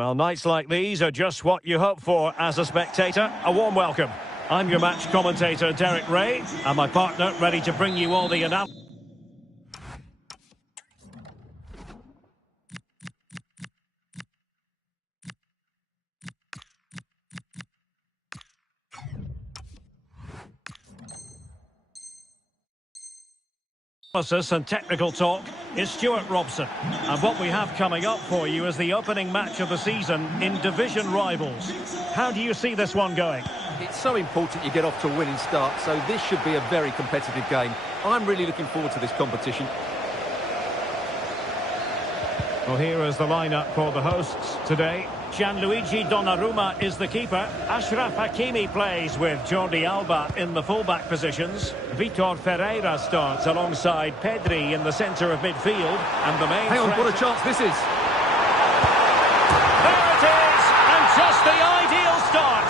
Well, nights like these are just what you hope for as a spectator. A warm welcome. I'm your match commentator, Derek Ray, and my partner ready to bring you all the analysis. And technical talk is Stuart Robson. And what we have coming up for you is the opening match of the season in division rivals. How do you see this one going? It's so important you get off to a winning start, so this should be a very competitive game. I'm really looking forward to this competition. Well, here is the lineup for the hosts today. Gianluigi Donnarumma is the keeper. Achraf Hakimi plays with Jordi Alba in the fullback positions. Vitor Ferreira starts alongside Pedri in the centre of midfield. And the main... Hang on, what a chance this is! There it is! And just the ideal start!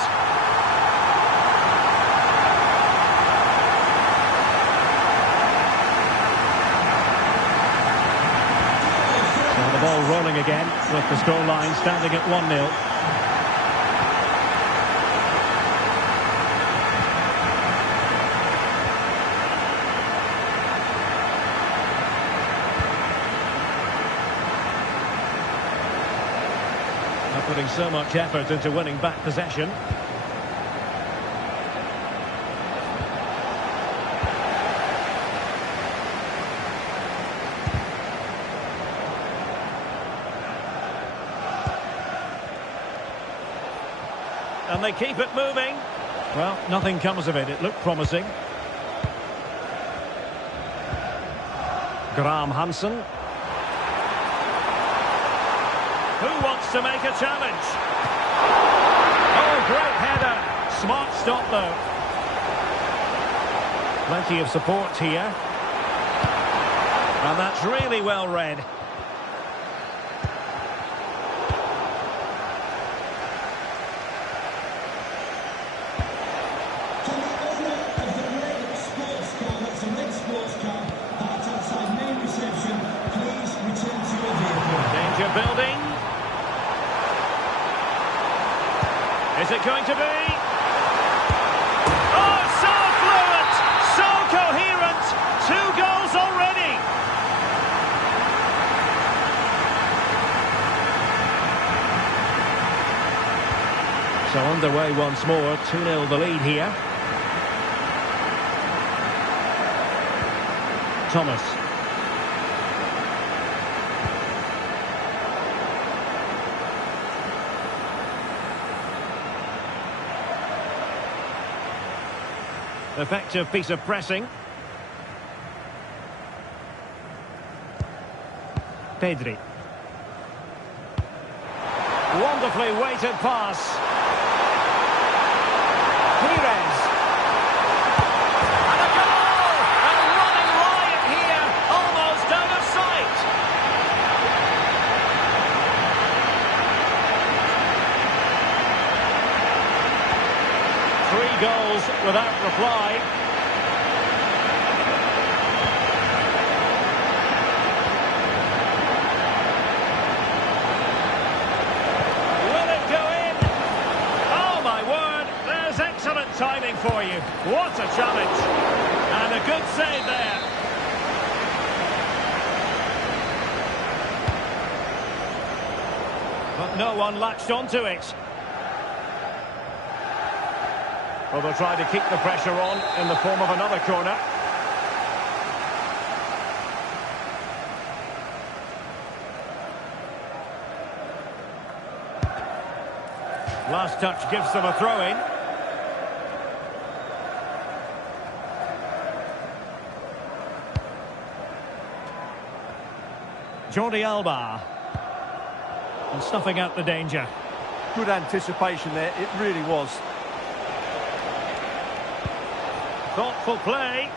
Well, the ball rolling again with the scoreline standing at 1-0. Putting so much effort into winning back possession. And they keep it moving. Well, nothing comes of it. It looked promising. Graham Hansen. Who wants to make a challenge? Oh, great header. Smart stop, though. Plenty of support here. And that's really well read. Danger building. Is it going to be? Oh, so fluent! So coherent! 2 goals already! So underway once more, 2-0 the lead here. Thomas. Effective piece of pressing. Pedri. Wonderfully weighted pass. Pires. And a goal! A running riot here, almost out of sight. Three goals without reply. Will it go in? Oh my word, there's excellent timing for you. What a challenge. And a good save there. But no one latched onto it. Well, they'll try to keep the pressure on in the form of another corner. Last touch gives them a throw-in. Jordi Alba. And snuffing out the danger. Good anticipation there, it really was. Thoughtful play.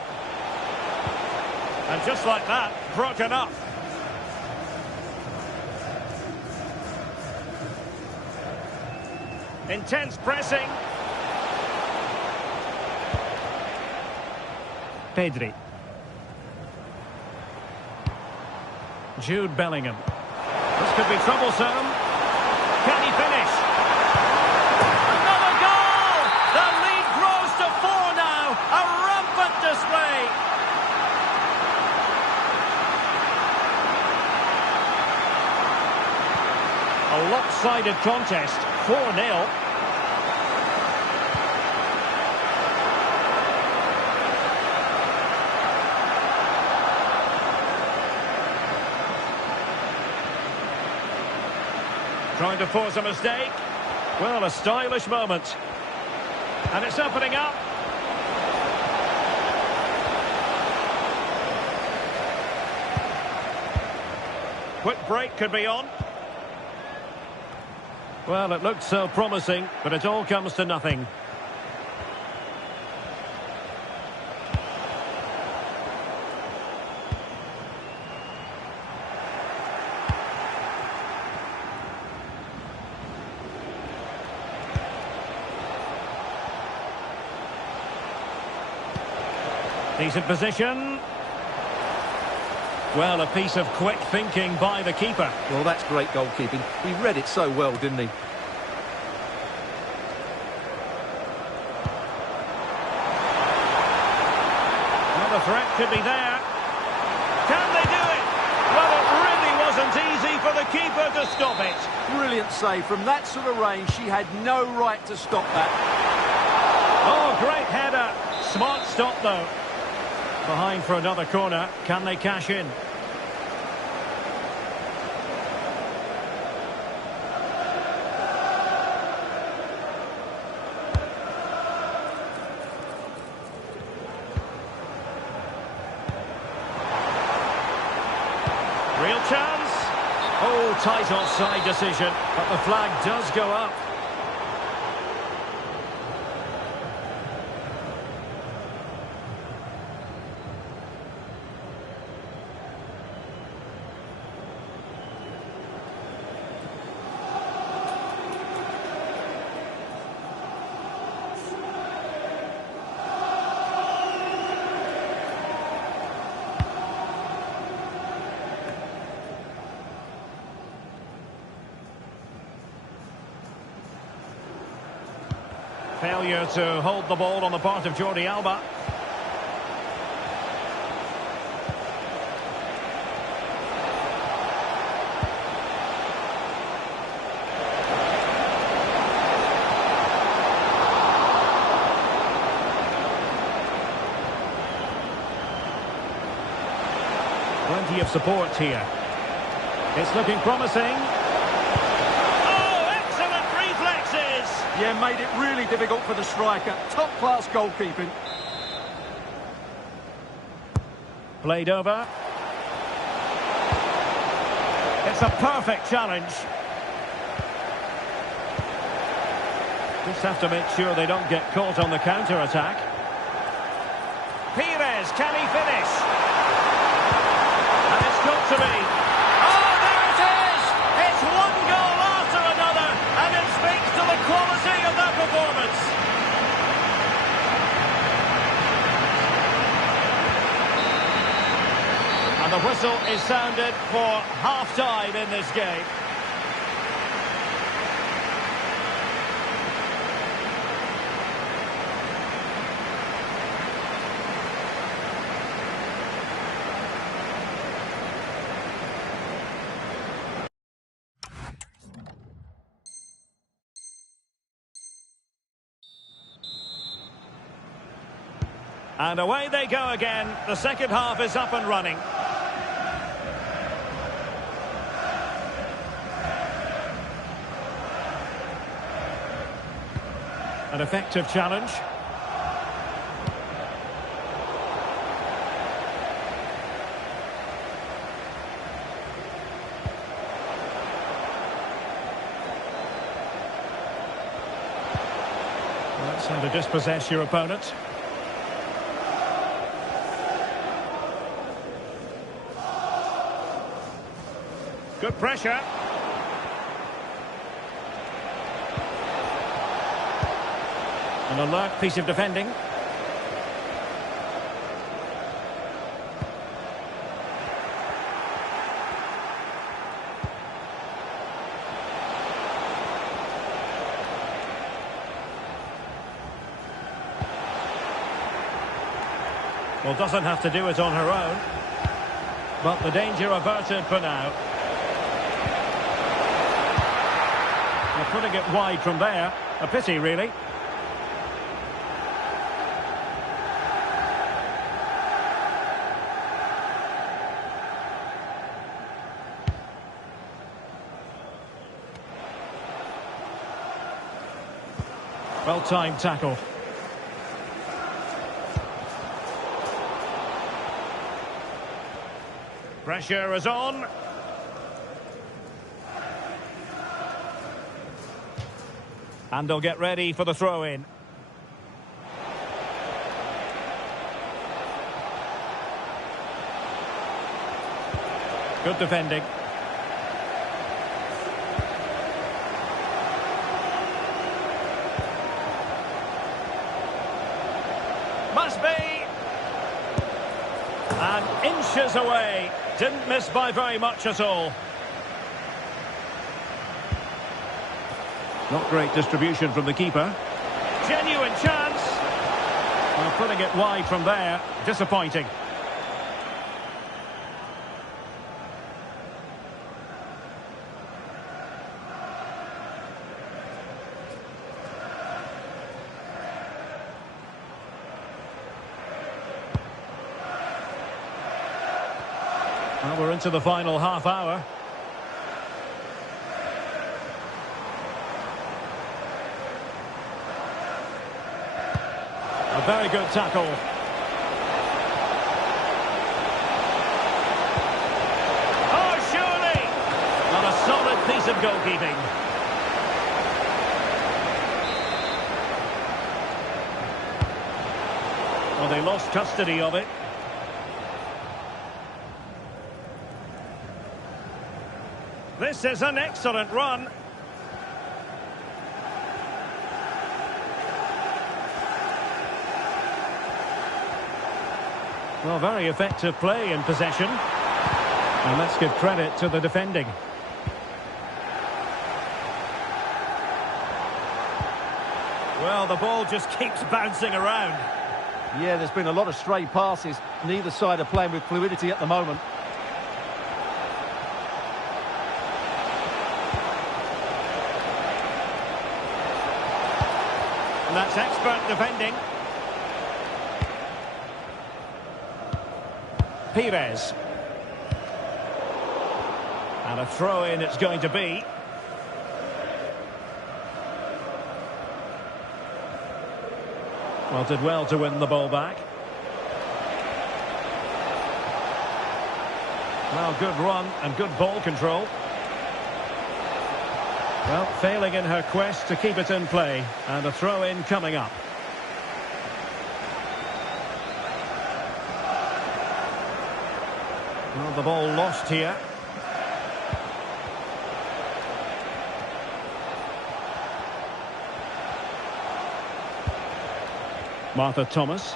And just like that, broken up. Intense pressing. Pedri. Jude Bellingham. This could be troublesome. Can he finish? Another goal! The lead grows to 4 now. A rampant display. A lopsided contest, 4-0. Trying to force a mistake. Well, a stylish moment. And it's opening up. Quick break could be on. Well, it looked so promising, but it all comes to nothing. Decent position. Well, a piece of quick thinking by the keeper. Well, that's great goalkeeping. He read it so well, didn't he? Well, the threat could be there. Can they do it? Well, it really wasn't easy for the keeper to stop it. Brilliant save. From that sort of range, she had no right to stop that. Oh, great header. Smart stop, though. Behind for another corner. Can they cash in? Real chance. Oh, tight offside decision. But the flag does go up. Failure to hold the ball on the part of Jordi Alba. Plenty of support here. It's looking promising. Yeah, made it really difficult for the striker. Top-class goalkeeping. Played over. It's a perfect challenge. Just have to make sure they don't get caught on the counter-attack. Pires, can he finish? And it's got to be. Oh, there it is! It's one goal after another, and it speaks to the quality of that performance. And the whistle is sounded for half-time in this game. And away they go again. The second half is up and running. An effective challenge. That's how to dispossess your opponent. Good pressure. An alert piece of defending. Well, doesn't have to do it on her own. But the danger averted for now. They're putting it wide from there. A pity, really. Well-timed tackle. Pressure is on. And they'll get ready for the throw-in. Good defending. Must be. And inches away. Didn't miss by very much at all. Not great distribution from the keeper. Genuine chance. Well, putting it wide from there. Disappointing. Well, we're into the final half hour. A very good tackle. Oh, surely! Not a solid piece of goalkeeping. Well, they lost custody of it. This is an excellent run. Well, very effective play in possession. And let's give credit to the defending. Well, the ball just keeps bouncing around. Yeah, there's been a lot of stray passes. Neither side are playing with fluidity at the moment. And that's expert defending. Pires. And a throw-in it's going to be. Well, did well to win the ball back. Well, good run and good ball control. Well, failing in her quest to keep it in play. And a throw-in coming up. Well, the ball lost here. Martha Thomas.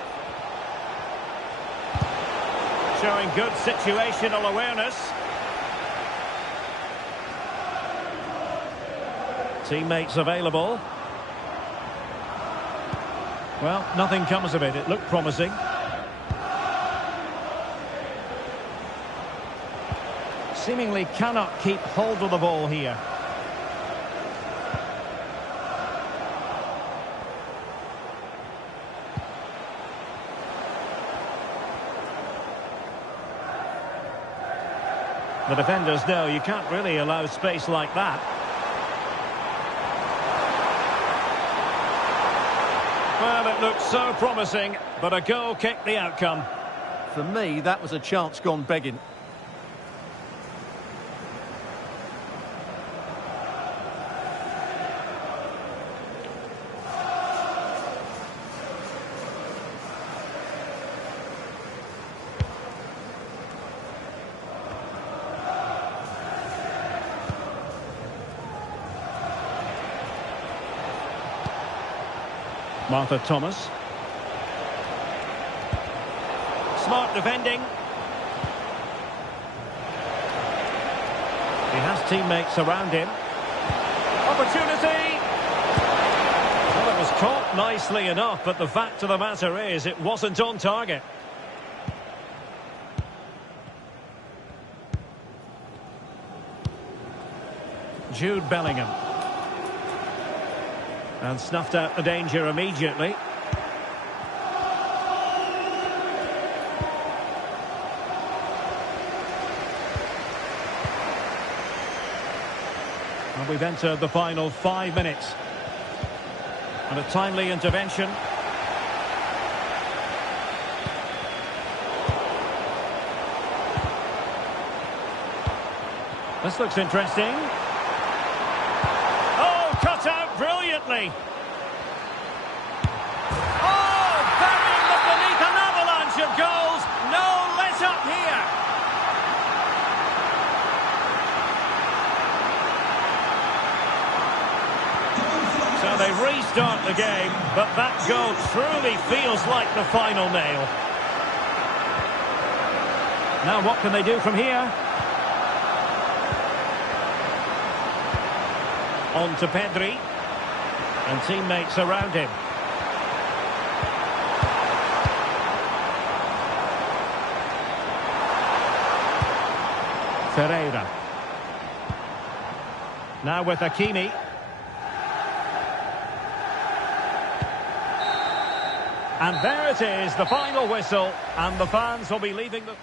Showing good situational awareness. Teammates available. Well, nothing comes of it. It looked promising. Seemingly cannot keep hold of the ball here. The defenders know you can't really allow space like that. Well, it looked so promising, but a goal kicked the outcome. For me, that was a chance gone begging. Martha Thomas. Smart defending. He has teammates around him. Opportunity! Well, it was caught nicely enough, but the fact of the matter is it wasn't on target. Jude Bellingham. And snuffed out the danger immediately. And we've entered the final 5 minutes. And a timely intervention. This looks interesting. Oh, cut out brilliantly. Oh, burying them beneath an avalanche of goals. No let up here. So they restart the game, but that goal truly feels like the final nail. Now what can they do from here? On to Pedri. And teammates around him. Ferreira. Now with Hakimi. And there it is, the final whistle. And the fans will be leaving the...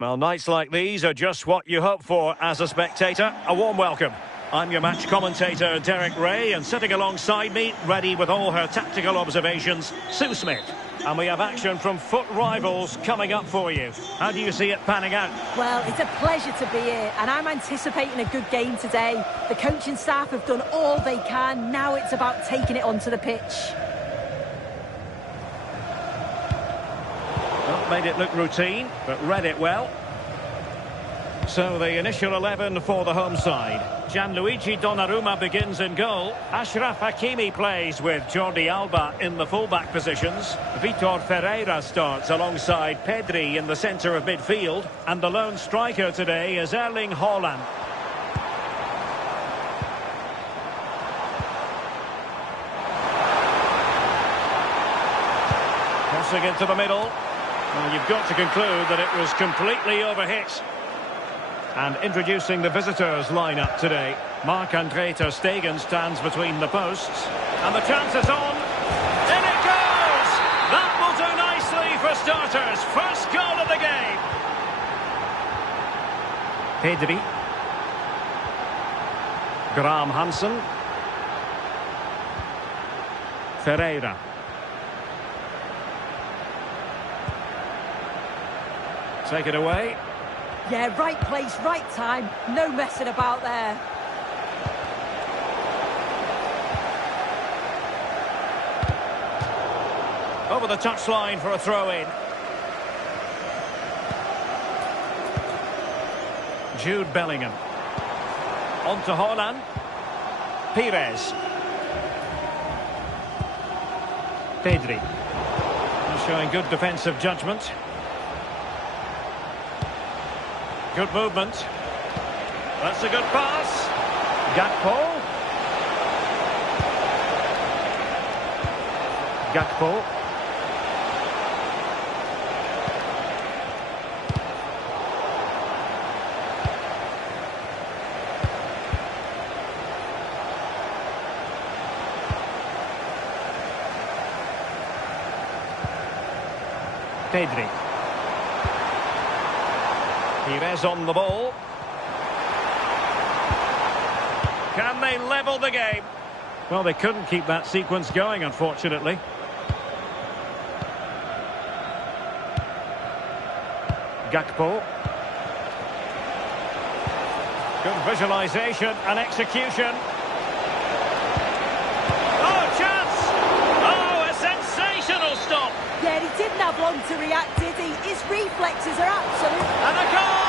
Well, nights like these are just what you hope for as a spectator. A warm welcome. I'm your match commentator, Derek Ray, and sitting alongside me, ready with all her tactical observations, Sue Smith. And we have action from foot rivals coming up for you. How do you see it panning out? Well, it's a pleasure to be here, and I'm anticipating a good game today. The coaching staff have done all they can. Now it's about taking it onto the pitch. Well, made it look routine, but read it well. So the initial 11 for the home side. Gianluigi Donnarumma begins in goal. Achraf Hakimi plays with Jordi Alba in the full-back positions. Vitor Ferreira starts alongside Pedri in the centre of midfield. And the lone striker today is Erling Haaland. Crossing into the middle. Well, you've got to conclude that it was completely overhit. And introducing the visitors lineup today. Marc-Andre ter Stegen stands between the posts. And the chance is on. In it goes! That will do nicely for starters. First goal of the game. Pedri. Graham Hansen. Ferreira. Take it away. Yeah, right place, right time. No messing about there. Over the touchline for a throw-in. Jude Bellingham. On to Haaland. Pires. Pedri. He's showing good defensive judgment. Good movement. That's a good pass. Gakpo. Gakpo. Pedri. Pires on the ball. Can they level the game? Well, they couldn't keep that sequence going, unfortunately. Gakpo. Good visualisation and execution. Oh, chance! Oh, a sensational stop! Yeah, he didn't have long to react, did he? His reflexes are absolute. And a goal!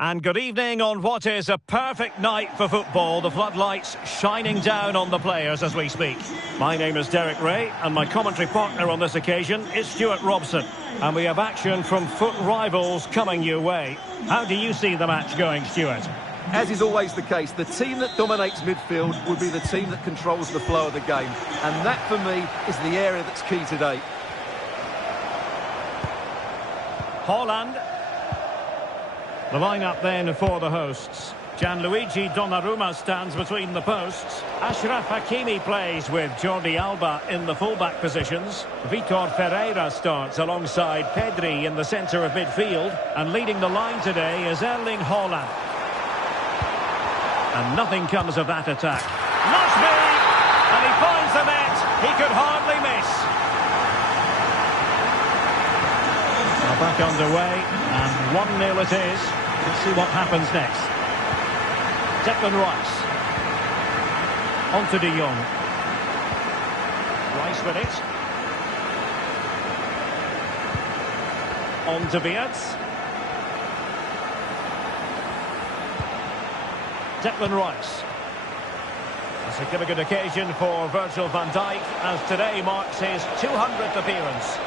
And good evening on what is a perfect night for football. The floodlights shining down on the players as we speak. My name is Derek Ray, and my commentary partner on this occasion is Stuart Robson. And we have action from foot rivals coming your way. How do you see the match going, Stuart? As is always the case, the team that dominates midfield will be the team that controls the flow of the game. And that, for me, is the area that's key today. Haaland. The lineup then for the hosts. Gianluigi Donnarumma stands between the posts. Achraf Hakimi plays with Jordi Alba in the fullback positions. Vitor Ferreira starts alongside Pedri in the centre of midfield. And leading the line today is Erling Haaland. And nothing comes of that attack. Must be! And he finds the net. He could hardly miss. Now back underway, and 1-0 it is. Let's see what happens next. Declan Rice. On to De Jong. Rice with it. On to Beats. Declan Rice. A significant occasion for Virgil van Dijk as today marks his 200th appearance.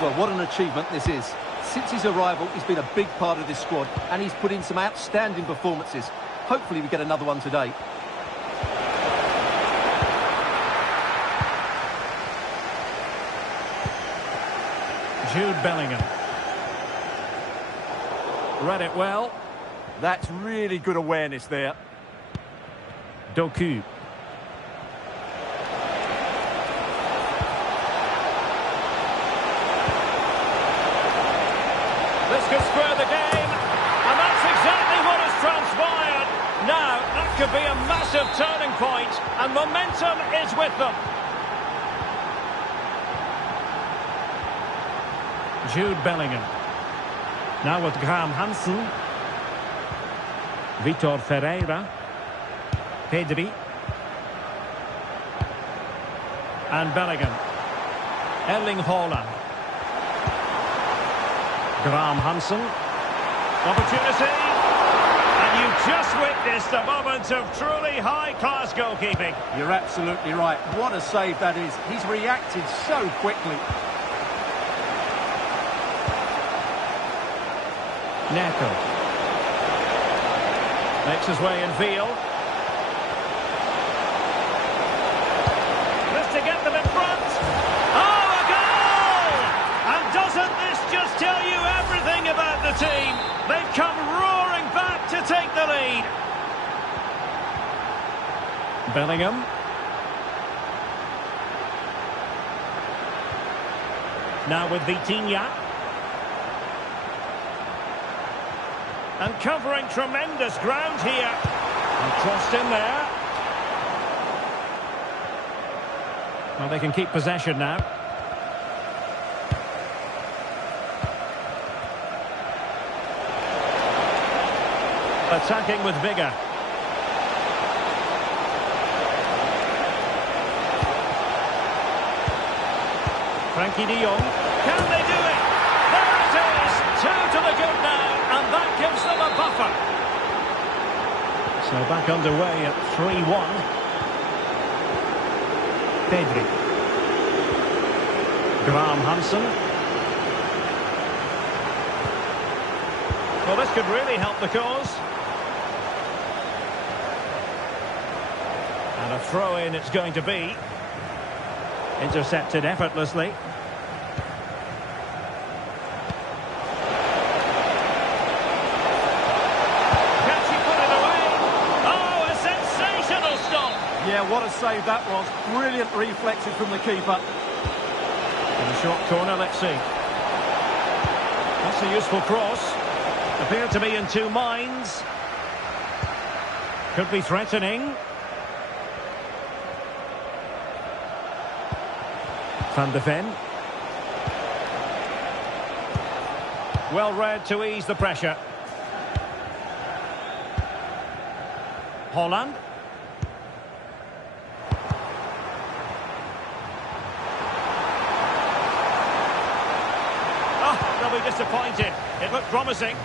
Well, what an achievement this is. Since his arrival, he's been a big part of this squad, and he's put in some outstanding performances. Hopefully we get another one today. Jude Bellingham. Read it well. That's really good awareness there. Doku. This could spur the game, and that's exactly what has transpired. Now, that could be a massive turning point, and momentum is with them. Jude Bellingham. Now with Graham Hansen. Vitor Ferreira. Pedri. And Bellingham. Erling Haaland. Graham Hansen. Opportunity. And you've just witnessed a moment of truly high-class goalkeeping. You're absolutely right. What a save that is. He's reacted so quickly. Neto. Makes his way in field. This to get them in front. Oh, a goal! And doesn't this just tell you everything about the team? They've come roaring back to take the lead. Bellingham. Now with Vitinha. And covering tremendous ground here. And crossed in there. Well, they can keep possession now. Attacking with vigour. Frankie de Jong. Can they do it? There it is. 2 to the good now. And that gives them a buffer. So back underway at 3-1. Pedri. Graham Hansen. Well, this could really help the cause. And a throw-in it's going to be. Intercepted effortlessly. Yeah, what a save that was. Brilliant reflexes from the keeper. In the short corner, let's see. That's a useful cross. Appeared to be in two minds. Could be threatening. Van de Ven. Well read to ease the pressure. Haaland. They'll be disappointed. It looked promising.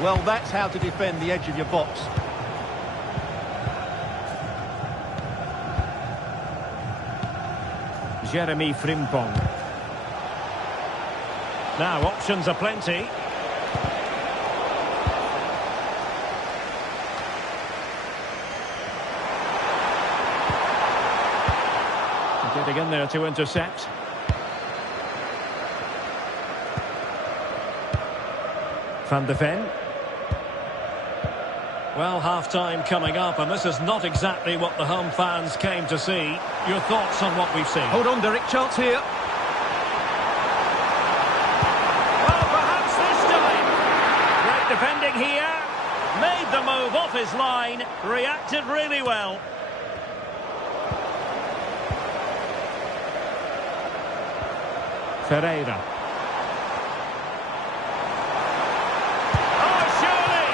Well, that's how to defend the edge of your box. Jeremy Frimpong. Now, options are plenty. Getting in there to intercept. Van de Ven. Well, half-time coming up, and this is not exactly what the home fans came to see. Your thoughts on what we've seen? Hold on, Derek, chance here. Well, perhaps this time. Great defending here. Made the move off his line. Reacted really well. Ferreira. Oh, surely!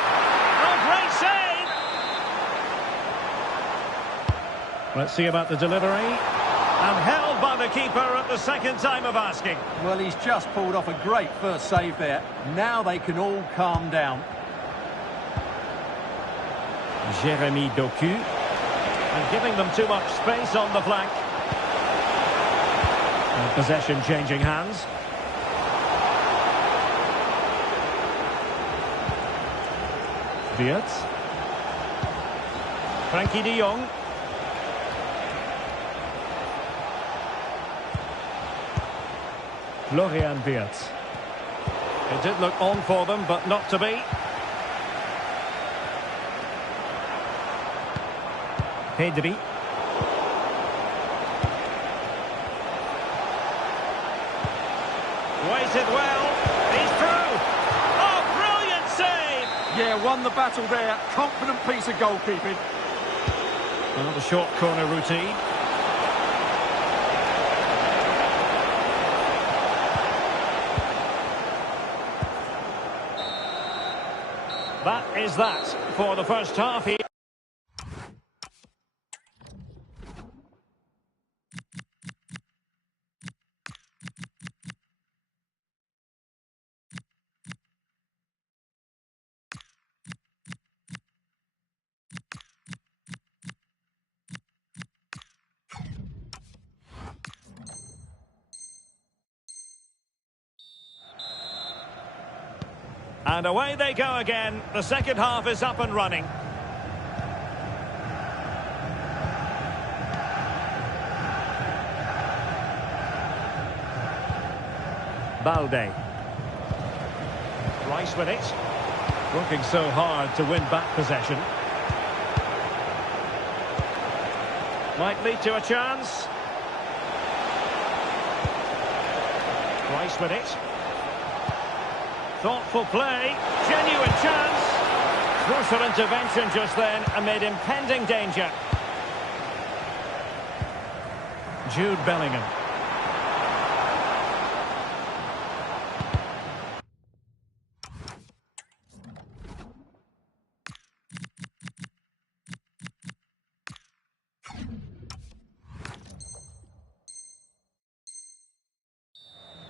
Oh, great save! Let's see about the delivery. And held by the keeper at the second time of asking. Well, he's just pulled off a great first save there. Now they can all calm down. Jeremy Doku. And giving them too much space on the flank. And possession changing hands. Wirtz. Frankie de Jong. Florian Wirtz. It did look on for them, but not to be. Pedri. Waited well. He's through. Oh, brilliant save! Yeah, won the battle there. Confident piece of goalkeeping. Well, the short corner routine. That is that for the first half here. And away they go again. The second half is up and running. Balde. Rice with it. Working so hard to win back possession. Might lead to a chance. Rice with it. Thoughtful play, genuine chance. Crucial intervention just then amid impending danger. Jude Bellingham.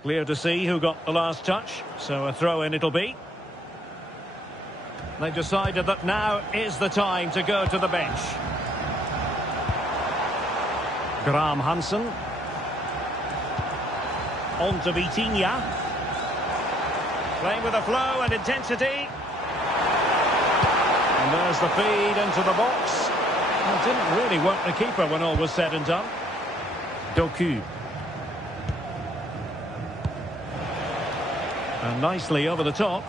Clear to see who got the last touch, so a throw-in it'll be. They've decided that now is the time to go to the bench. Graham Hansen. On to Vitinha. Playing with a flow and intensity. And there's the feed into the box. It didn't really work the keeper when all was said and done. Doku. And nicely over the top.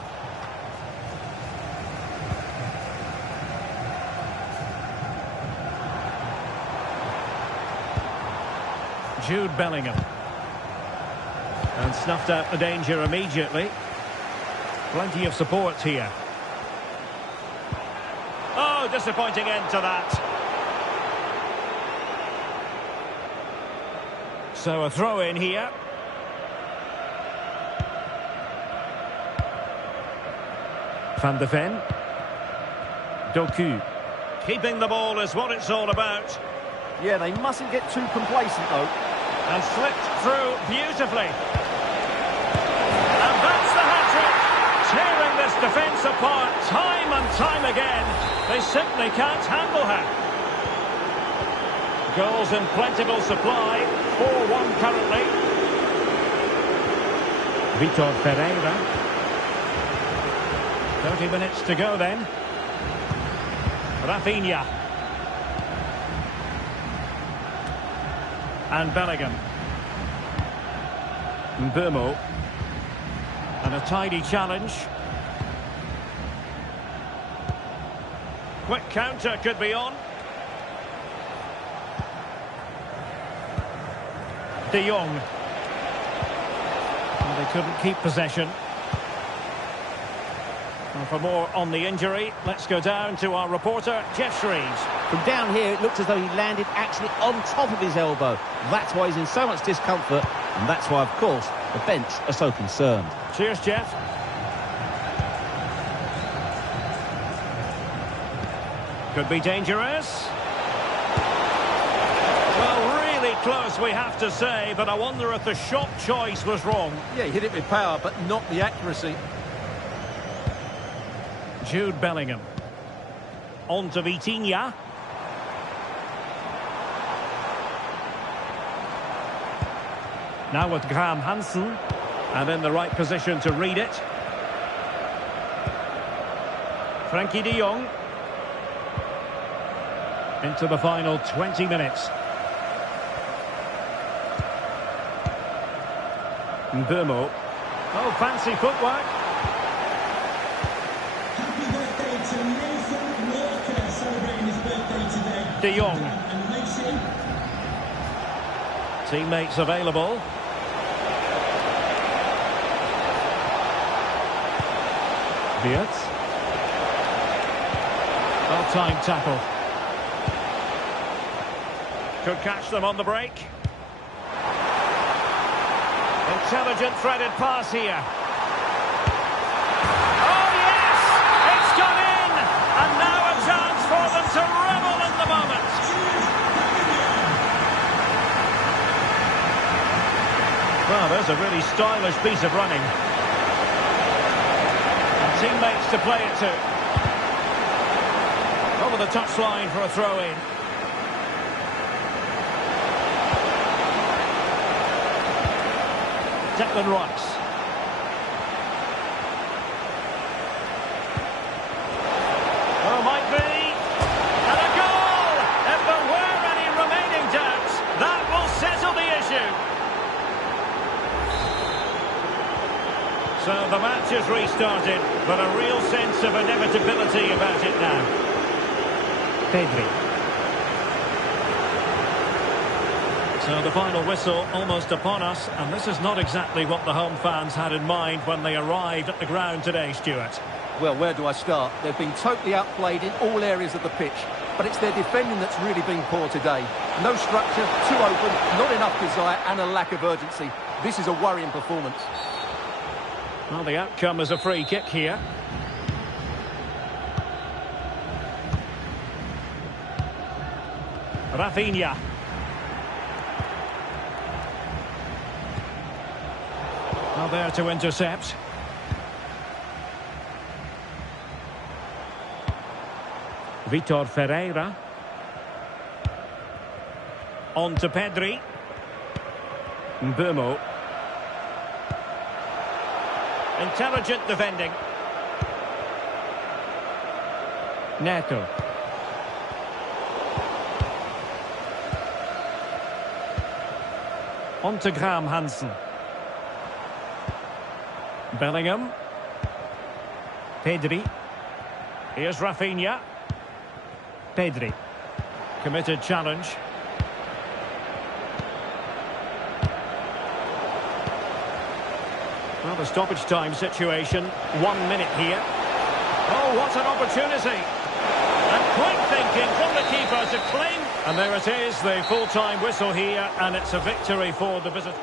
Jude Bellingham. And snuffed out the danger immediately. Plenty of support here. Oh, disappointing end to that. So a throw in here. Van de Ven. Doku. Keeping the ball is what it's all about. Yeah, they mustn't get too complacent, though. And slipped through beautifully. And that's the hat-trick. Tearing this defence drifts apart time and time again. They simply can't handle her. Goals in plentiful supply. 4-1 currently. Vitor Ferreira. 30 minutes to go then. Rafinha. And Bellingham. Mbeumo. And a tidy challenge. Quick counter could be on. De Jong. And they couldn't keep possession. And for more on the injury, let's go down to our reporter, Jeff Shreves. From down here, it looks as though he landed actually on top of his elbow. That's why he's in so much discomfort, and that's why, of course, the bench are so concerned. Cheers, Jeff. Could be dangerous. Well, really close, we have to say, but I wonder if the shot choice was wrong. Yeah, he hit it with power, but not the accuracy. Jude Bellingham. On to Vitinha. Now with Graham Hansen. And in the right position to read it. Frankie de Jong. Into the final 20 minutes. Mbeumo. Oh, fancy footwork. Happy birthday to Nathan Walker, celebrating his birthday today. De Jong. And makes it. Teammates available. Wirtz. Well-timed tackle. Could catch them on the break. Intelligent threaded pass here. Oh yes! It's gone in! And now a chance for them to revel in the moment. Well, there's a really stylish piece of running. Teammates to play it to. Over the touchline for a throw-in. Declan Rice. Oh, might be. And a goal! If there were any remaining doubts, that will settle the issue. So the match has restarted, but a real sense of inevitability about it now. Pedri. So the final whistle almost upon us, and this is not exactly what the home fans had in mind when they arrived at the ground today, Stuart. Well, where do I start? They've been totally outplayed in all areas of the pitch, but it's their defending that's really been poor today. No structure, too open, not enough desire, and a lack of urgency. This is a worrying performance. Well, the outcome is a free kick here. Rafinha. Well, there to intercept. Vitor Ferreira. On to Pedri. Mbeumo. Intelligent defending. Neto. On to Graham Hansen. Bellingham. Pedri. Here's Rafinha. Pedri. Committed challenge. Well, the stoppage time situation. 1 minute here. Oh, what an opportunity. And quick thinking from the keeper to claim. And there it is, the full-time whistle here. And it's a victory for the visitors.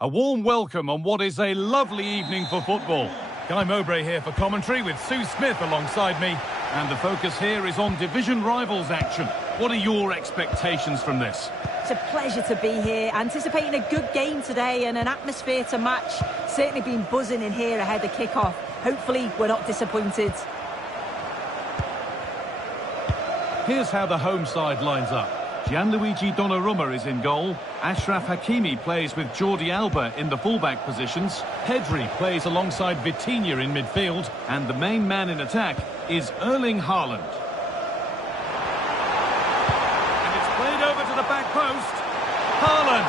A warm welcome on what is a lovely evening for football. Guy Mowbray here for commentary with Sue Smith alongside me. And the focus here is on division rivals action. What are your expectations from this? It's a pleasure to be here, anticipating a good game today and an atmosphere to match. Certainly been buzzing in here ahead of kick-off. Hopefully we're not disappointed. Here's how the home side lines up. Gianluigi Donnarumma is in goal. Achraf Hakimi plays with Jordi Alba in the fullback positions. Pedri plays alongside Vitinha in midfield. And the main man in attack is Erling Haaland. And it's played over to the back post. Haaland.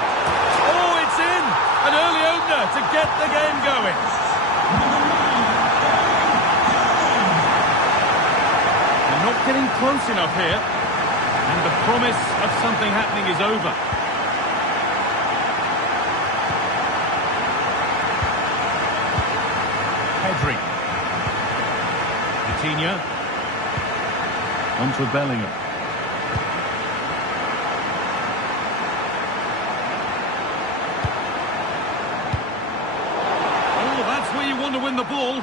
Oh, it's in! An early opener to get the game going. They're not getting close enough here. And the promise of something happening is over. Pedri. Vitinha. Onto Bellingham. Oh, that's where you want to win the ball.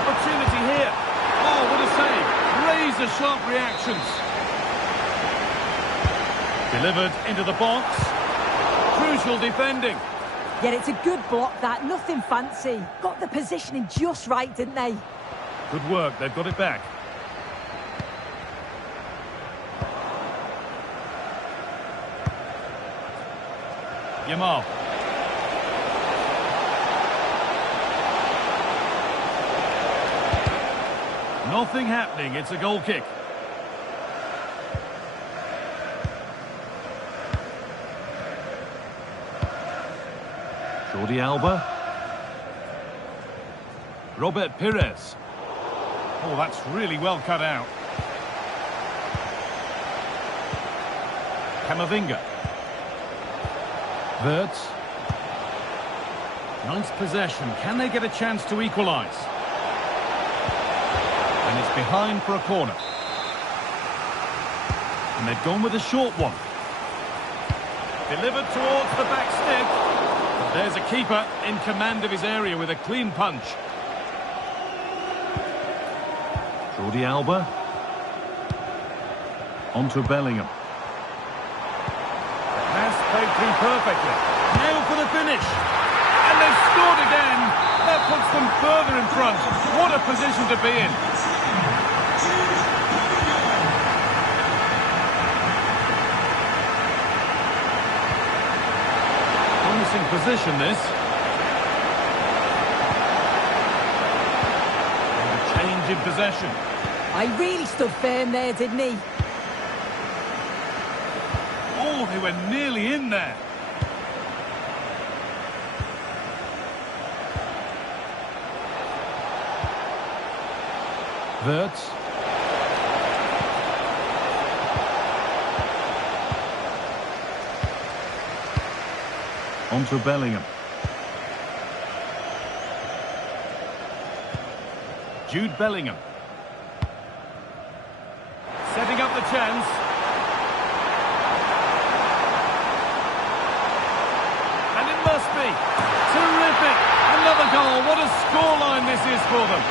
Opportunity here. Oh, what a save. Razor-sharp reactions. Delivered into the box. Crucial defending. Yeah, it's a good block that, nothing fancy. Got the positioning just right, didn't they? Good work, they've got it back. Yamal. Nothing happening, it's a goal kick. Jordi Alba. Robert Pires. Oh, that's really well cut out. Camavinga. Wirtz. Nice possession. Can they get a chance to equalise? And it's behind for a corner. And they've gone with a short one. Delivered towards the back stick. But there's a keeper in command of his area with a clean punch. Jordi Alba. Onto Bellingham. The pass played through perfectly. Now for the finish. And they've scored again. That puts them further in front. What a position to be in. Promising position, this. And a change in possession. I really stood firm there, didn't he? Oh, they were nearly in there. Wirtz. Onto Bellingham. Jude Bellingham. Setting up the chance. And it must be. Terrific. Another goal. What a scoreline this is for them.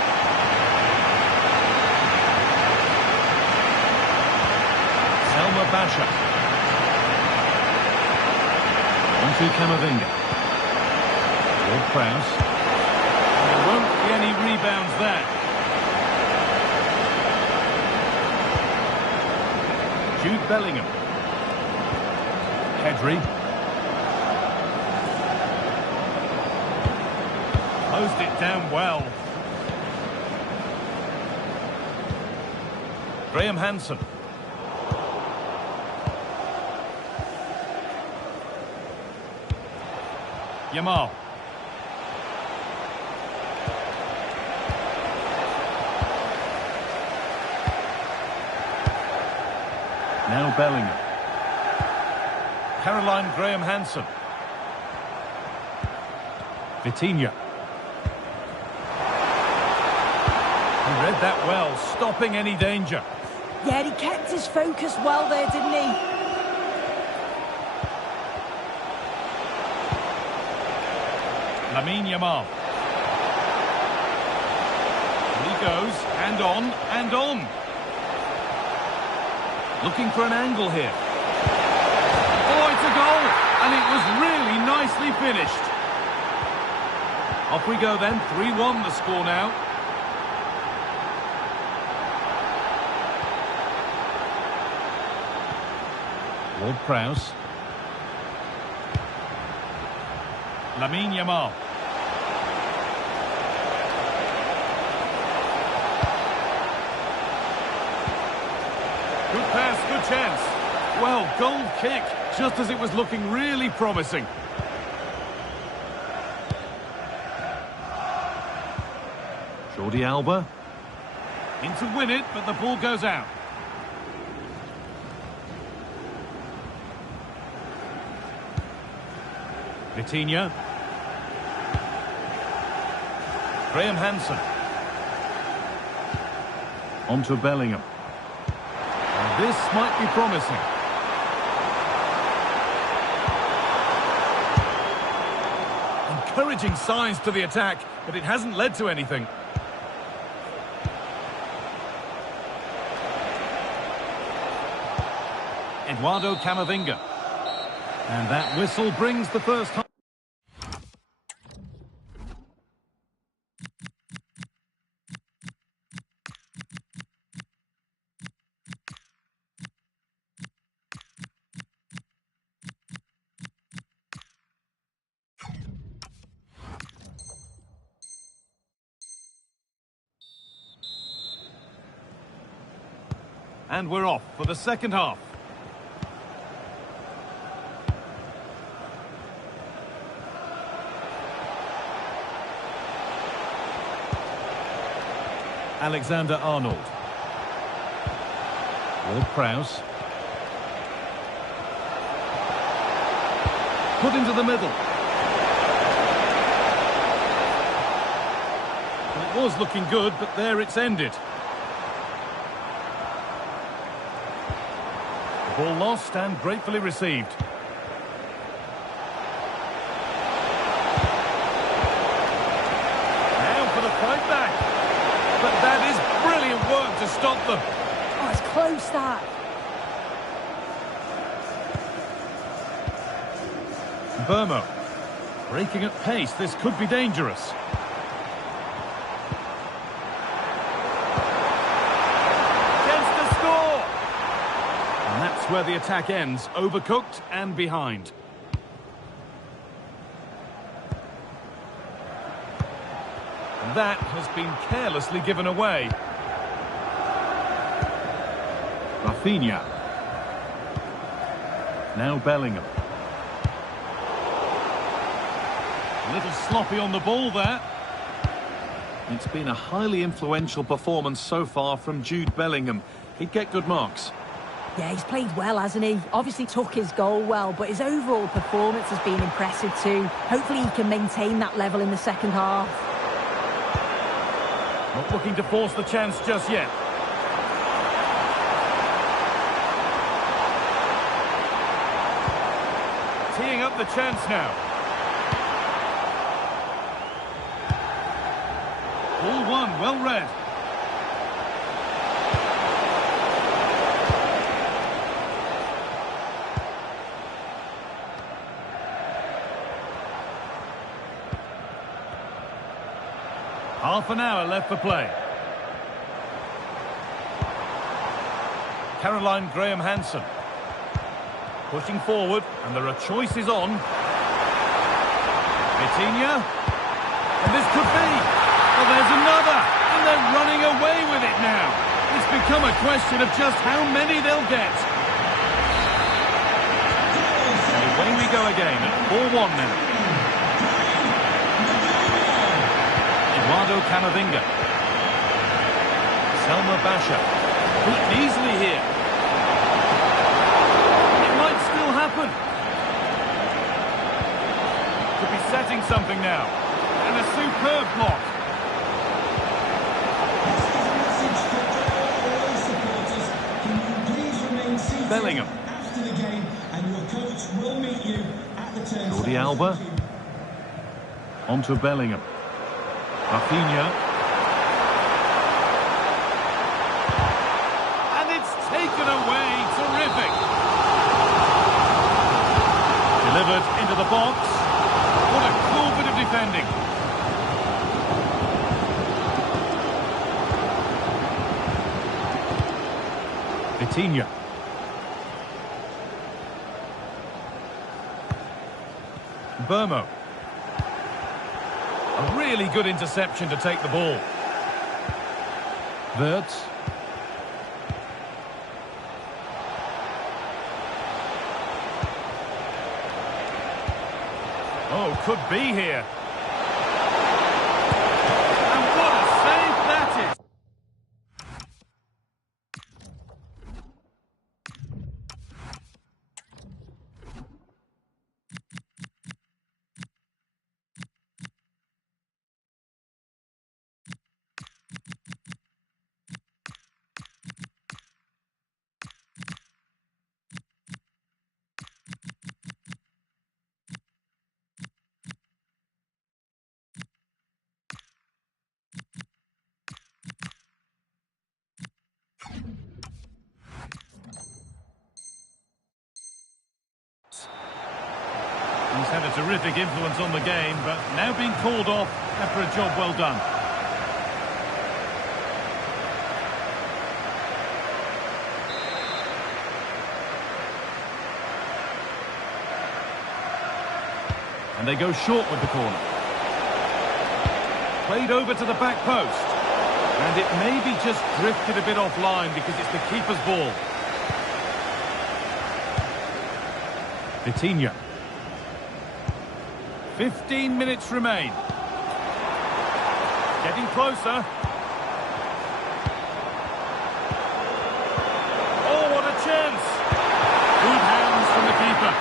Selma Basha. Onto Camavinga. Ward Prowse. There won't be any rebounds there. Jude Bellingham. Pedri. Closed it down well. Graham Hansen. Yamal. Now Bellingham. Caroline Graham Hansen. Vitinha. He read that well, stopping any danger. Yeah, he kept his focus well there, didn't he? Lamine Yamal. He goes, and on, and on. Looking for an angle here. Oh, it's a goal! And it was really nicely finished. Off we go then, 3-1 the score now. Ward-Prowse. Lamine Yamal. Good pass, good chance. Well, goal kick, just as it was looking really promising. Jordi Alba. In to win it, but the ball goes out. Vitinha. Graham Hansen. On to Bellingham. And this might be promising. Encouraging signs to the attack, but it hasn't led to anything. Eduardo Camavinga. And that whistle brings the first half. And we're off for the second half. Alexander-Arnold. Ward-Prowse. Put into the middle. It was looking good, but there it's ended. The ball lost and gratefully received. Now for the fight back. But that is brilliant work to stop them. Oh, it's close, that. Burmo. Breaking at pace. This could be dangerous. Chance to score! And that's where the attack ends. Overcooked and behind. That has been carelessly given away. Rafinha. Now Bellingham. A little sloppy on the ball there. It's been a highly influential performance so far from Jude Bellingham. He'd get good marks. Yeah, he's played well, hasn't he? Obviously took his goal well, but his overall performance has been impressive too. Hopefully he can maintain that level in the second half. Not looking to force the chance just yet. Teeing up the chance now. Ball one, well read. Half an hour left for play. Caroline Graham Hansen. Pushing forward, and there are choices on. Vitinha. And this could be. Oh, there's another. And they're running away with it now. It's become a question of just how many they'll get. And away we go again at 4-1 now. Eduardo Camavinga. Selma Basha. Beaten easily here. It might still happen. Could be setting something now. And a superb block. Bellingham. After the game, and your coach will meet you at the turn. Jordi Alba. On to Bellingham. Rafinha. And it's taken away. Terrific. Delivered into the box. What a cool bit of defending. Vitinha. Burmo. A really good interception to take the ball. Wirtz. Oh, could be here. And what a save that is! He's had a terrific influence on the game, but now being called off after a job well done. And they go short with the corner. Played over to the back post. And it maybe just drifted a bit offline because it's the keeper's ball. Vitinha. 15 minutes remain. Getting closer. Oh, what a chance! Good hands from the keeper.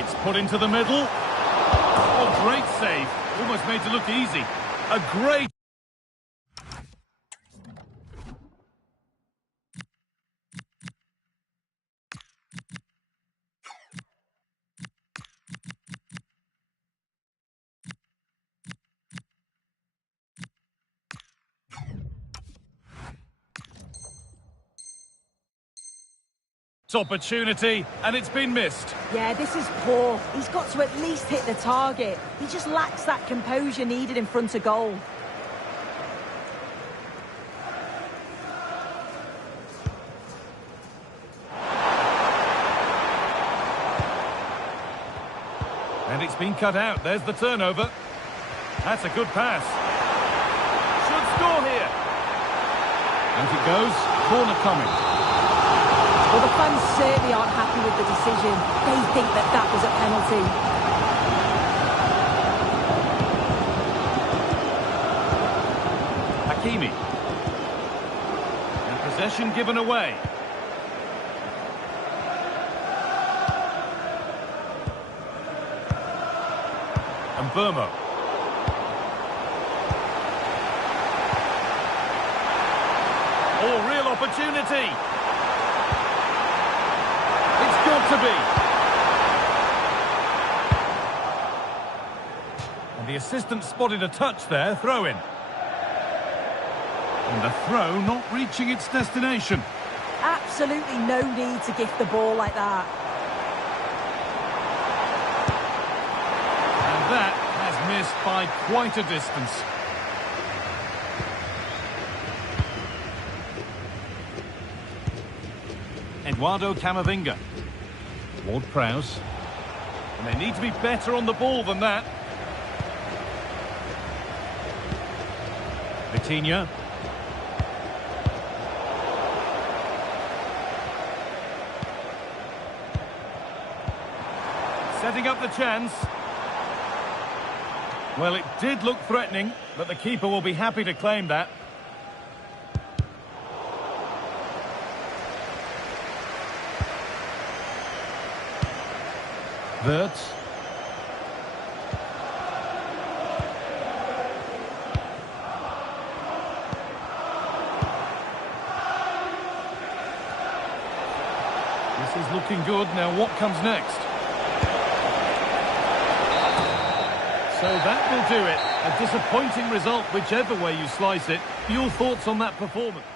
It's put into the middle. Oh, great save. Almost made to look easy. A great... opportunity, and it's been missed. Yeah, this is poor. He's got to at least hit the target. He just lacks that composure needed in front of goal. And it's been cut out. There's the turnover. That's a good pass. Should score here. And it goes. Corner coming. Well, the fans certainly aren't happy with the decision. They think that that was a penalty. Hakimi. And possession given away. And Burmo. Oh, real opportunity. It's got to be. And the assistant spotted a touch there, throw in. And the throw not reaching its destination. Absolutely no need to gift the ball like that. And that has missed by quite a distance. Eduardo Camavinga. Ward-Prowse. And they need to be better on the ball than that. Vitinha. Setting up the chance. Well, it did look threatening, but the keeper will be happy to claim that. Wirtz. This is looking looking good. Now what comes next? So that will do it. A disappointing result, whichever way you slice it. Your thoughts on that performance?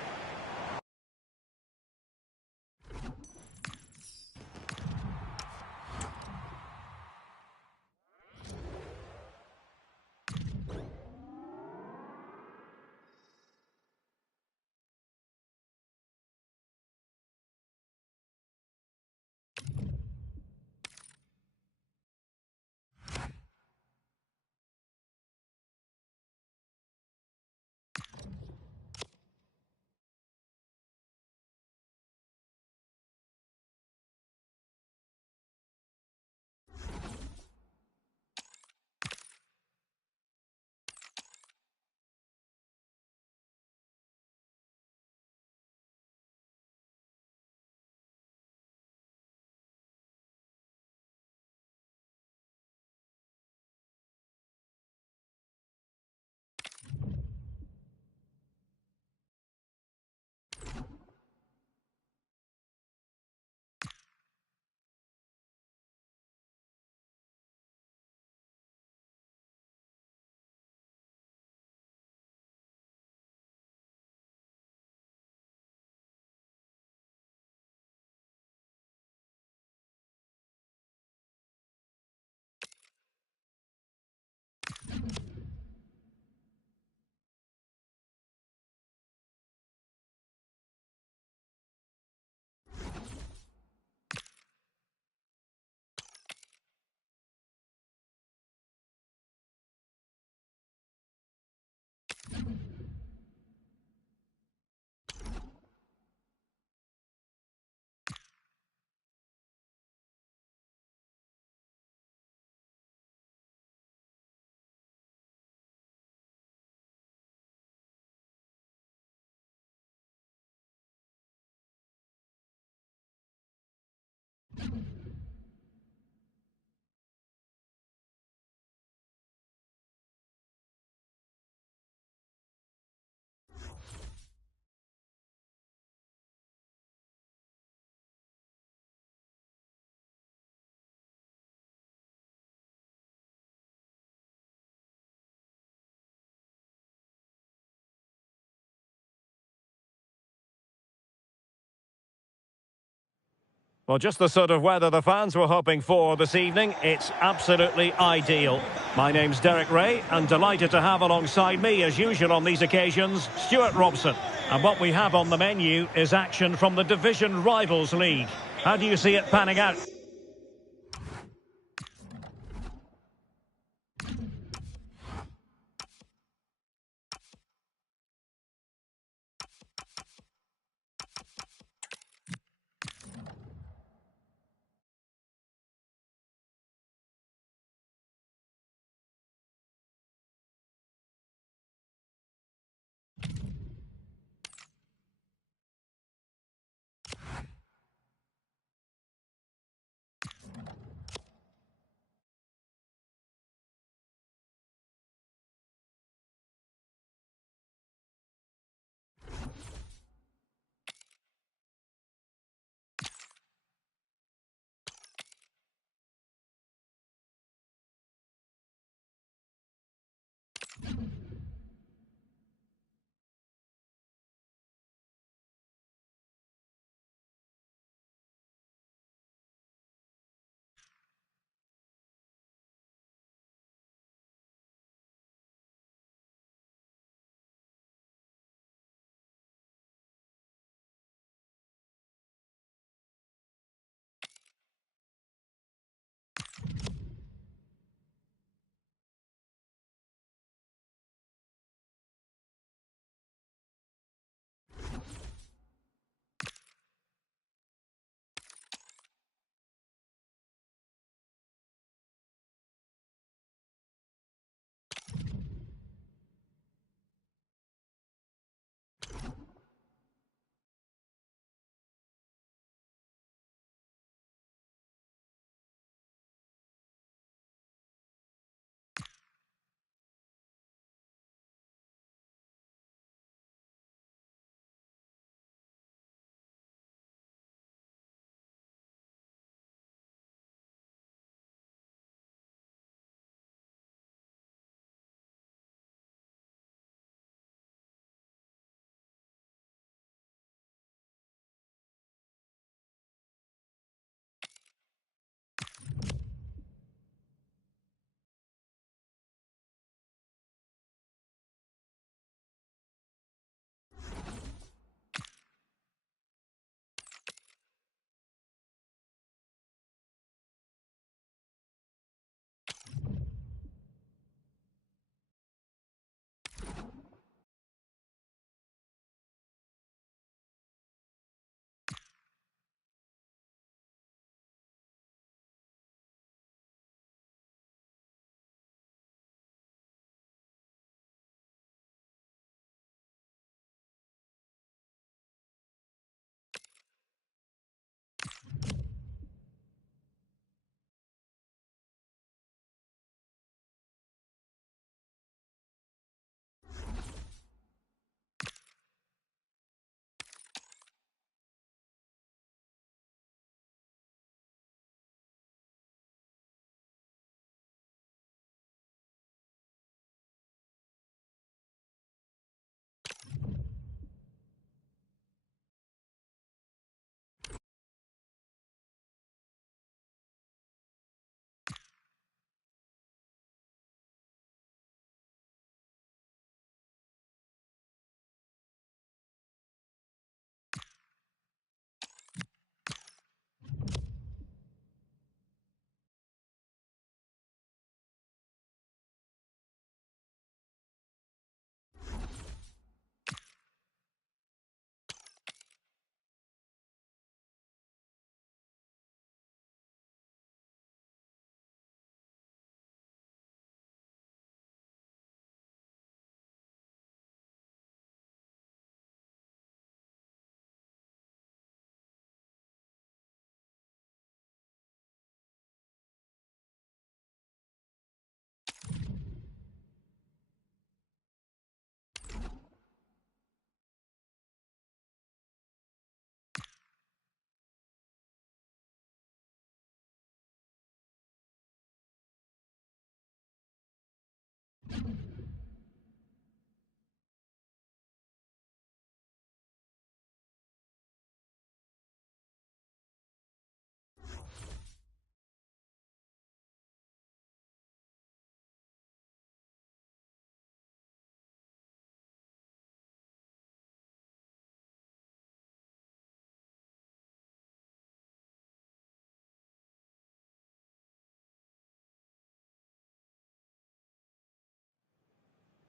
Well, just the sort of weather the fans were hoping for this evening. It's absolutely ideal. My name's Derek Ray, and delighted to have alongside me, as usual on these occasions, Stuart Robson. And what we have on the menu is action from the Division Rivals League. How do you see it panning out?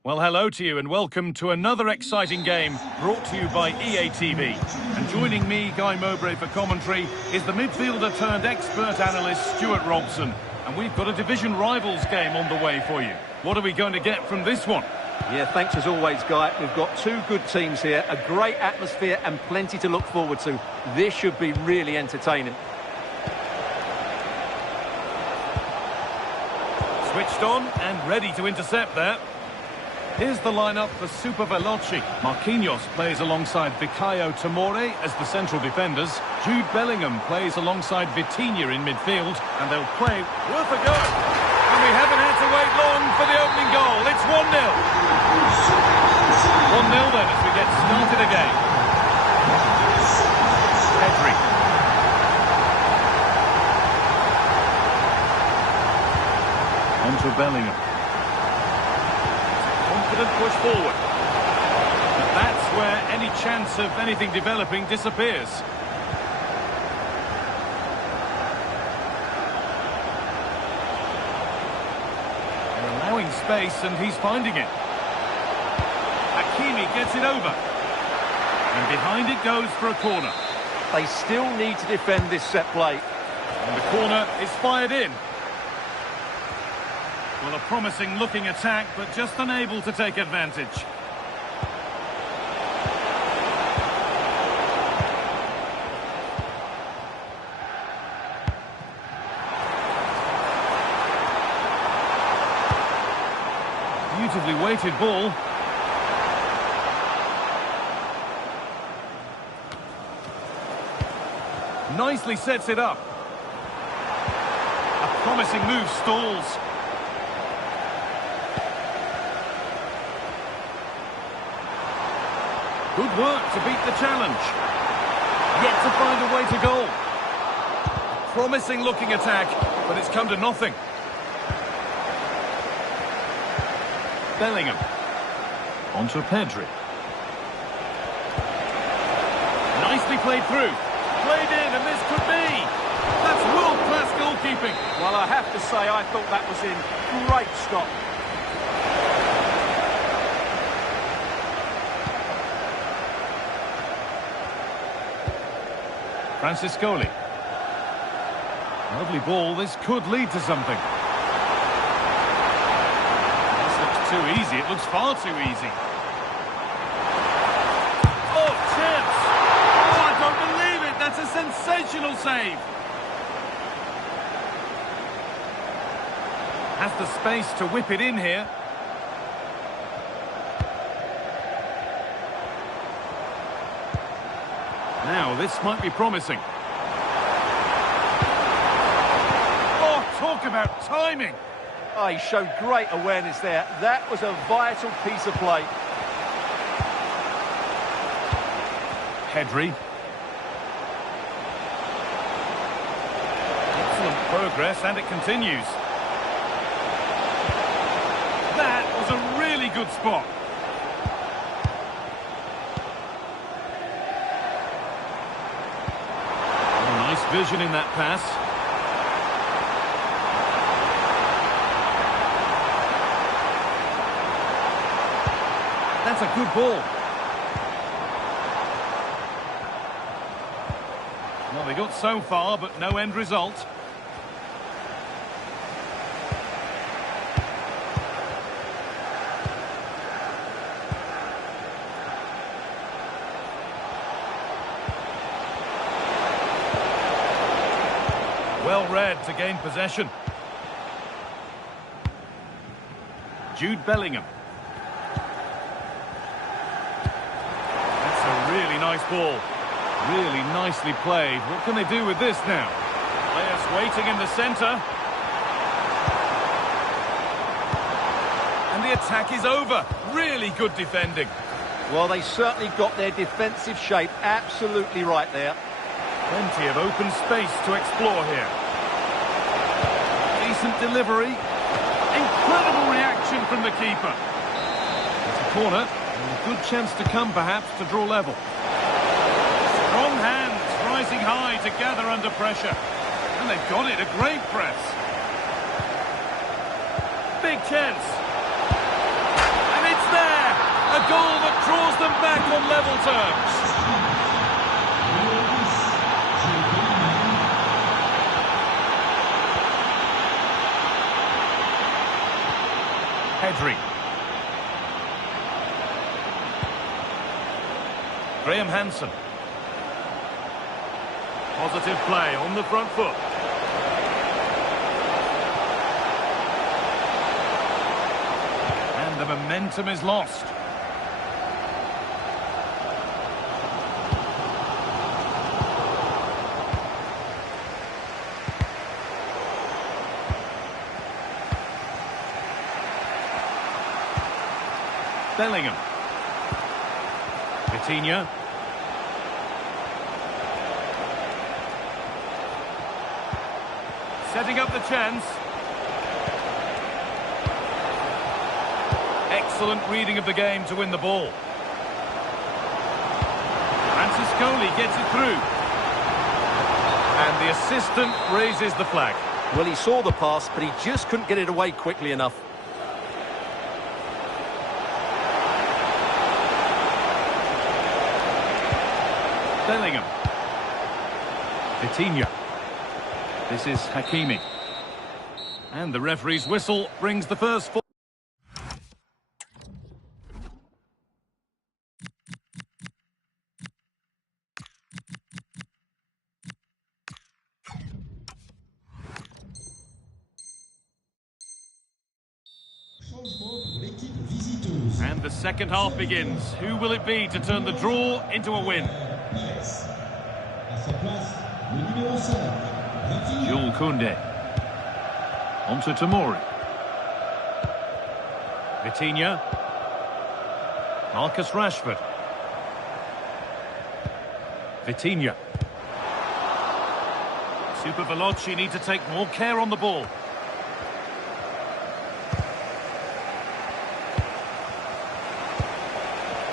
Well, hello to you and welcome to another exciting game brought to you by EA TV. And joining me, Guy Mowbray, for commentary is the midfielder turned expert analyst Stuart Robson. And we've got a division rivals game on the way for you. What are we going to get from this one? Yeah, thanks as always, Guy. We've got two good teams here, a great atmosphere and plenty to look forward to. This should be really entertaining. Switched on and ready to intercept there. Here's the lineup for Super Veloci. Marquinhos plays alongside Vicaio Tomori as the central defenders. Jude Bellingham plays alongside Vitinha in midfield, and they'll play worth a go. And we haven't had to wait long for the opening goal. It's 1-0. 1-0 then as we get started again. Pedri. On to Bellingham. Confident push forward. But that's where any chance of anything developing disappears. They're allowing space and he's finding it. Hakimi gets it over. And behind it goes for a corner. They still need to defend this set play. And the corner is fired in. Well, a promising looking attack, but just unable to take advantage. Beautifully weighted ball. Nicely sets it up. A promising move stalls. Good work to beat the challenge. Yet to find a way to goal. A promising looking attack, but it's come to nothing. Bellingham. On to Pedri. Nicely played through. Played in, and this could be. That's world-class goalkeeping. Well, I have to say, I thought that was in. Great stop. Franciscoli. Lovely ball, this could lead to something. This looks too easy, it looks far too easy. Oh, chance! Oh, I don't believe it, that's a sensational save. Has the space to whip it in here. Now, this might be promising. Oh, talk about timing! Oh, he showed great awareness there. That was a vital piece of play. Pedri. Excellent progress, and it continues. That was a really good spot. Vision in that pass. That's a good ball. Well, they got so far, but no end result. Well read to gain possession. Jude Bellingham. That's a really nice ball. Really nicely played. What can they do with this now? Players waiting in the centre. And the attack is over. Really good defending. Well, they certainly got their defensive shape absolutely right there. Plenty of open space to explore here. Decent delivery. Incredible reaction from the keeper. It's a corner. And a good chance to come, perhaps, to draw level. Strong hands rising high to gather under pressure. And they've got it. A great press. Big chance. And it's goal that draws them back on level terms. Pedri. Graham Hansen. Positive play on the front foot. And the momentum is lost. Bellingham. Vitinha. Setting up the chance. Excellent reading of the game to win the ball. Franciscoli gets it through. And the assistant raises the flag. Well, he saw the pass, but he just couldn't get it away quickly enough. Bellingham. Vitinha. This is Hakimi. And the referee's whistle brings the first four. And the second half begins. Who will it be to turn the draw into a win? Jules Koundé. Onto Tomori. Vitinha. Marcus Rashford. Vitinha. Super Veloci need to take more care on the ball.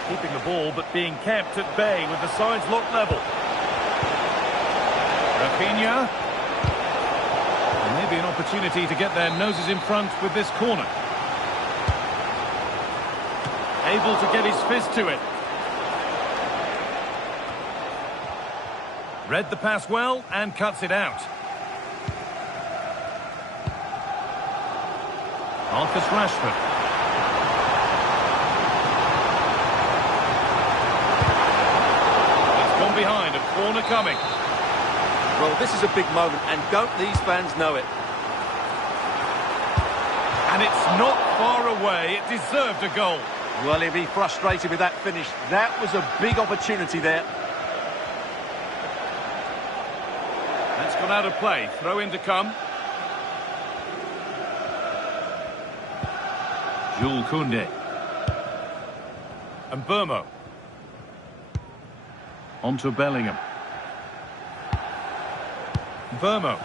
Keeping the ball but being kept at bay with the sides locked level. Rafinha. Maybe an opportunity to get their noses in front with this corner. Able to get his fist to it. Read the pass well and cuts it out. Marcus Rashford. It's gone behind, a corner coming. Well, this is a big moment, and don't these fans know it? And it's not far away. It deserved a goal. Well, he'll be frustrated with that finish. That was a big opportunity there. That's gone out of play. Throw in to come. Jules Koundé. And Burmo. Onto Bellingham. Burmo.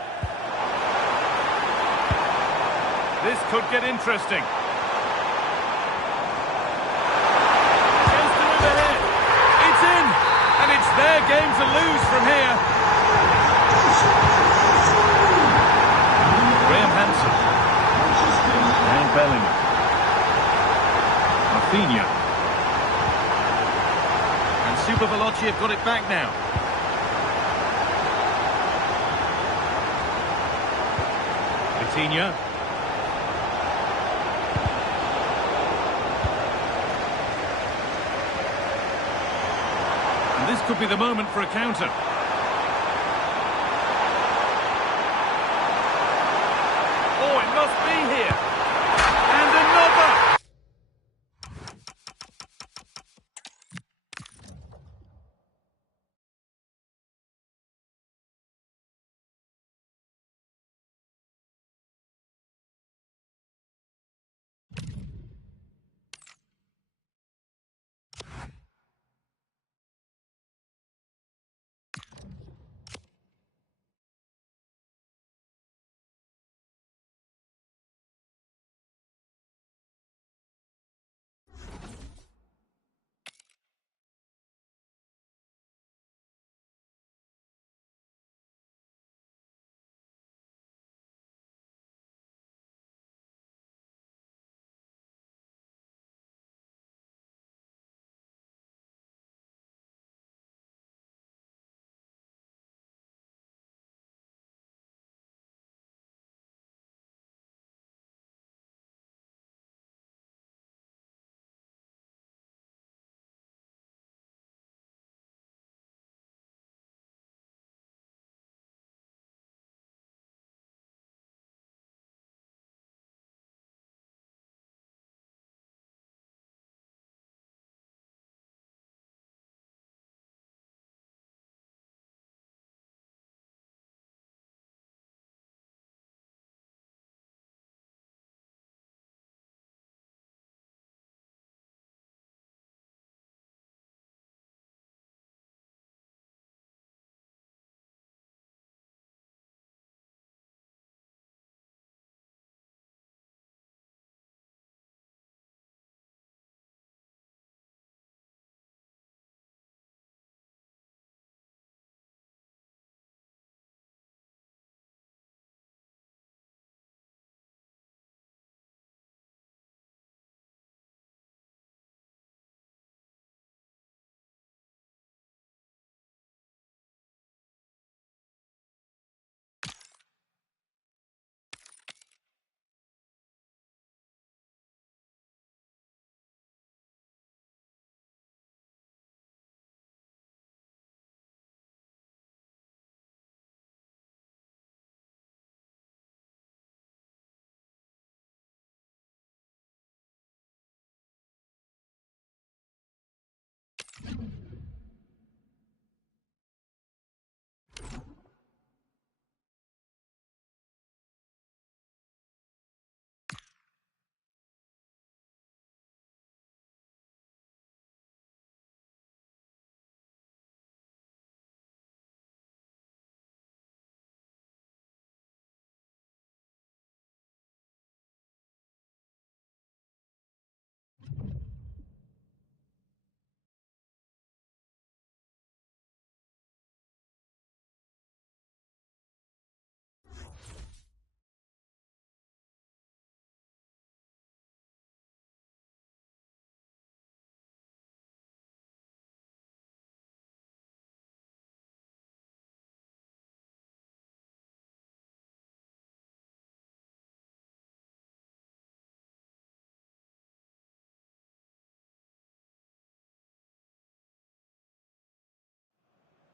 This could get interesting. Chance to move ahead. It's in, and it's their game to lose from here. Graham Hansen. And Bellingham. Rafinha. And Super Veloci have got it back now. Vitinha. And this could be the moment for a counter. Oh, it must be here. And another!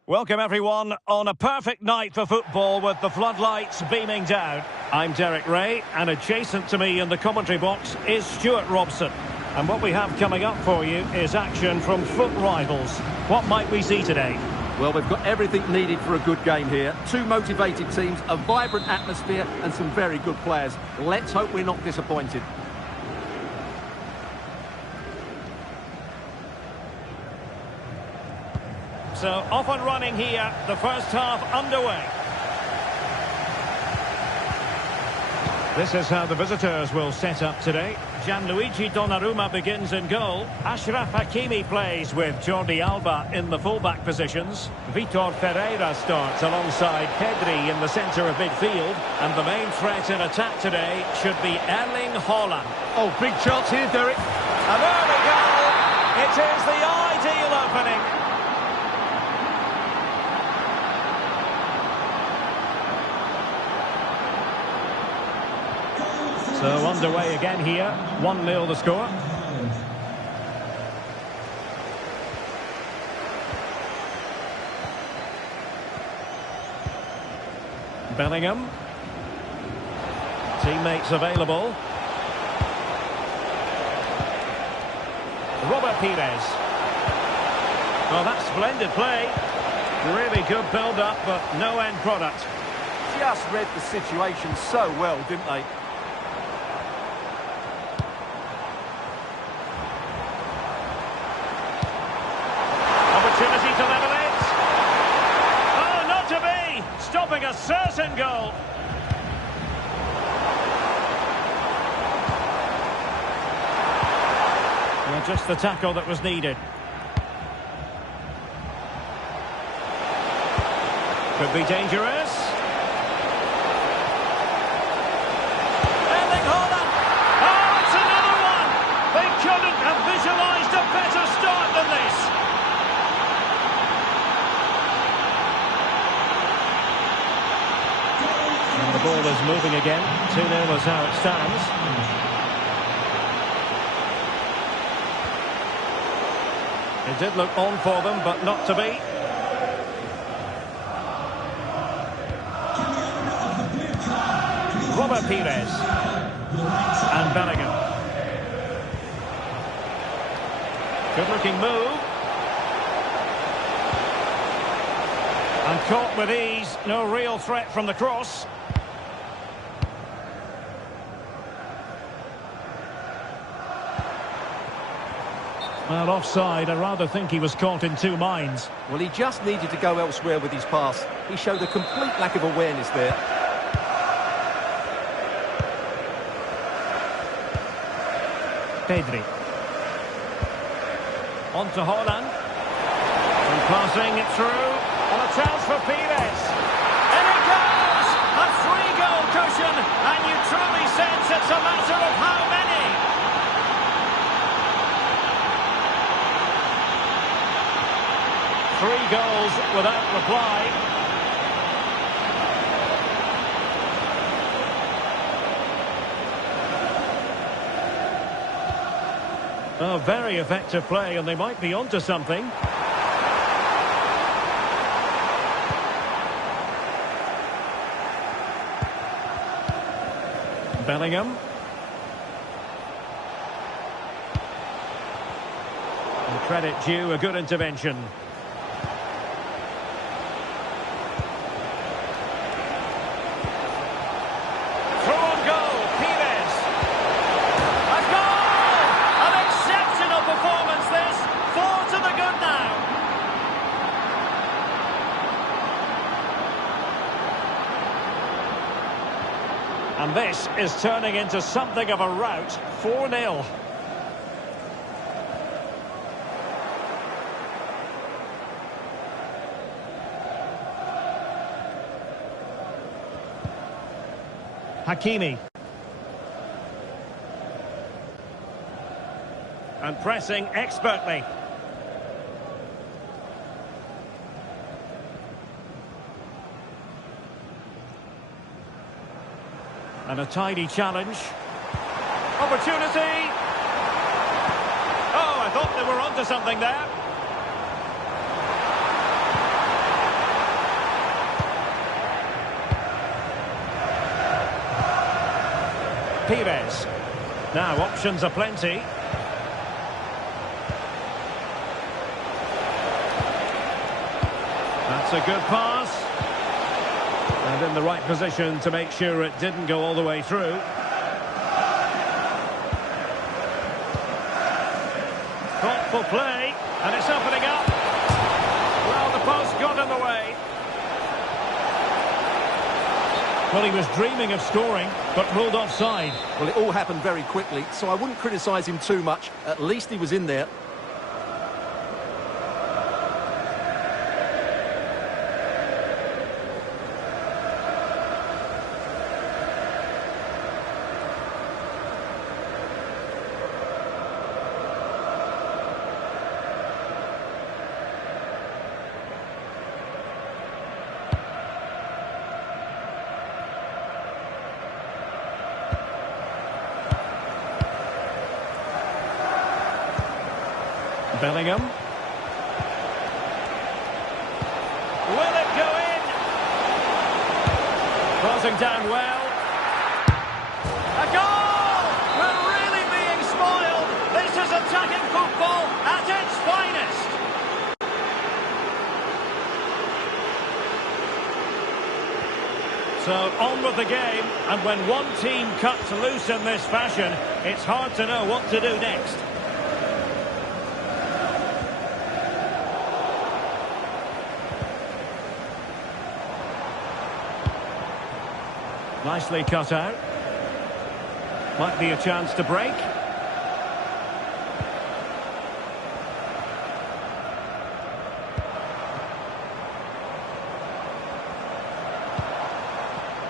Welcome everyone on a perfect night for football with the floodlights beaming down. I'm Derek Ray, and adjacent to me in the commentary box is Stuart Robson. And what we have coming up for you is action from foot rivals. What might we see today? Well, we've got everything needed for a good game here. Two motivated teams, a vibrant atmosphere and some very good players. Let's hope we're not disappointed. So off and running here, the first half underway. This is how the visitors will set up today. Gianluigi Donnarumma begins in goal. Achraf Hakimi plays with Jordi Alba in the fullback positions. Vitor Ferreira starts alongside Pedri in the centre of midfield. And the main threat in attack today should be Erling Haaland. Oh, big chance here, Derek. And there we go! It is the ideal opening. So underway again here, 1-0 the score. Bellingham. Teammates available. Robert Pires. Well, that's splendid play. Really good build-up, but no end product. Just read the situation so well, didn't they? Opportunity to level it. Oh, not to be! Stopping a certain goal. Well, just the tackle that was needed. Could be dangerous. Erling Haaland. Oh, it's another one! They couldn't have visualised a better start than this. And the ball is moving again. 2-0 is how it stands. It did look on for them, but not to be. Robert Pires and Bellingham. Good looking move. And caught with ease, no real threat from the cross. Well, offside, I rather think he was caught in two minds. Well, he just needed to go elsewhere with his pass. He showed a complete lack of awareness there. Pedri. On to Haaland. And passing it through. And a chance for Pires. In it goes! A 3-goal cushion. And you truly sense it's a matter of how many. Three goals without reply. Oh, very effective play, and they might be onto something. Bellingham. And credit due, a good intervention. And this is turning into something of a rout. 4-0. Hakimi. And pressing expertly. And a tidy challenge. Opportunity! Oh, I thought they were onto something there. Pires. Now, options are plenty. That's a good pass. And in the right position to make sure it didn't go all the way through. Thoughtful play, and it's opening up. Well, the post got in the way. Well, he was dreaming of scoring, but ruled offside. Well, it all happened very quickly, so I wouldn't criticise him too much. At least he was in there. Bellingham. Will it go in? Closing down well. A goal! We're really being spoiled. This is attacking football at its finest. So on with the game, and when one team cuts loose in this fashion, it's hard to know what to do next. Nicely cut out. Might be a chance to break.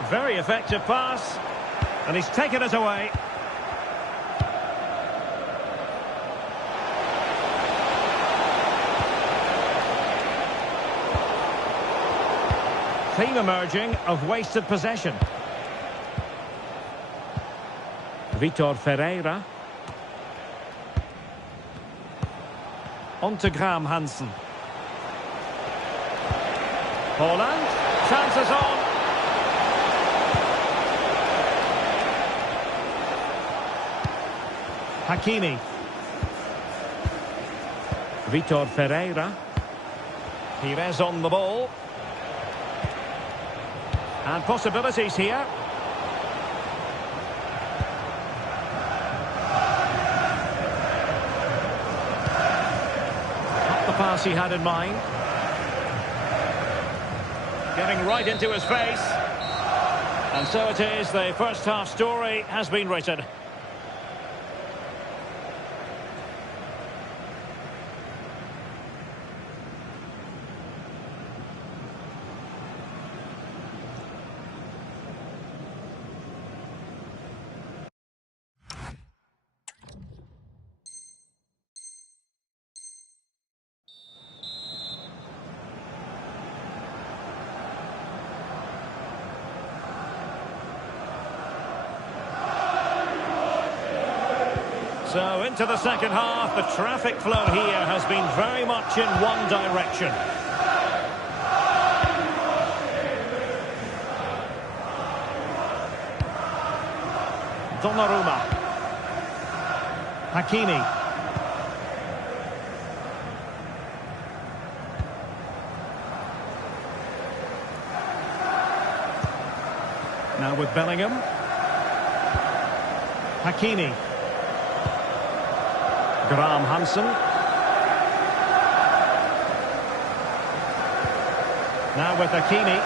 Very effective pass. And he's taken it away. Theme emerging of wasted possession. Vitor Ferreira. On to Graham Hansen. Holland. Chances on. Hakimi. Vitor Ferreira. Pires on the ball. And possibilities here. Pass he had in mind. Getting right into his face. And so it is, the first half story has been written. So into the second half, the traffic flow here has been very much in one direction. Donnarumma. Hakimi. Now with Bellingham. Hakimi. Graham Hansen. Now with Hakimi.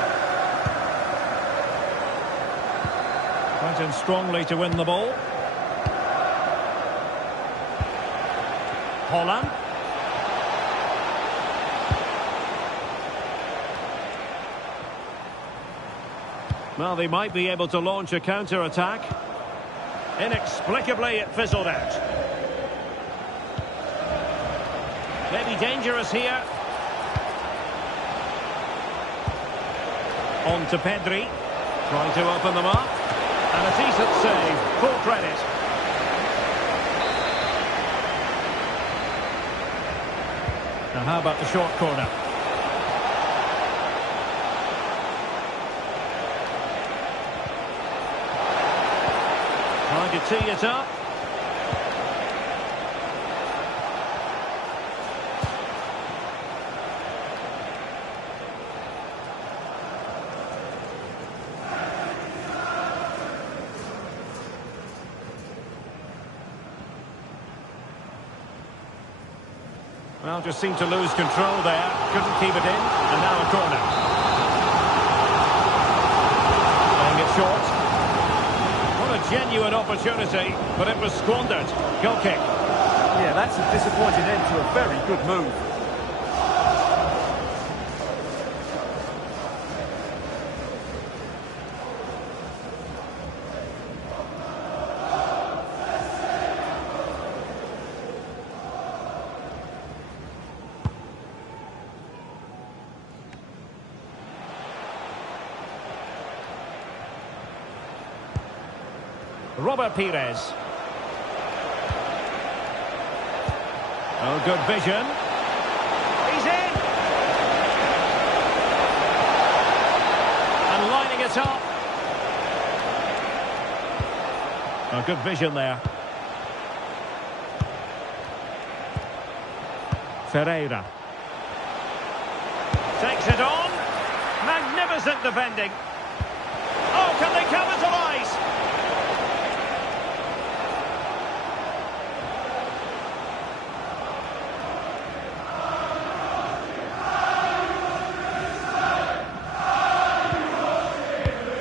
Went in strongly to win the ball. Holland. Well, they might be able to launch a counter-attack. Inexplicably, it fizzled out. Maybe dangerous here. On to Pedri. Trying to open them up. And a decent save. Full credit. Now how about the short corner? Trying to tee it up. Well, just seemed to lose control there. Couldn't keep it in. And now a corner. Playing it short. What a genuine opportunity, but it was squandered. Goal kick. Yeah, that's a disappointing end to a very good move. Robert Pires. Oh, good vision. He's in! And lining it up. Oh, good vision there. Ferreira. Takes it on. Magnificent defending. Oh, can they capitalise?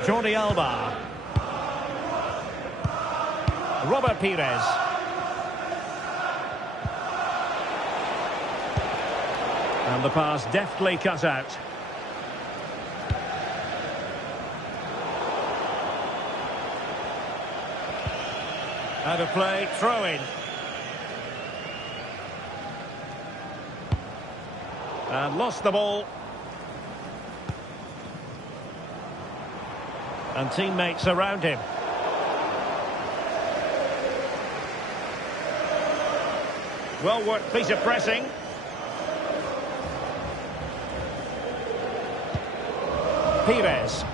Jordi Alba. Robert Pires. And the pass deftly cut out. Out of play, throw in. And lost the ball. And teammates around him. Well worked piece of pressing. Pires.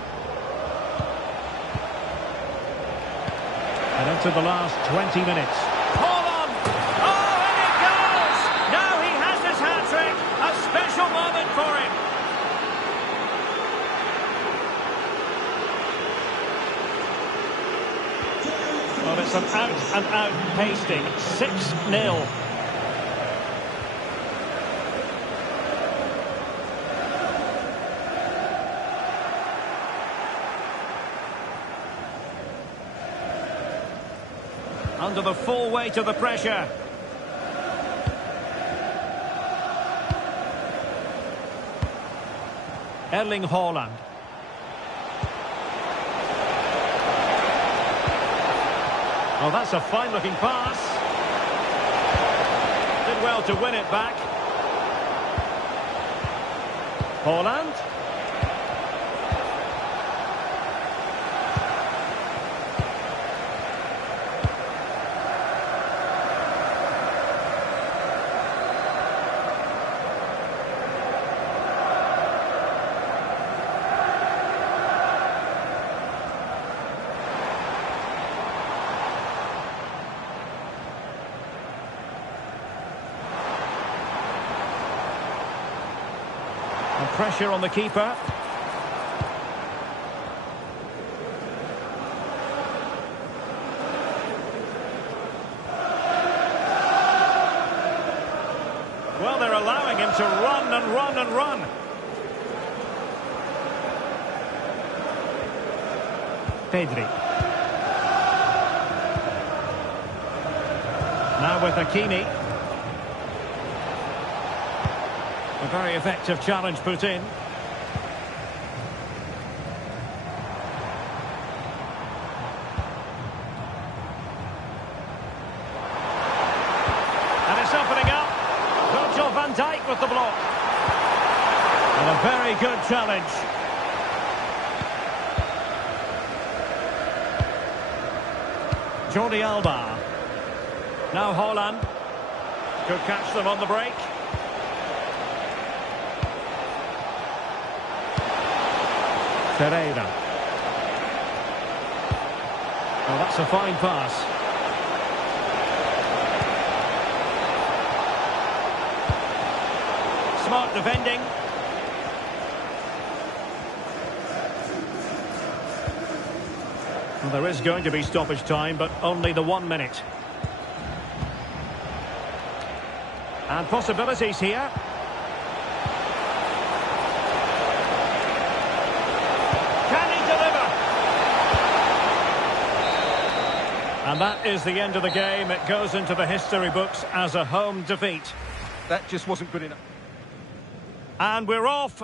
And into the last 20 minutes. Hold on! Oh, and it goes! Now he has his hat-trick. A special moment for him. Well, it's an out-and-out pasting. 6-0. Under the full weight of the pressure. Erling Haaland. Oh, that's a fine-looking pass. Did well to win it back. Haaland. Pressure on the keeper. Well, they're allowing him to run and run and run. Pedri. Now with Hakimi. A very effective challenge put in. And it's opening up. Virgil van Dijk with the block. And a very good challenge. Jordi Alba. Now Haaland. Could catch them on the break. Ferreira. Oh, that's a fine pass. Smart defending. Well, there is going to be stoppage time, but only the 1 minute. And possibilities here. Can he deliver? And that is the end of the game. It goes into the history books as a home defeat. That just wasn't good enough. And we're off.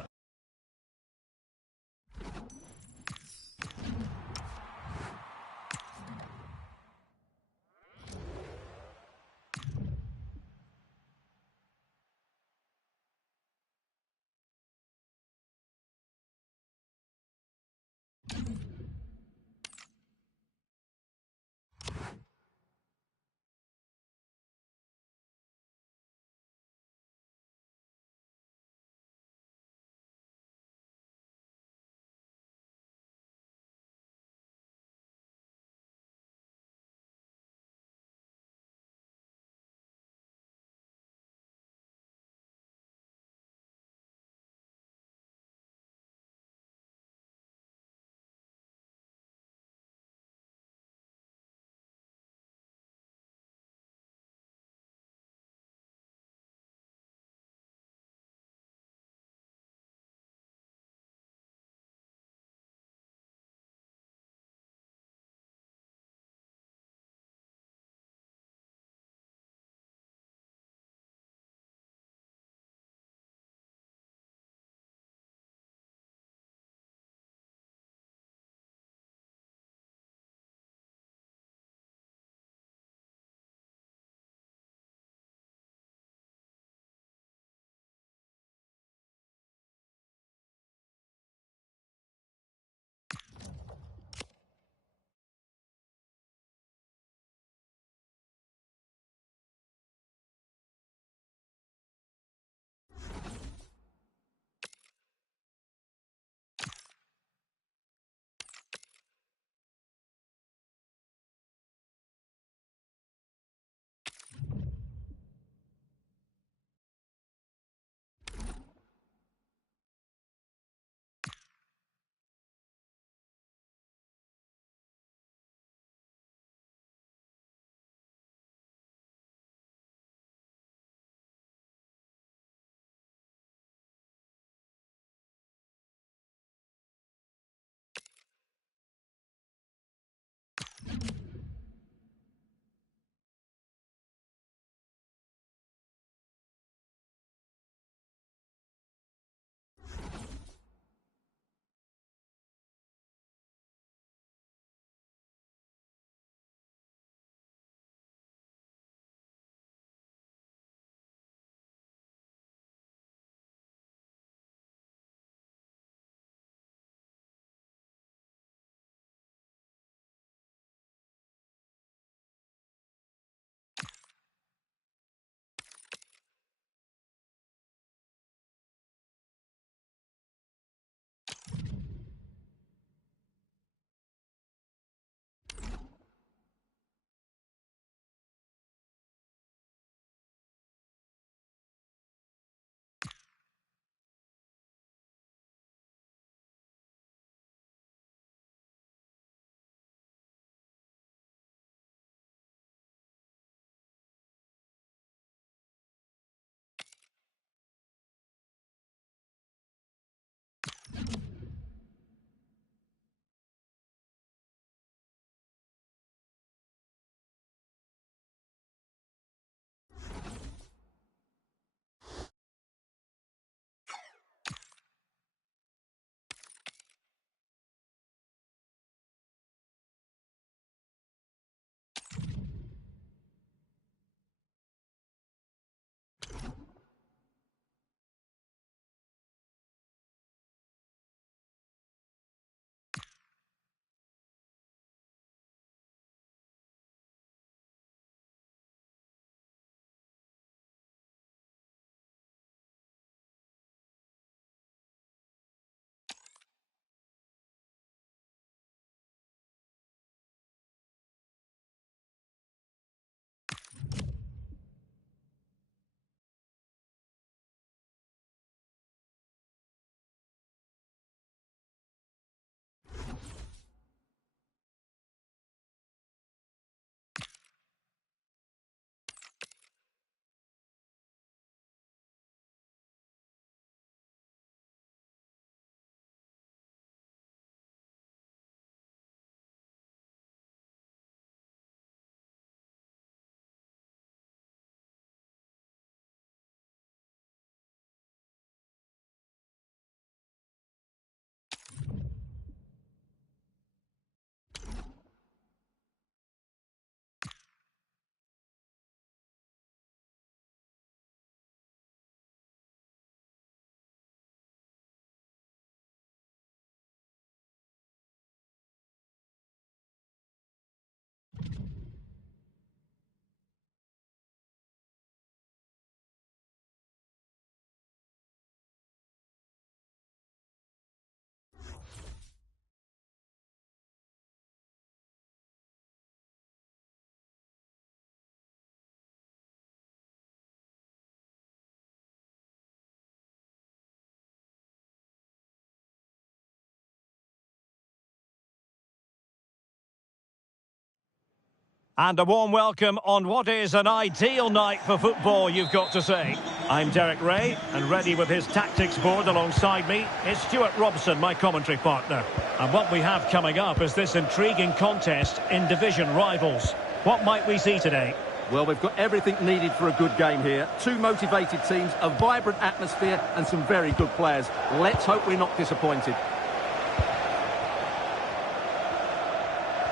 And a warm welcome on what is an ideal night for football, you've got to say. I'm Derek Ray, and ready with his tactics board alongside me is Stuart Robson, my commentary partner. And what we have coming up is this intriguing contest in division rivals. What might we see today? Well, we've got everything needed for a good game here. Two motivated teams, a vibrant atmosphere and some very good players. Let's hope we're not disappointed.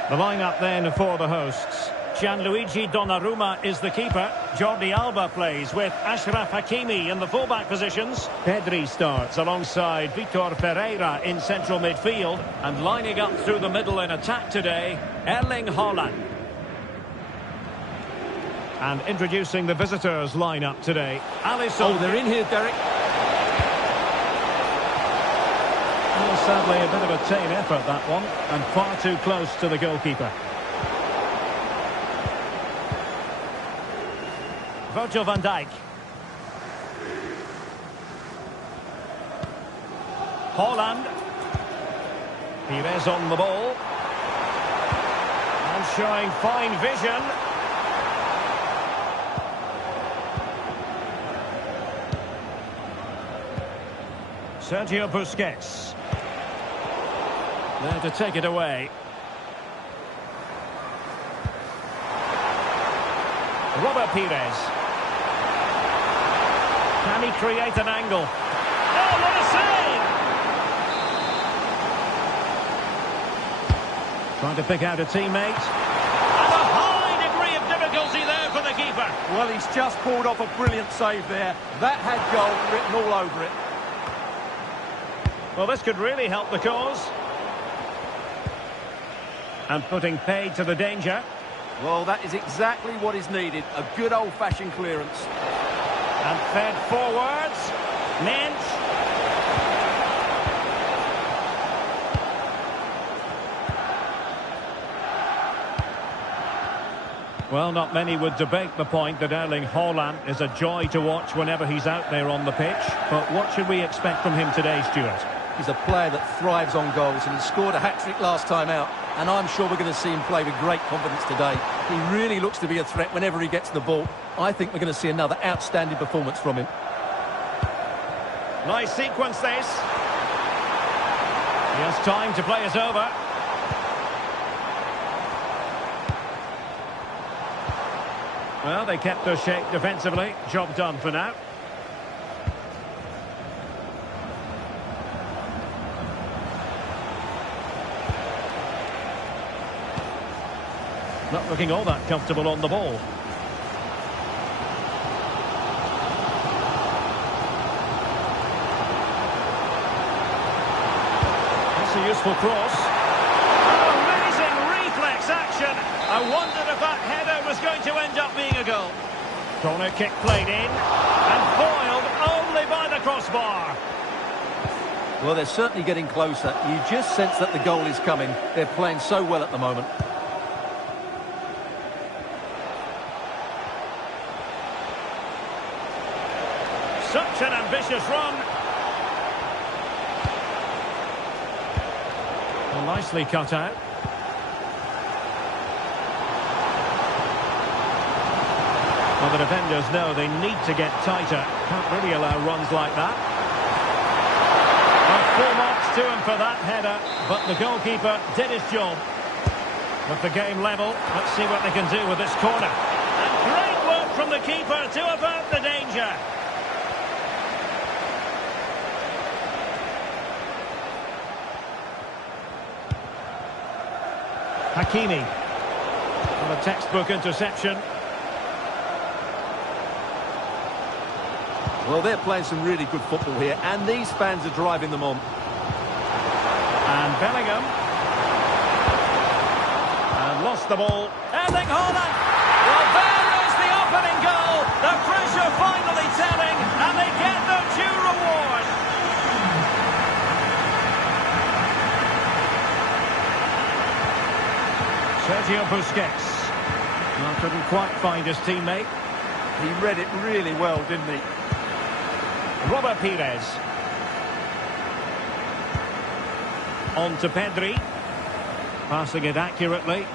The lineup then for the hosts. Gianluigi Donnarumma is the keeper. Jordi Alba plays with Achraf Hakimi in the fullback positions. Pedri starts alongside Vitor Ferreira in central midfield. And lining up through the middle in attack today, Erling Haaland. And introducing the visitors lineup today, Alisson. Oh, they're in here, Derek. Well, sadly, a bit of a tame effort, that one. And far too close to the goalkeeper. Virgil van Dijk. Haaland. Pires on the ball. And showing fine vision. Sergio Busquets. There to take it away. Robert Pires. Can he create an angle? Oh, what a save! Trying to pick out a teammate. And a high degree of difficulty there for the keeper. Well, he's just pulled off a brilliant save there. That had goal written all over it. Well, this could really help the cause. And putting paid to the danger. Well, that is exactly what is needed. A good old-fashioned clearance. And fed forwards. Mensch. Well, not many would debate the point that Erling Haaland is a joy to watch whenever he's out there on the pitch. But what should we expect from him today, Stuart? He's a player that thrives on goals, and he scored a hat-trick last time out. And I'm sure we're going to see him play with great confidence today. He really looks to be a threat whenever he gets the ball. I think we're going to see another outstanding performance from him. Nice sequence, this. He has time to play us over. Well, they kept their shape defensively. Job done for now. Not looking all that comfortable on the ball. That's a useful cross. Amazing reflex action. I wondered if that header was going to end up being a goal. Corner kick played in and foiled only by the crossbar. Well, they're certainly getting closer. You just sense that the goal is coming. They're playing so well at the moment. Such an ambitious run. Well, nicely cut out. Well, the defenders know they need to get tighter. Can't really allow runs like that. Well, full marks to him for that header, but the goalkeeper did his job. With the game level, let's see what they can do with this corner. And great work from the keeper to avert the danger. Hakimi. And a textbook interception. Well, they're playing some really good football here, and these fans are driving them on. And Bellingham. And lost the ball. Erling Haaland. Well, there is the opening goal. The pressure finally telling, and they get their due reward. Sergio Busquets. Well, couldn't quite find his teammate. He read it really well, didn't he? Robert Pires. On to Pedri. Passing it accurately.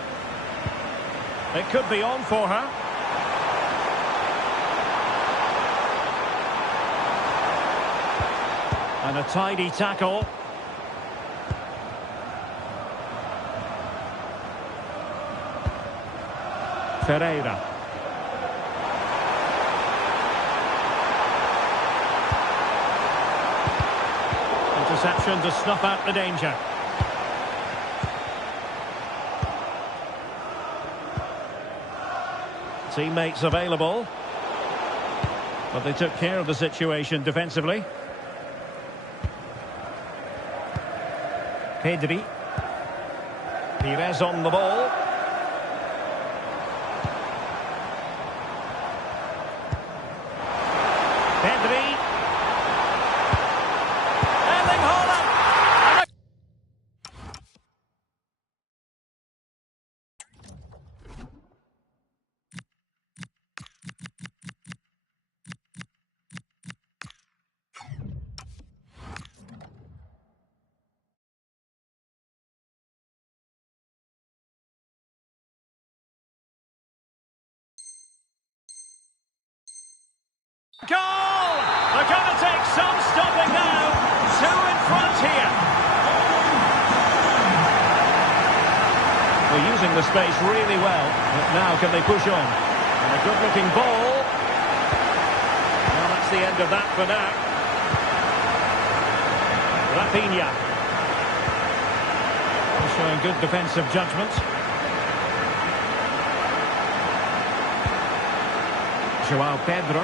It could be on for her. And a tidy tackle. Ferreira. Interception to snuff out the danger. Teammates available. But they took care of the situation defensively. Pedri. Pires on the ball. Pedri. Erling Haaland. Goal! They're going to take some stopping now. Two in front here. They're using the space really well, but now can they push on? And a good-looking ball. Well, that's the end of that for now. Rafinha. Showing good defensive judgment. João Pedro.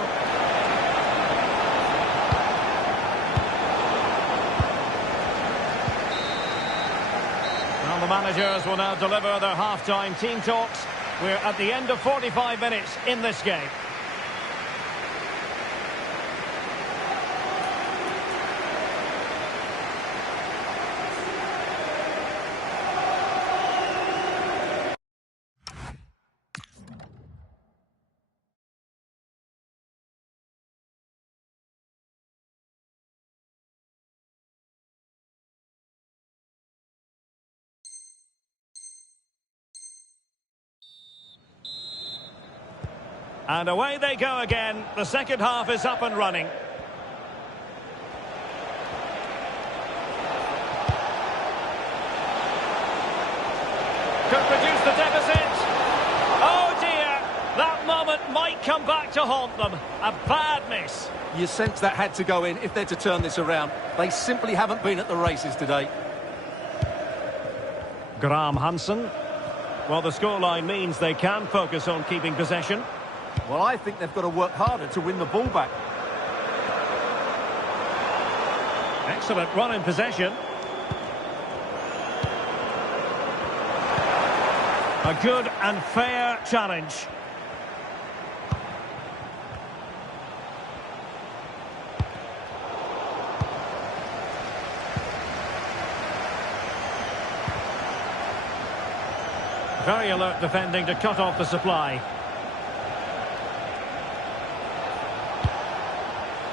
The managers will now deliver their half-time team talks. We're at the end of 45 minutes in this game. And away they go again. The second half is up and running. Could produce the deficit. Oh dear, that moment might come back to haunt them. A bad miss. You sense that had to go in if they're to turn this around. They simply haven't been at the races today. Graham Hansen. Well, the scoreline means they can focus on keeping possession. Well, I think they've got to work harder to win the ball back. Excellent run in possession. A good and fair challenge. Very alert defending to cut off the supply.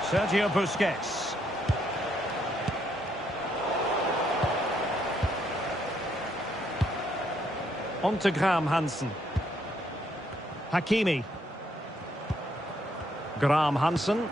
Sergio Busquets. On to Graham Hansen. Hakimi. Graham Hansen.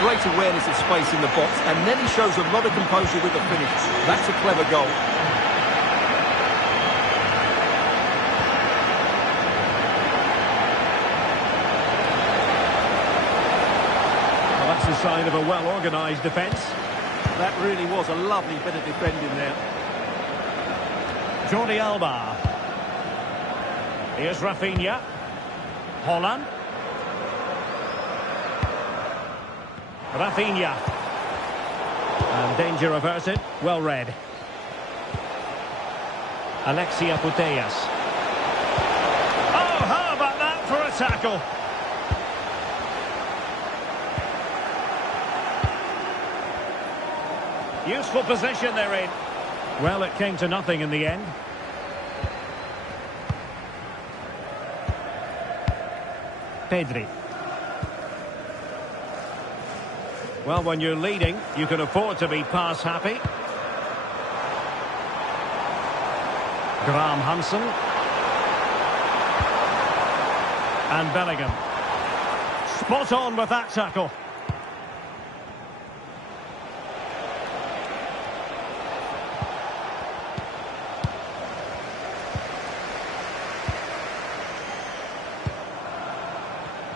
Great awareness of space in the box, and then he shows a lot of composure with the finish. That's a clever goal. Well, that's a sign of a well-organised defence. That really was a lovely bit of defending there. Jordi Alba. Here's Rafinha. Haaland. Rafinha. And danger averted. Well read. Alexia Putellas. Oh, how about that for a tackle? Useful position they're in. Well, it came to nothing in the end. Pedri. Well, when you're leading, you can afford to be pass happy. Graham Hansen. And Bellingham. Spot on with that tackle.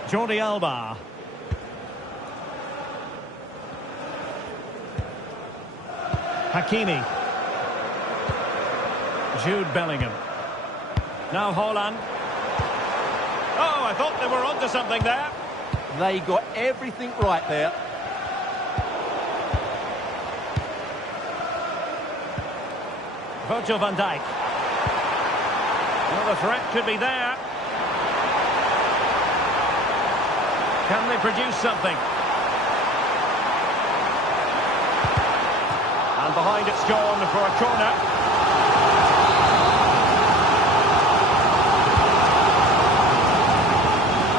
Jordi Alba. Hakimi. Jude Bellingham. Now Haaland. Oh, I thought they were onto something there. They got everything right there. Virgil van Dijk. Well, the threat could be there. Can they produce something? And behind it's gone for a corner.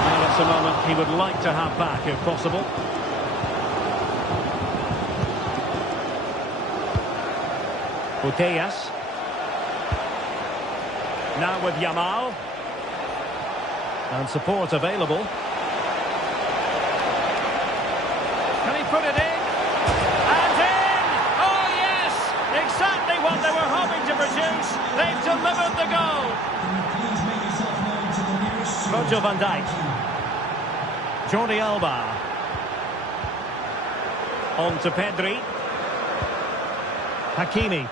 And it's a moment he would like to have back if possible. Putellas. Now with Yamal. And support available. Can he put it in? And in! Oh, yes! Exactly what they were hoping to produce. They've delivered the goal. Virgil van Dijk. Jordi Alba. On to Pedri. Hakimi.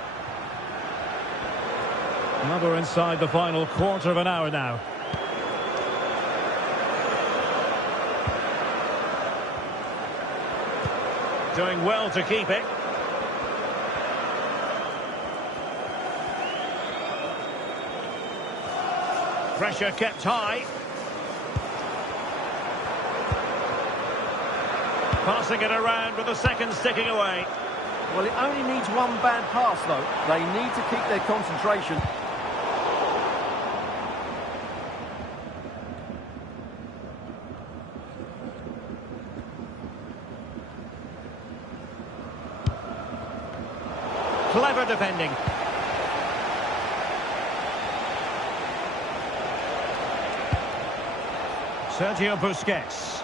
Now we're inside the final quarter of an hour now. Doing well to keep it. Pressure kept high. Passing it around with the seconds ticking away. Well, it only needs one bad pass, though. They need to keep their concentration. Clever defending. Sergio Busquets.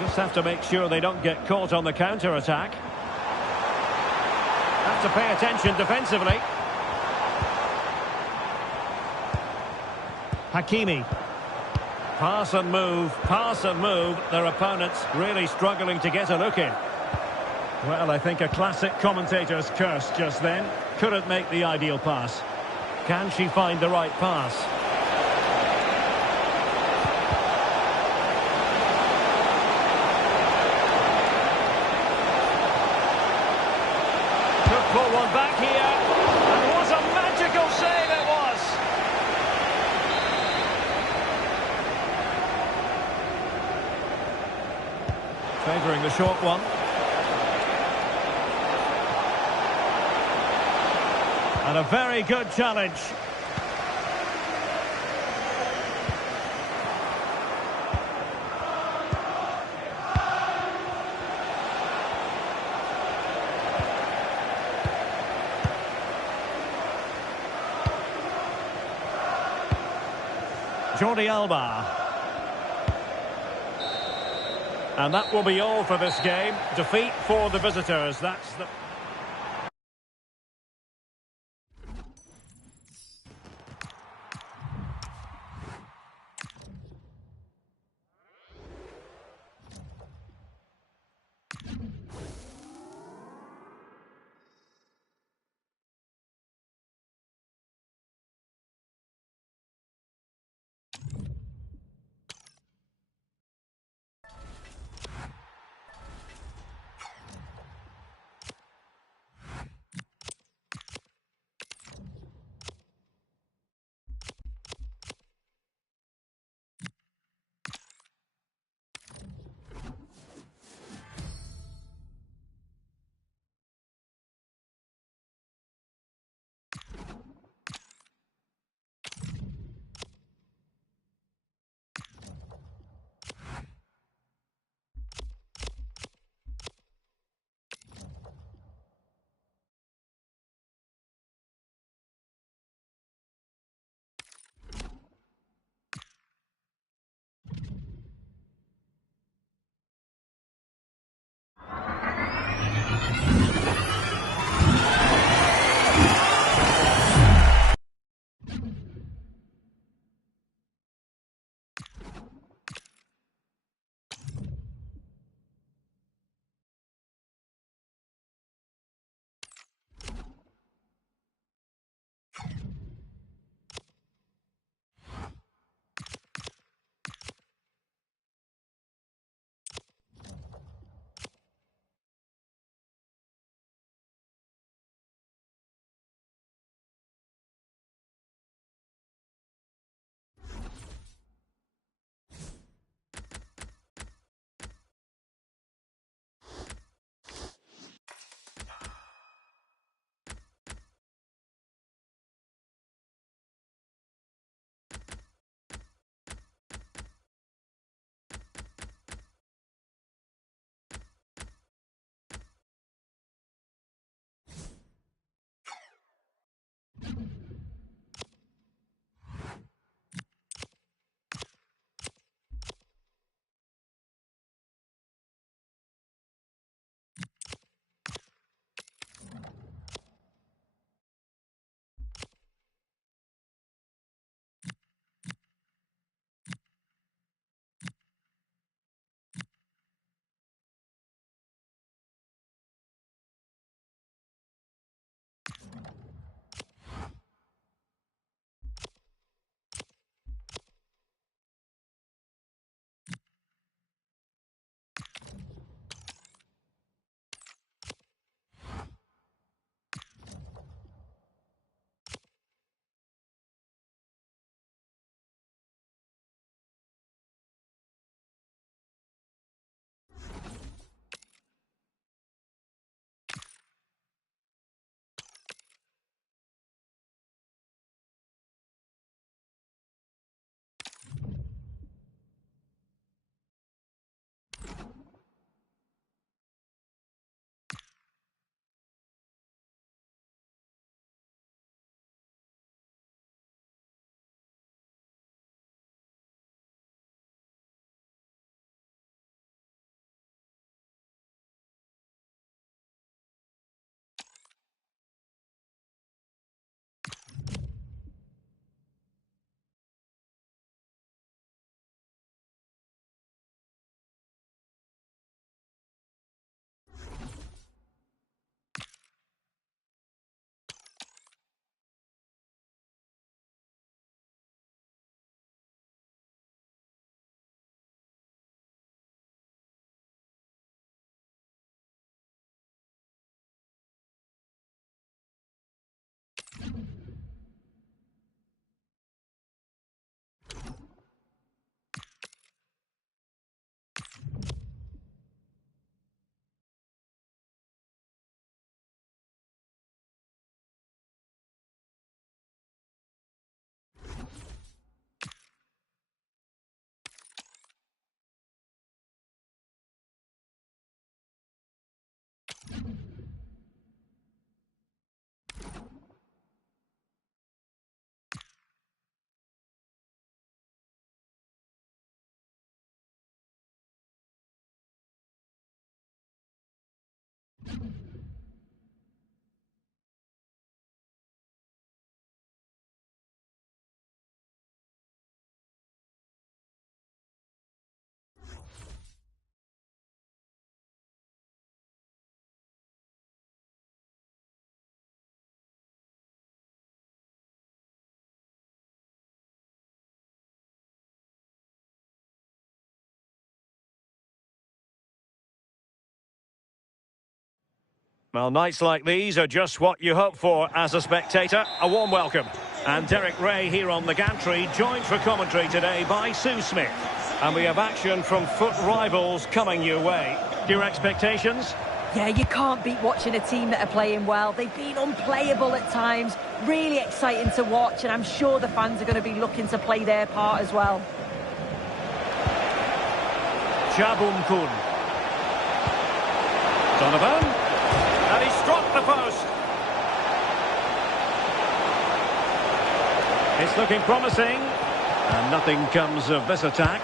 Just have to make sure they don't get caught on the counter-attack. Have to pay attention defensively. Hakimi. Pass and move, pass and move. Their opponents really struggling to get a look in. Well, I think a classic commentator's curse just then. Couldn't make the ideal pass. Can she find the right pass? Could pull one back here. And what a magical save it was. Favouring the short one. And a very good challenge. Jordi Alba. And that will be all for this game. Defeat for the visitors. That's the... Well, nights like these are just what you hope for as a spectator. A warm welcome. And Derek Ray here on the gantry, joined for commentary today by Sue Smith. And we have action from foot rivals coming your way. Your expectations? Yeah, you can't beat watching a team that are playing well. They've been unplayable at times. Really exciting to watch, and I'm sure the fans are going to be looking to play their part as well. Jabum Kun. Donovan. And he struck the post. It's looking promising. And nothing comes of this attack.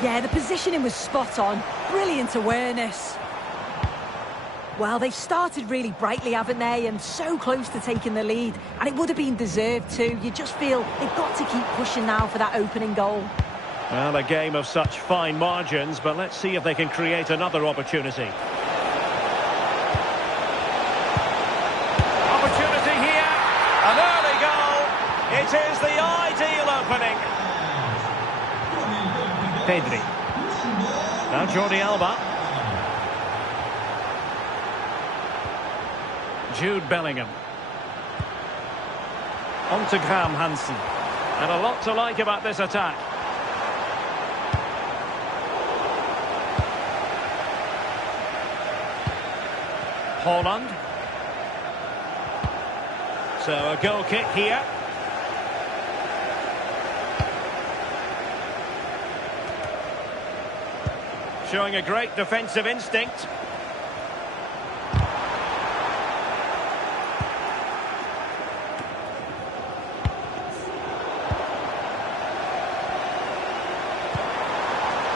Yeah, the positioning was spot on. Brilliant awareness. Well, they've started really brightly, haven't they? And so close to taking the lead. And it would have been deserved too. You just feel they've got to keep pushing now for that opening goal. Well, a game of such fine margins, but let's see if they can create another opportunity. Opportunity here. An early goal. It is the ideal opening. Pedri. Now Jordi Alba. Jude Bellingham. On to Graham Hansen. And a lot to like about this attack. Holland. So a goal kick here. Showing a great defensive instinct.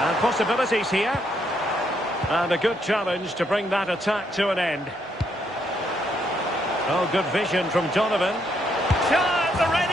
And possibilities here. And a good challenge to bring that attack to an end. Oh, good vision from Donovan. Chance already!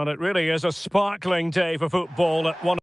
Well, it really is a sparkling day for football at one.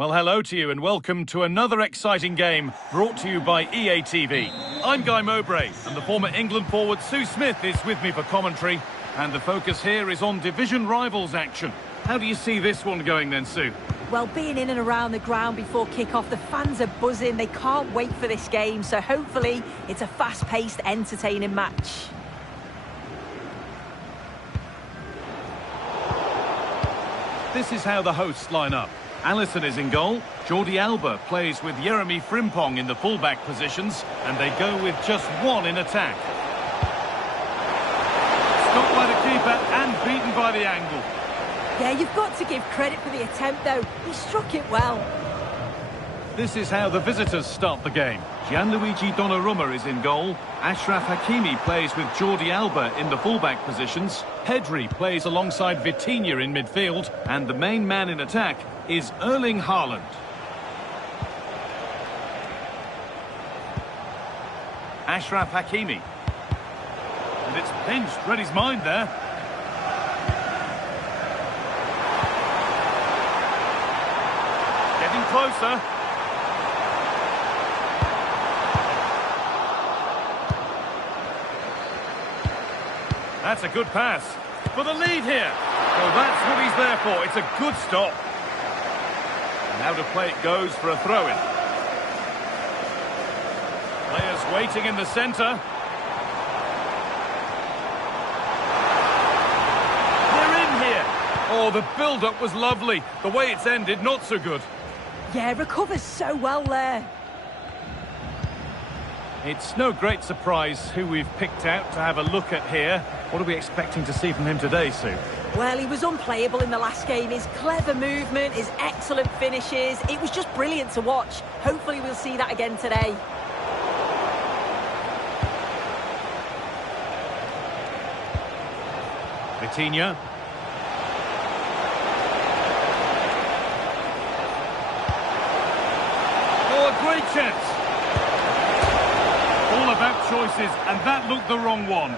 Well, hello to you and welcome to another exciting game brought to you by EA TV. I'm Guy Mowbray and the former England forward Sue Smith is with me for commentary. And the focus here is on division rivals action. How do you see this one going then, Sue? Well, being in and around the ground before kick-off, the fans are buzzing. They can't wait for this game, so hopefully it's a fast-paced, entertaining match. This is how the hosts line up. Alisson is in goal. Jordi Alba plays with Jeremy Frimpong in the fullback positions, and they go with just one in attack. Stopped by the keeper and beaten by the angle. Yeah, you've got to give credit for the attempt, though. He struck it well. This is how the visitors start the game. Gianluigi Donnarumma is in goal. Achraf Hakimi plays with Jordi Alba in the fullback positions. Pedri plays alongside Vitinha in midfield. And the main man in attack is Erling Haaland. Achraf Hakimi. And it's pinched, read his mind there. Getting closer. That's a good pass. For the lead here. Well, that's what he's there for. It's a good stop. And out of play it goes for a throw-in. Players waiting in the centre. They're in here. Oh, the build-up was lovely. The way it's ended, not so good. Yeah, recovers so well there. It's no great surprise who we've picked out to have a look at here. What are we expecting to see from him today, Sue? Well, he was unplayable in the last game. His clever movement, his excellent finishes, it was just brilliant to watch. Hopefully we'll see that again today. Vitinha. Oh, a great chance. All about choices, and that looked the wrong one.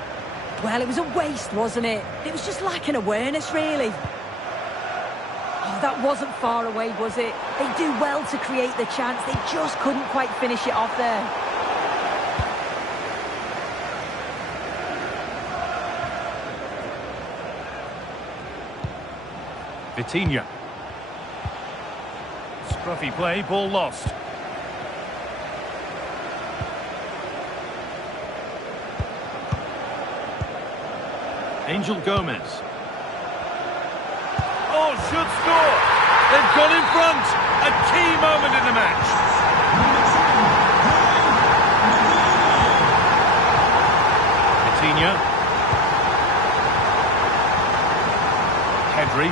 Well, it was a waste, wasn't it? It was just lacking awareness, really. Oh, that wasn't far away, was it? They do well to create the chance. They just couldn't quite finish it off there. Vitinha. Scruffy play, ball lost. Angel Gomez. Oh, should score! They've gone in front! A key moment in the match! Vitinha. Pedri.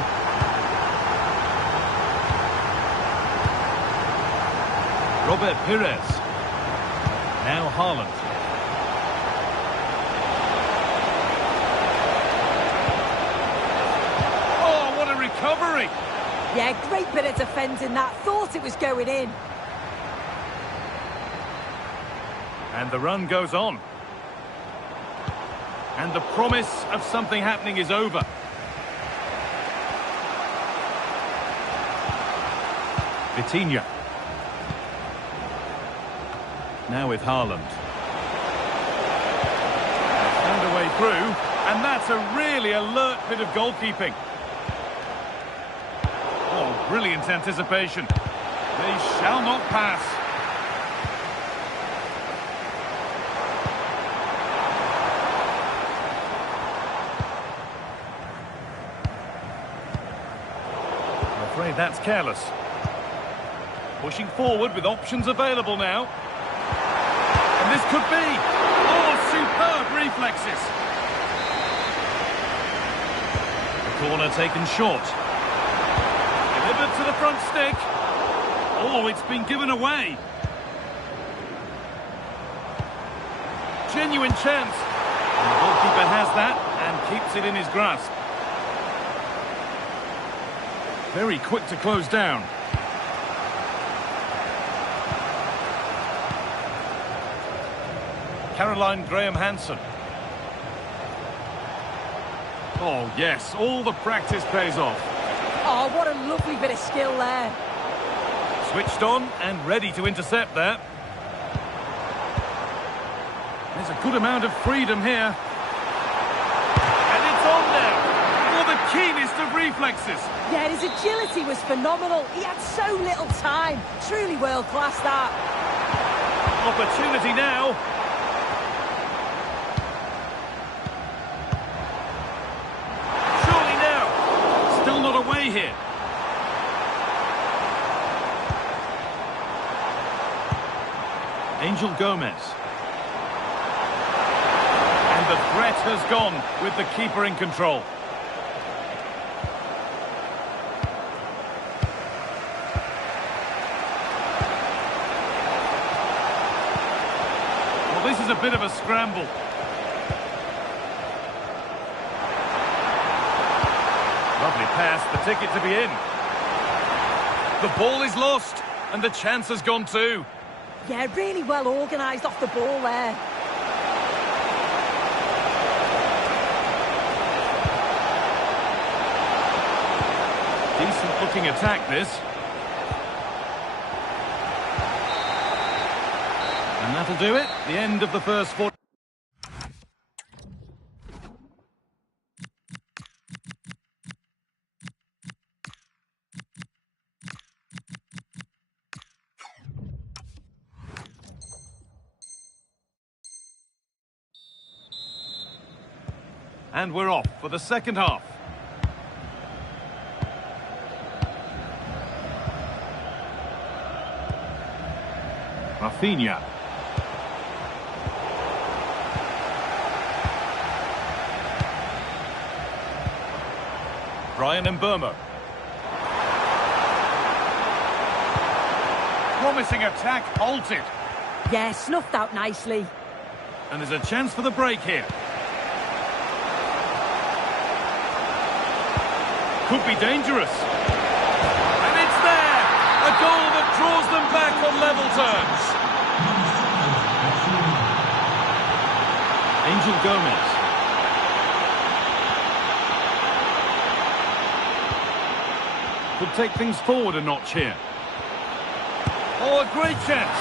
Robert Pires. Now Haaland. Recovery. Yeah, great bit of defending that. Thought it was going in. And the run goes on. And the promise of something happening is over. Vitinha. Now with Haaland. Found a way through. And that's a really alert bit of goalkeeping. Oh, brilliant anticipation. They shall not pass. I'm afraid that's careless. Pushing forward with options available now. And this could be... Oh, superb reflexes. The corner taken short. Delivered to the front stick. Oh, it's been given away. Genuine chance. And the goalkeeper has that and keeps it in his grasp. Very quick to close down. Caroline Graham-Hansen. Oh, yes, all the practice pays off. Oh, what a lovely bit of skill there. Switched on and ready to intercept there. There's a good amount of freedom here. And it's on now. For the keenest of reflexes. Yeah, his agility was phenomenal. He had so little time. Truly world-class, that. Opportunity now. Surely now. Still not away here. Angel Gomez. And the threat has gone with the keeper in control. Well, this is a bit of a scramble. Lovely pass, the ticket to be in. The ball is lost, and the chance has gone too. Yeah, really well organised off the ball there. Decent looking attack, this. And that'll do it. The end of the first 40. And we're off for the second half. Rafinha. Brian Mbeumo. Promising attack halted. Yeah, snuffed out nicely. And there's a chance for the break here. Could be dangerous. And it's there! A goal that draws them back on level terms. Angel Gomez. Could take things forward a notch here. Oh, a great chance.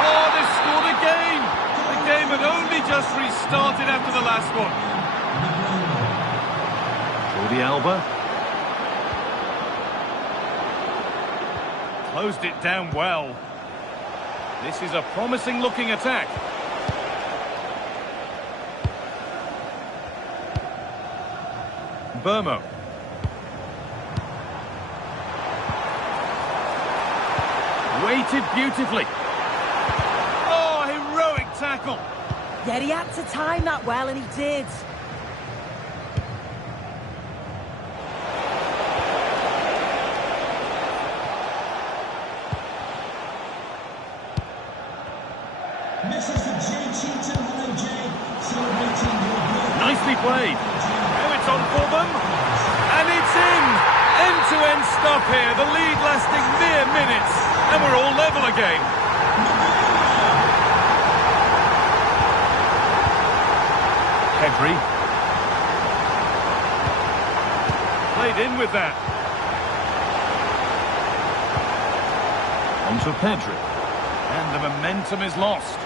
Oh, they've scored again. The game had only just restarted after the last one. Jordi Alba. Closed it down well. This is a promising looking attack. Mbeumo. Weighted beautifully. Oh, heroic tackle. Yeah, he had to time that well, and he did. Nicely played. Now it's on for them. And it's in. End-to-end stop here. The lead lasting mere minutes. And we're all level again. Pedri. Played in with that. On to Pedri. And the momentum is lost.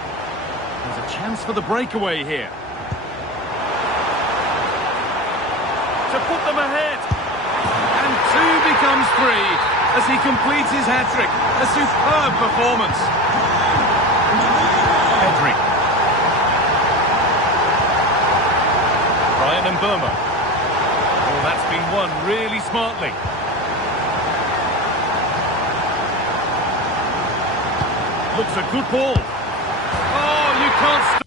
There's a chance for the breakaway here. To put them ahead. And two becomes three as he completes his hat-trick. A superb performance. Pedri. Brian Mbeumo. Oh, that's been won really smartly. Looks a good ball. Oh, you can't stop.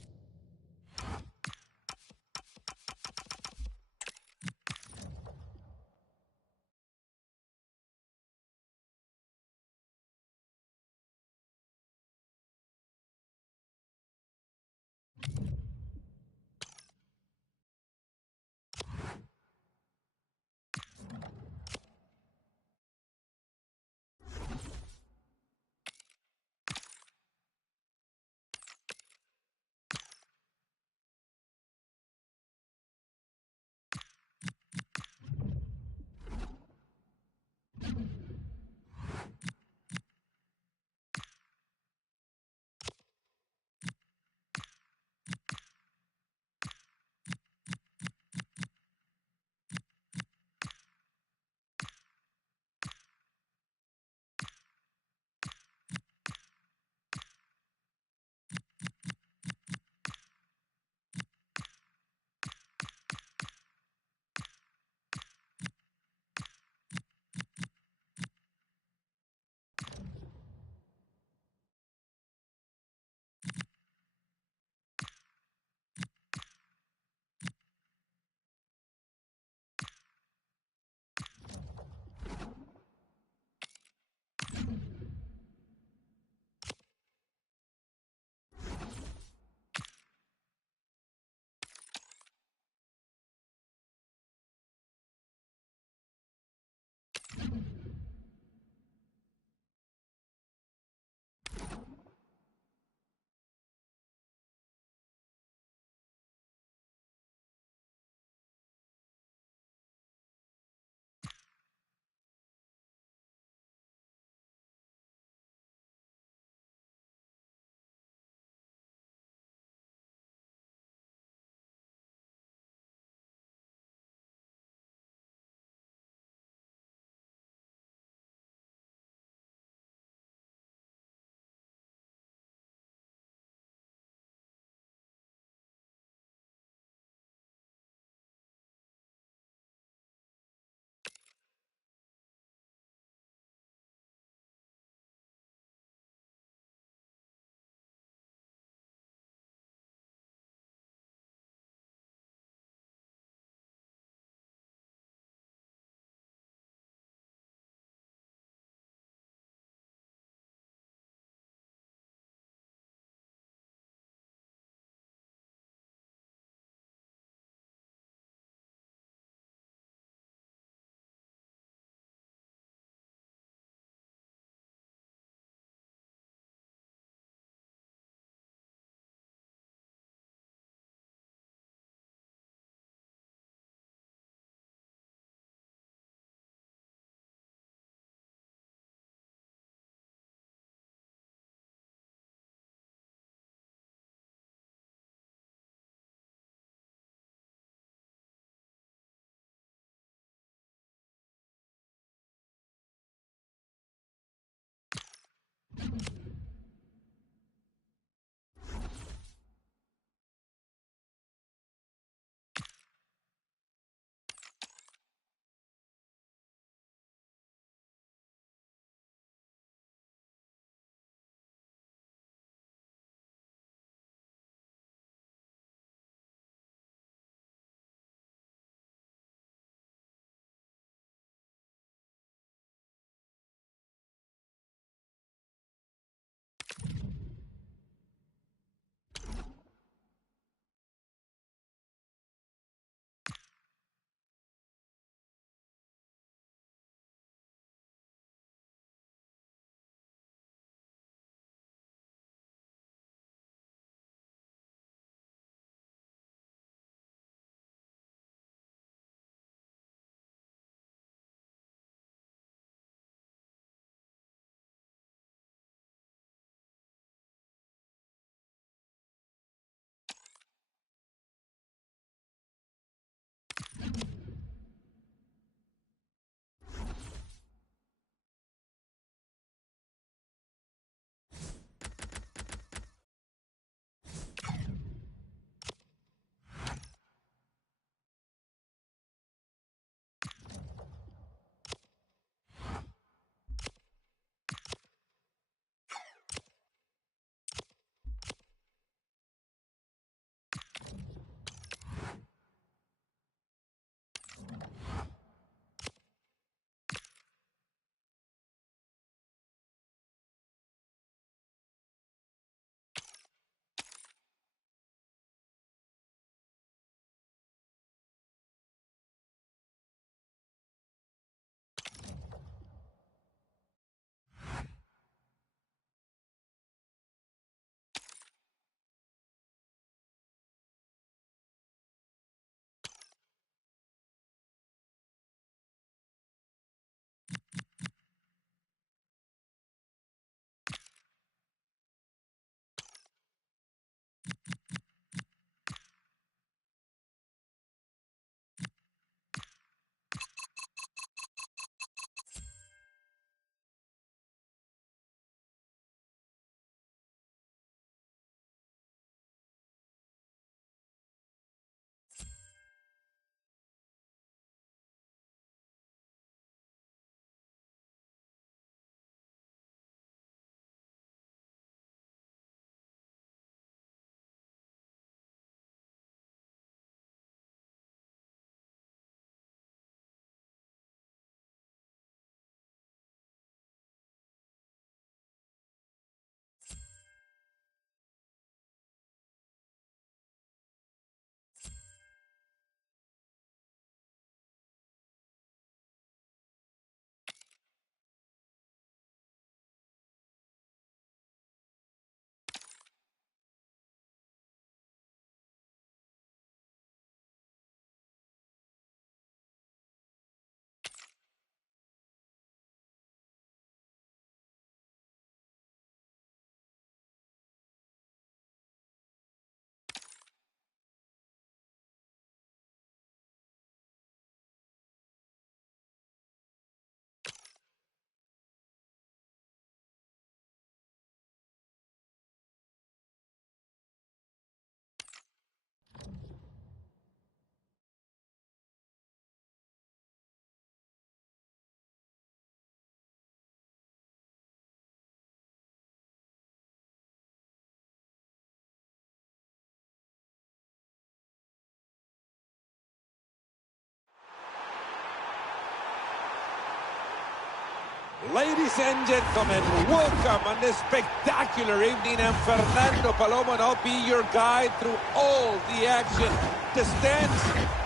Ladies and gentlemen, welcome on this spectacular evening. I'm Fernando Palomo, and I'll be your guide through all the action. The stands,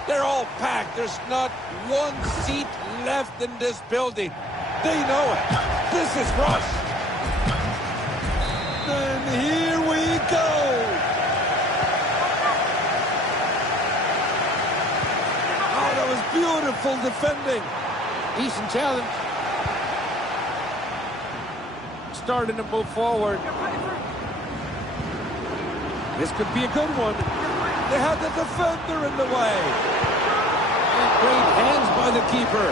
they're all packed. There's not one seat left in this building. They know it. This is Rush. And here we go. Oh, that was beautiful defending. Decent challenge. Starting to move forward. This could be a good one. They had the defender in the way. And great hands by the keeper.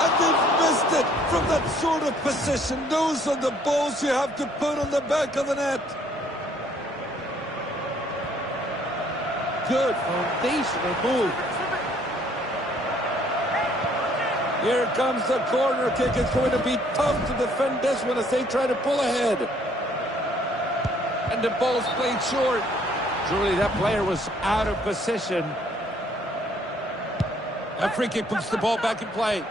And they've missed it from that sort of position. Those are the balls you have to put on the back of the net. Good foundational move. Here comes the corner kick. It's going to be tough to defend this one as they try to pull ahead. And the ball's played short. Truly, that player was out of position. A free kick puts the ball back in play.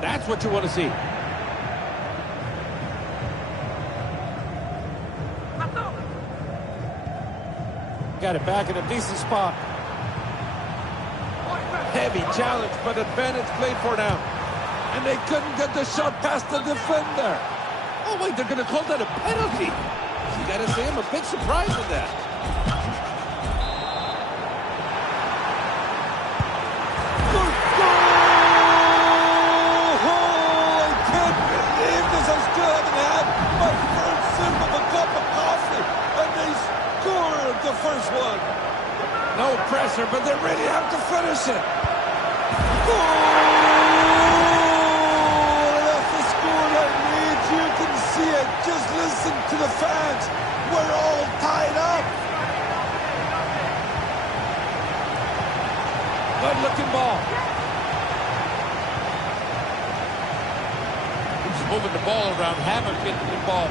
That's what you want to see. Got it back in a decent spot. Heavy challenge, but advantage played for now. And they couldn't get the shot past the defender. Oh, wait, they're going to call that a penalty. You got to say I'm a bit surprised at that. Good goal! Oh, I can't believe this. I still haven't had my first sip of a cup of coffee. And they scored the first one. No pressure, but they really have to finish it. Oh, that's the scoreline lead. You can see it. Just listen to the fans. We're all tied up. Good-looking ball. He's moving the ball around. Hammer getting the ball.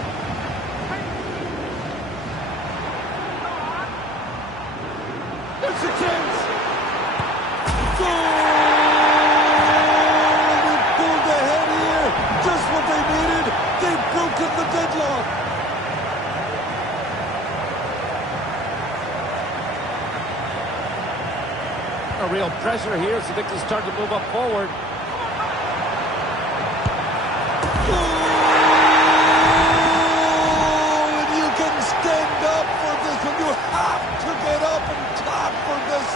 There's a chance. Goal! They pulled ahead here. Just what they needed. They've broken the deadlock. A real pressure here, so they can start to move up forward. And you can stand up for this one. You have to get up and clap for this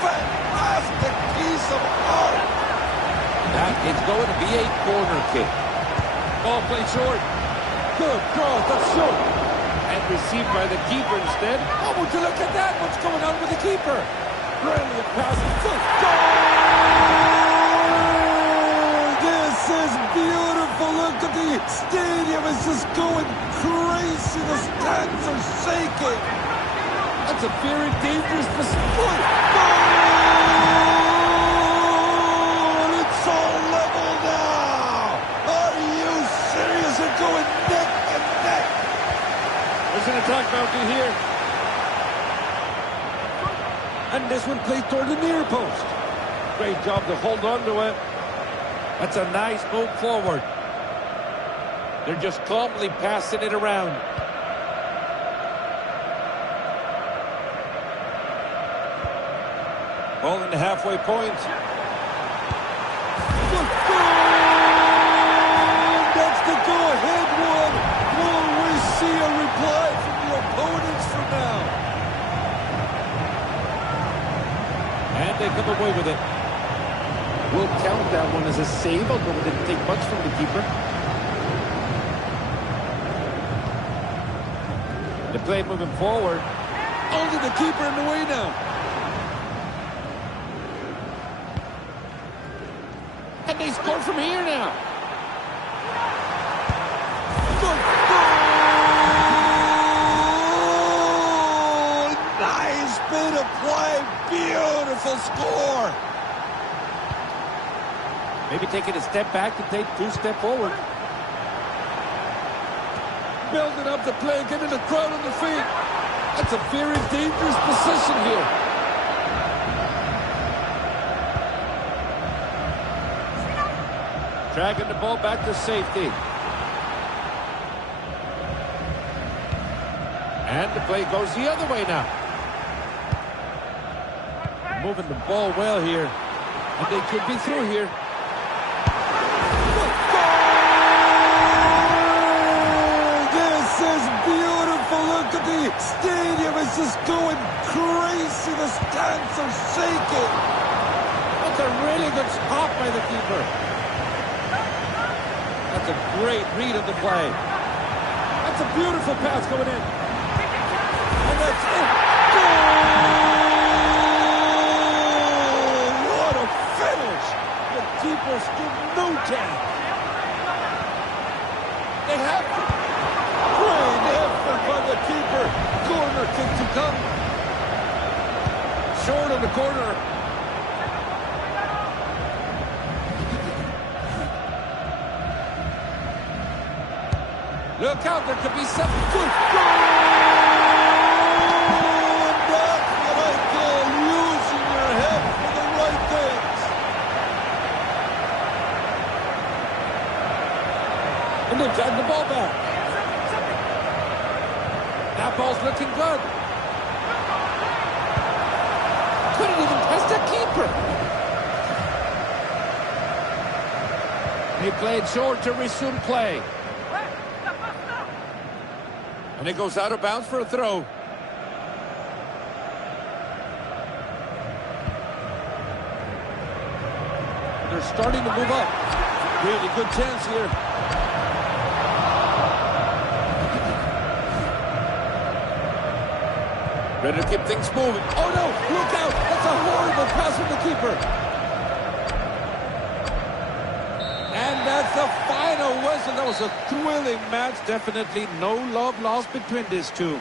fantastic piece of art. That is going to be a corner kick. Ball played short. Good cross, that's short. And received by the keeper instead. Oh, would you look at that? What's going on with the keeper? Brilliant pass. Goal! This is beautiful. Look at the stadium. It's just going crazy. The stands are shaking. That's a very dangerous position. Goal! It's all level now. Are you serious? They're going neck and neck. There's an attack boundary here. And this one played toward the near post. Great job to hold on to it. That's a nice move forward. They're just calmly passing it around. Ball in the halfway point. Good goal! That's the go-ahead one. Will we see a reply from the opponents from now? And they come away with it. We'll count that one as a save, although it didn't take much from the keeper. The play moving forward. Only the keeper in the way now. And they score from here now. Good goal! Nice bit of play. Beautiful score. Maybe taking a step back to take 2 steps forward. Building up the play, getting the crowd on the feet. That's a very dangerous position here. Dragging the ball back to safety. And the play goes the other way now. Moving the ball well here. And they could be through here. This is beautiful. Look at the stadium. It's just going crazy. The stands are shaking. That's a really good stop by the keeper. That's a great read of the play. That's a beautiful pass going in. And that's it. Goal! What a finish. The keeper stood no chance. They have to. Great effort by the keeper. Corner kick to come. Short on the corner. Look out, there could be something good. Goal! That's what I call using your head for the right things. And they've gotten the ball back. That ball's looking good. Couldn't even pass the keeper. He played short to resume play. And it goes out of bounds for a throw. They're starting to move up. Really good chance here. Ready to keep things moving. Oh no, look out. That's a horrible pass from the keeper. And that's the final whistle. That was a thrilling match. Definitely no love lost between these two.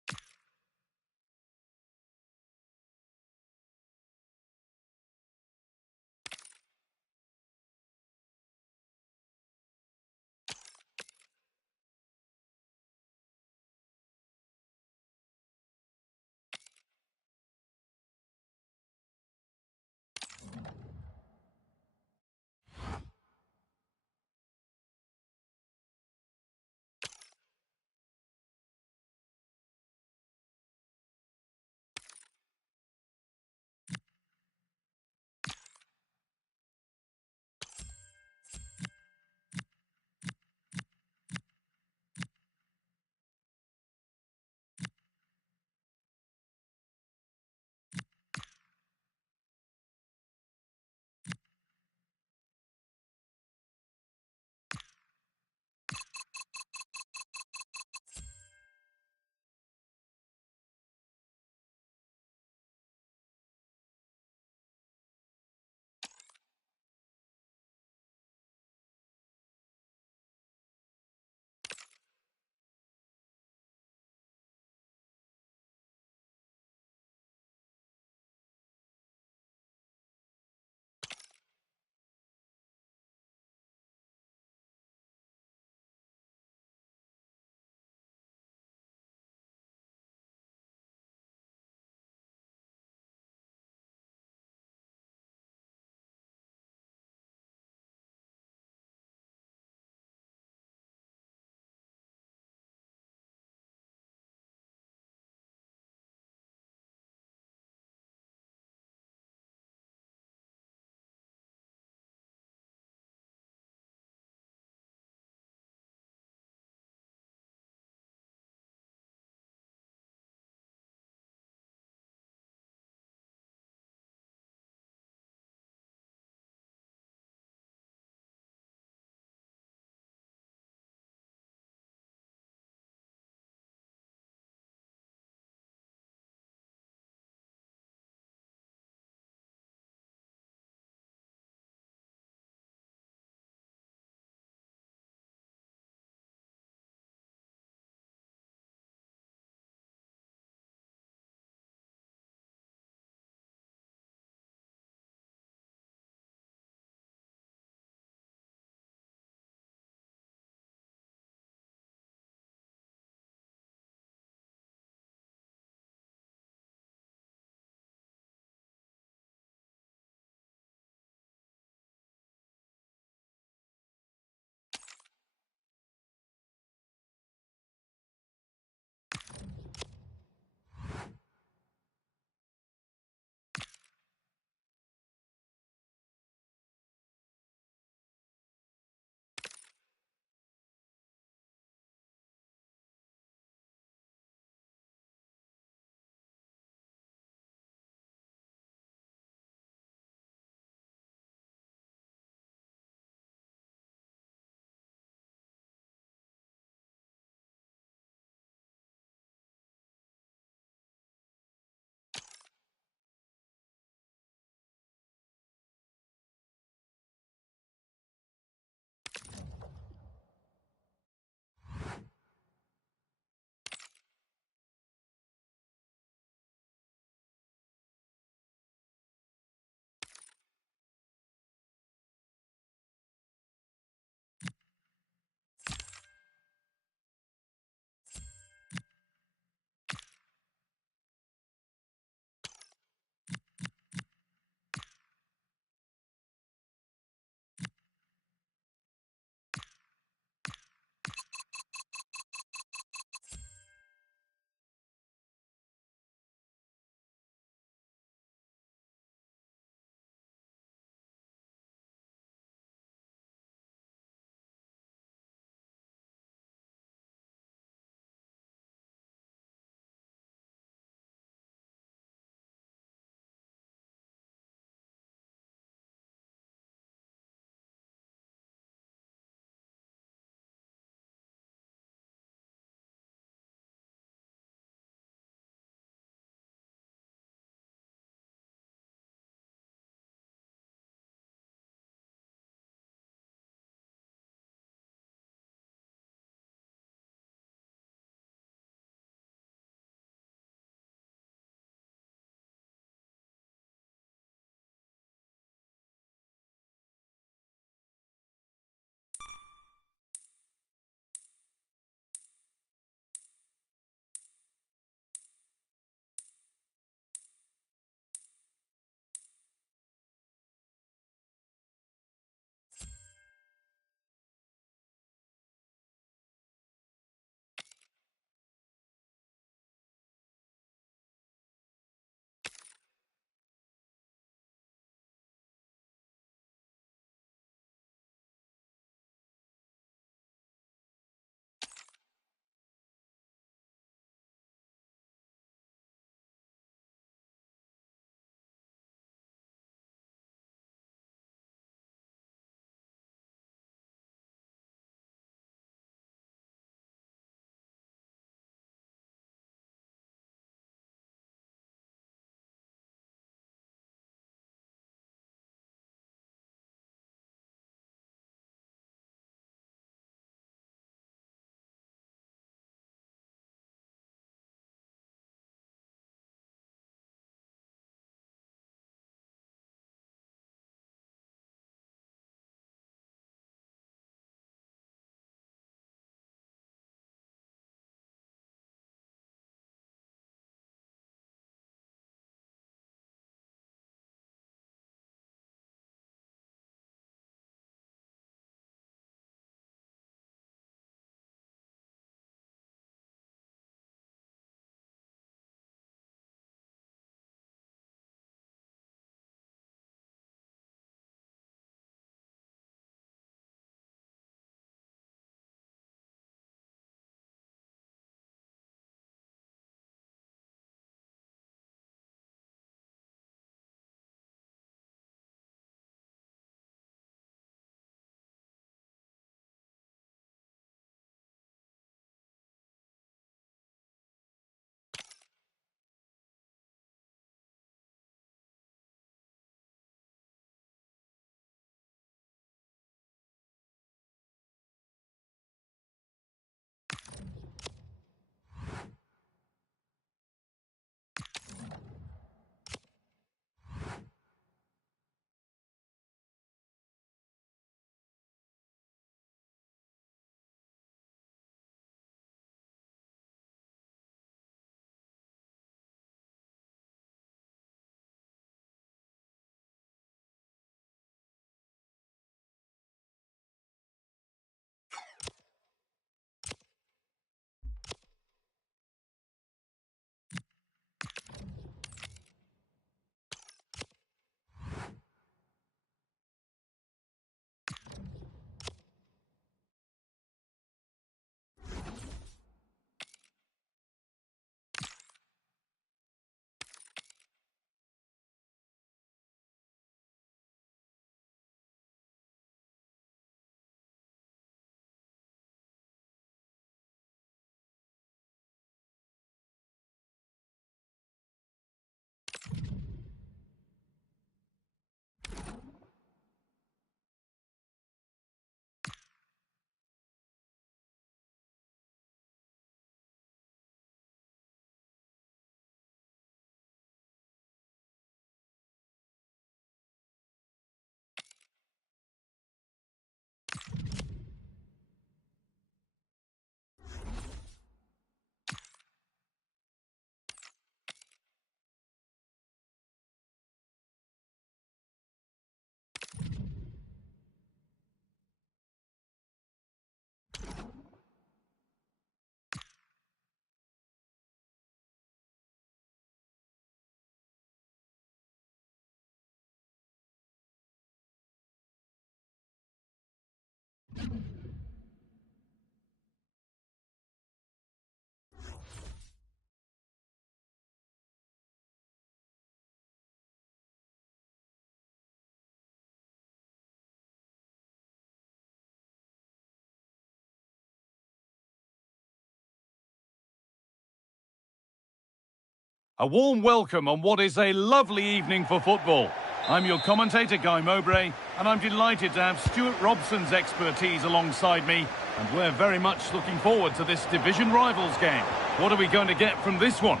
A warm welcome on what is a lovely evening for football. I'm your commentator, Guy Mowbray, and I'm delighted to have Stuart Robson's expertise alongside me, and we're very much looking forward to this division rivals game. What are we going to get from this one?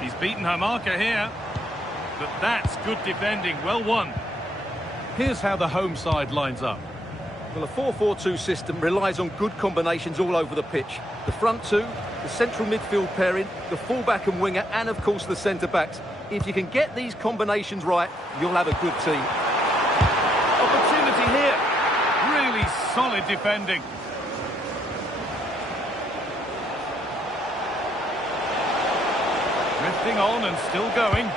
She's beaten her marker here, but that's good defending, well won. Here's how the home side lines up. Well, a 4-4-2 system relies on good combinations all over the pitch. The front two, the central midfield pairing, the fullback and winger, and of course the centre-backs. If you can get these combinations right, you'll have a good team. Opportunity here. Really solid defending. Drifting on and still going.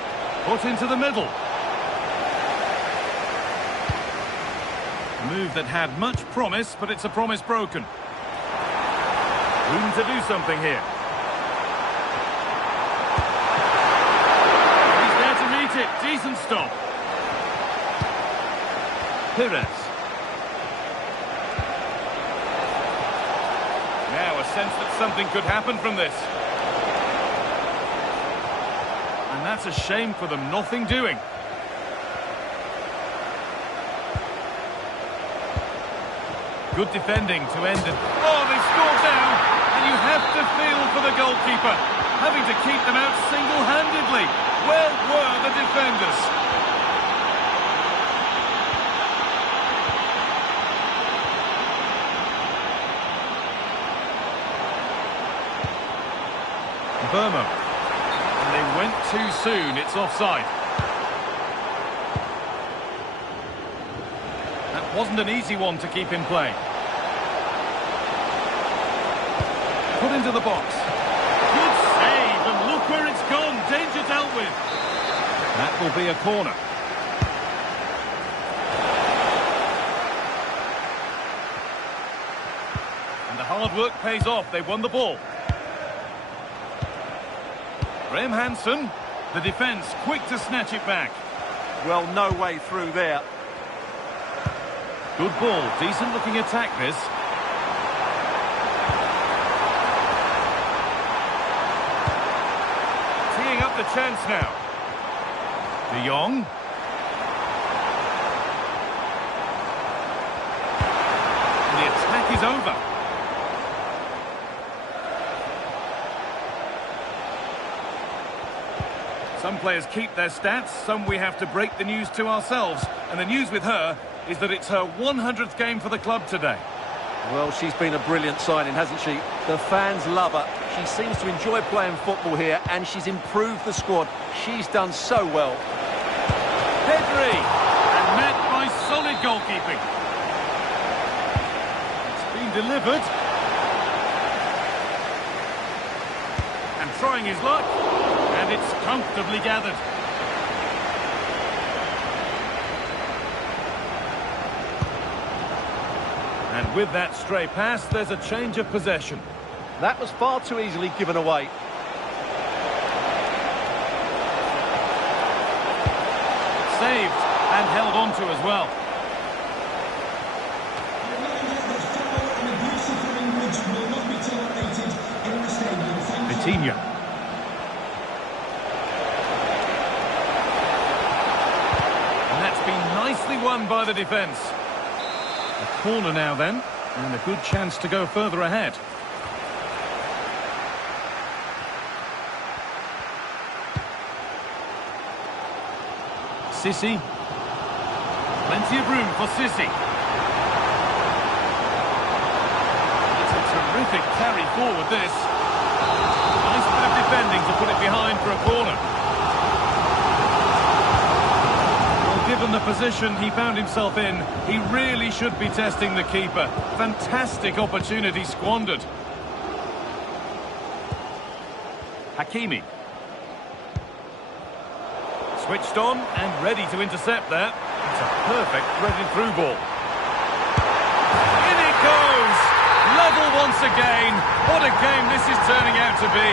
Put into the middle. A move that had much promise, but it's a promise broken. Room to do something here. He's there to meet it. Decent stop. Pires. Now a sense that something could happen from this. And that's a shame for them, nothing doing. Good defending to end it. Oh, they've scored now, and you have to feel for the goalkeeper, having to keep them out single-handedly. Where were the defenders? Burma. And they went too soon, it's offside. That wasn't an easy one to keep in play. Put into the box. Good save, and look where it's gone. Danger dealt with. That will be a corner. And the hard work pays off. They won the ball. Graham Hansen, the defence quick to snatch it back. Well, no way through there. Good ball, decent looking attack this. Teeing up the chance now. De Jong. And the attack is over. Some players keep their stats, some we have to break the news to ourselves. And the news with her is that it's her 100th game for the club today. Well, she's been a brilliant signing, hasn't she? The fans love her. She seems to enjoy playing football here, and she's improved the squad. She's done so well. Pedri! And met by solid goalkeeping. It's been delivered. And trying his luck. And it's comfortably gathered. And with that stray pass, there's a change of possession. That was far too easily given away. Saved and held on to as well. Vitinha. And that's been nicely won by the defence. A corner now then, and a good chance to go further ahead. Sissi. Plenty of room for Sissi. It's a terrific carry forward, this. Nice bit of defending to put it behind for a corner. Well, given the position he found himself in, he really should be testing the keeper. Fantastic opportunity squandered. Hakimi. Switched on and ready to intercept there. It's a perfect threaded-through ball. In it goes! Level once again. What a game this is turning out to be.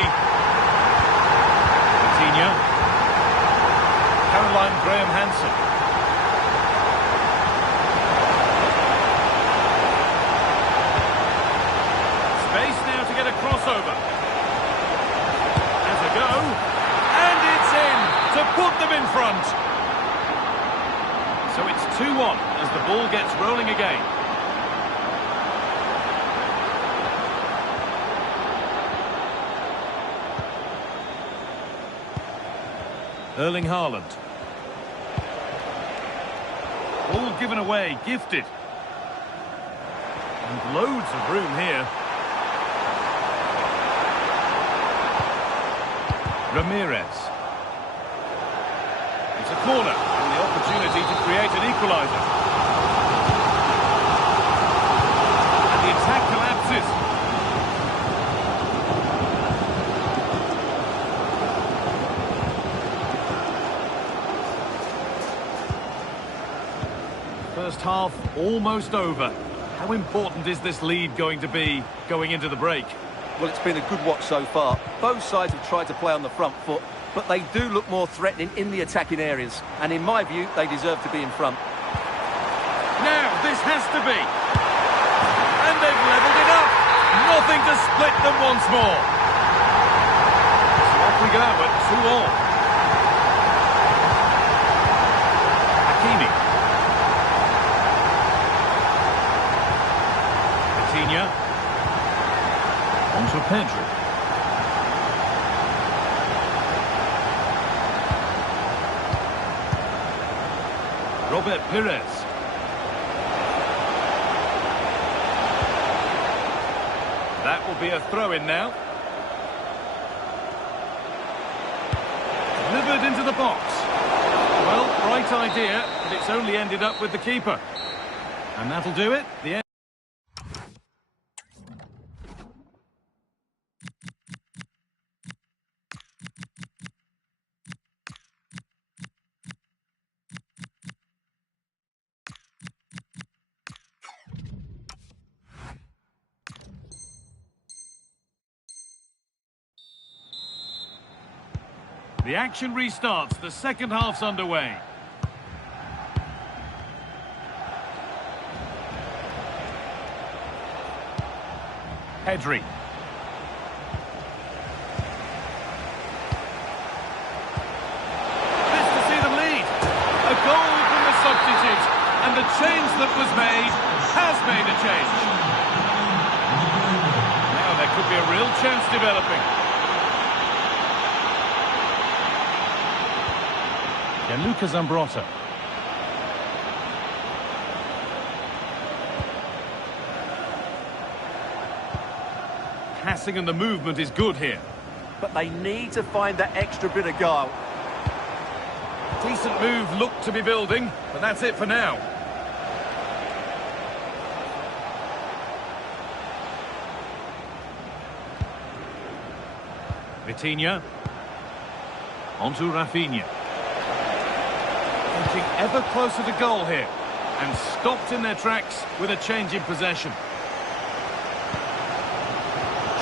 Vitinha. Caroline Graham Hansen. Space now to get a crossover. As a go. And front. So it's 2-1 as the ball gets rolling again. Erling Haaland. Ball given away, gifted. And loads of room here. Ramirez. It's a corner and the opportunity to create an equaliser. And the attack collapses. First half almost over. How important is this lead going to be going into the break? Well, it's been a good watch so far. Both sides have tried to play on the front foot, but they do look more threatening in the attacking areas. And in my view, they deserve to be in front. Now, this has to be. And they've levelled it up. Nothing to split them once more. So off we go at 2-all. Hakimi. Vitinha. On to Pedri. Robert Pires. That will be a throw-in now. Delivered into the box. Well, right idea, but it's only ended up with the keeper. And that'll do it. The end. The action restarts. The second half's underway. Pedri. This to see them lead. A goal from the substitute. And the change that was made has made a change. Now there could be a real chance developing. Gianluca Zambrotta. Passing and the movement is good here. But they need to find that extra bit of guile. Decent move looked to be building, but that's it for now. Vitinha. On to Rafinha. Inching ever closer to goal here. And stopped in their tracks with a change in possession.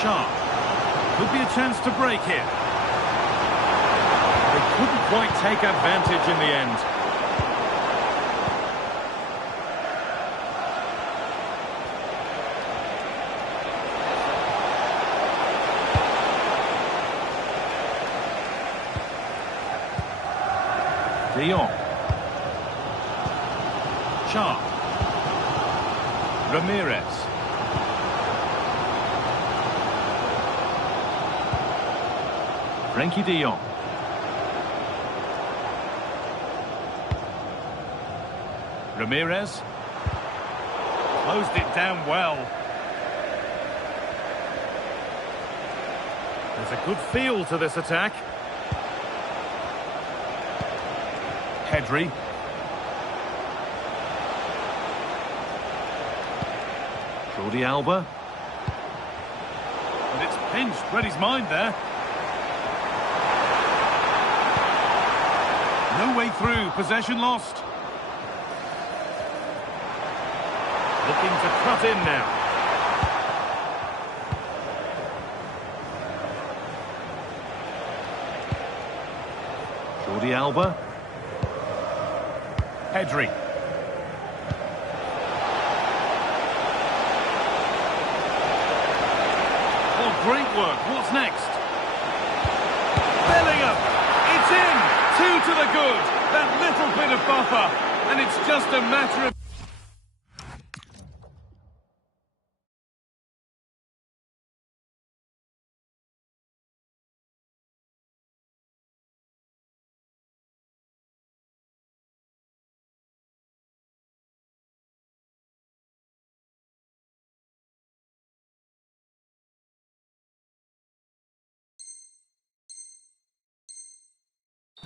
Sharp. Could be a chance to break here. They couldn't quite take advantage in the end. De Jong. Sharp. Ramirez. Frenkie de Jong. Ramirez. Closed it down well. There's a good feel to this attack. Pedri. Jordi Alba. And it's pinched, read his mind there. No way through, possession lost. Looking to cut in now. Jordi Alba. Pedri. Oh, great work. What's next? Bellingham. It's in. 2 to the good. That little bit of buffer. And it's just a matter of...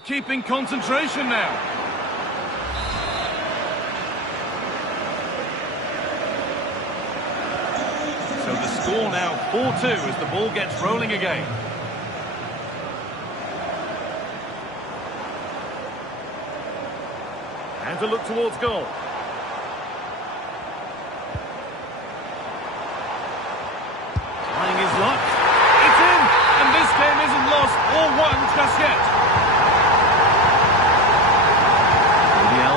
Keeping concentration now. So the score now 4-2 as the ball gets rolling again. And to look towards goal. Trying his luck. It's in! And this game isn't lost or won just yet.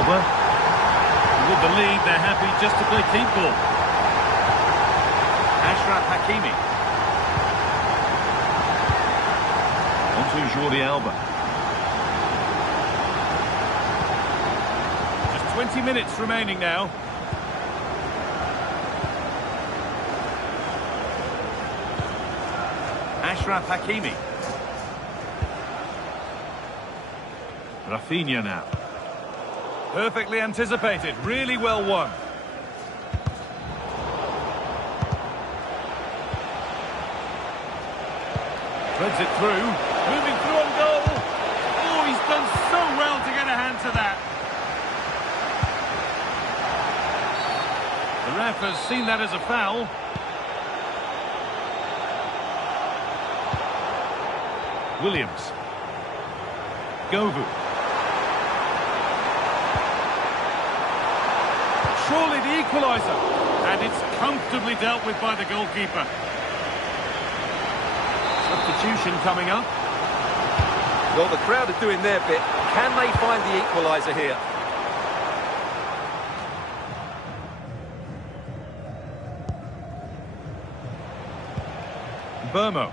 With the lead, they're happy just to play keep ball. Achraf Hakimi. On to Jordi Alba. Just 20 minutes remaining now. Achraf Hakimi. Rafinha now. Perfectly anticipated, really well won. Threads it through, moving through on goal. Oh, he's done so well to get a hand to that. The ref has seen that as a foul. Williams. Govu. Surely the equaliser, and it's comfortably dealt with by the goalkeeper. Substitution coming up. Well, the crowd are doing their bit. Can they find the equaliser here? Burmo.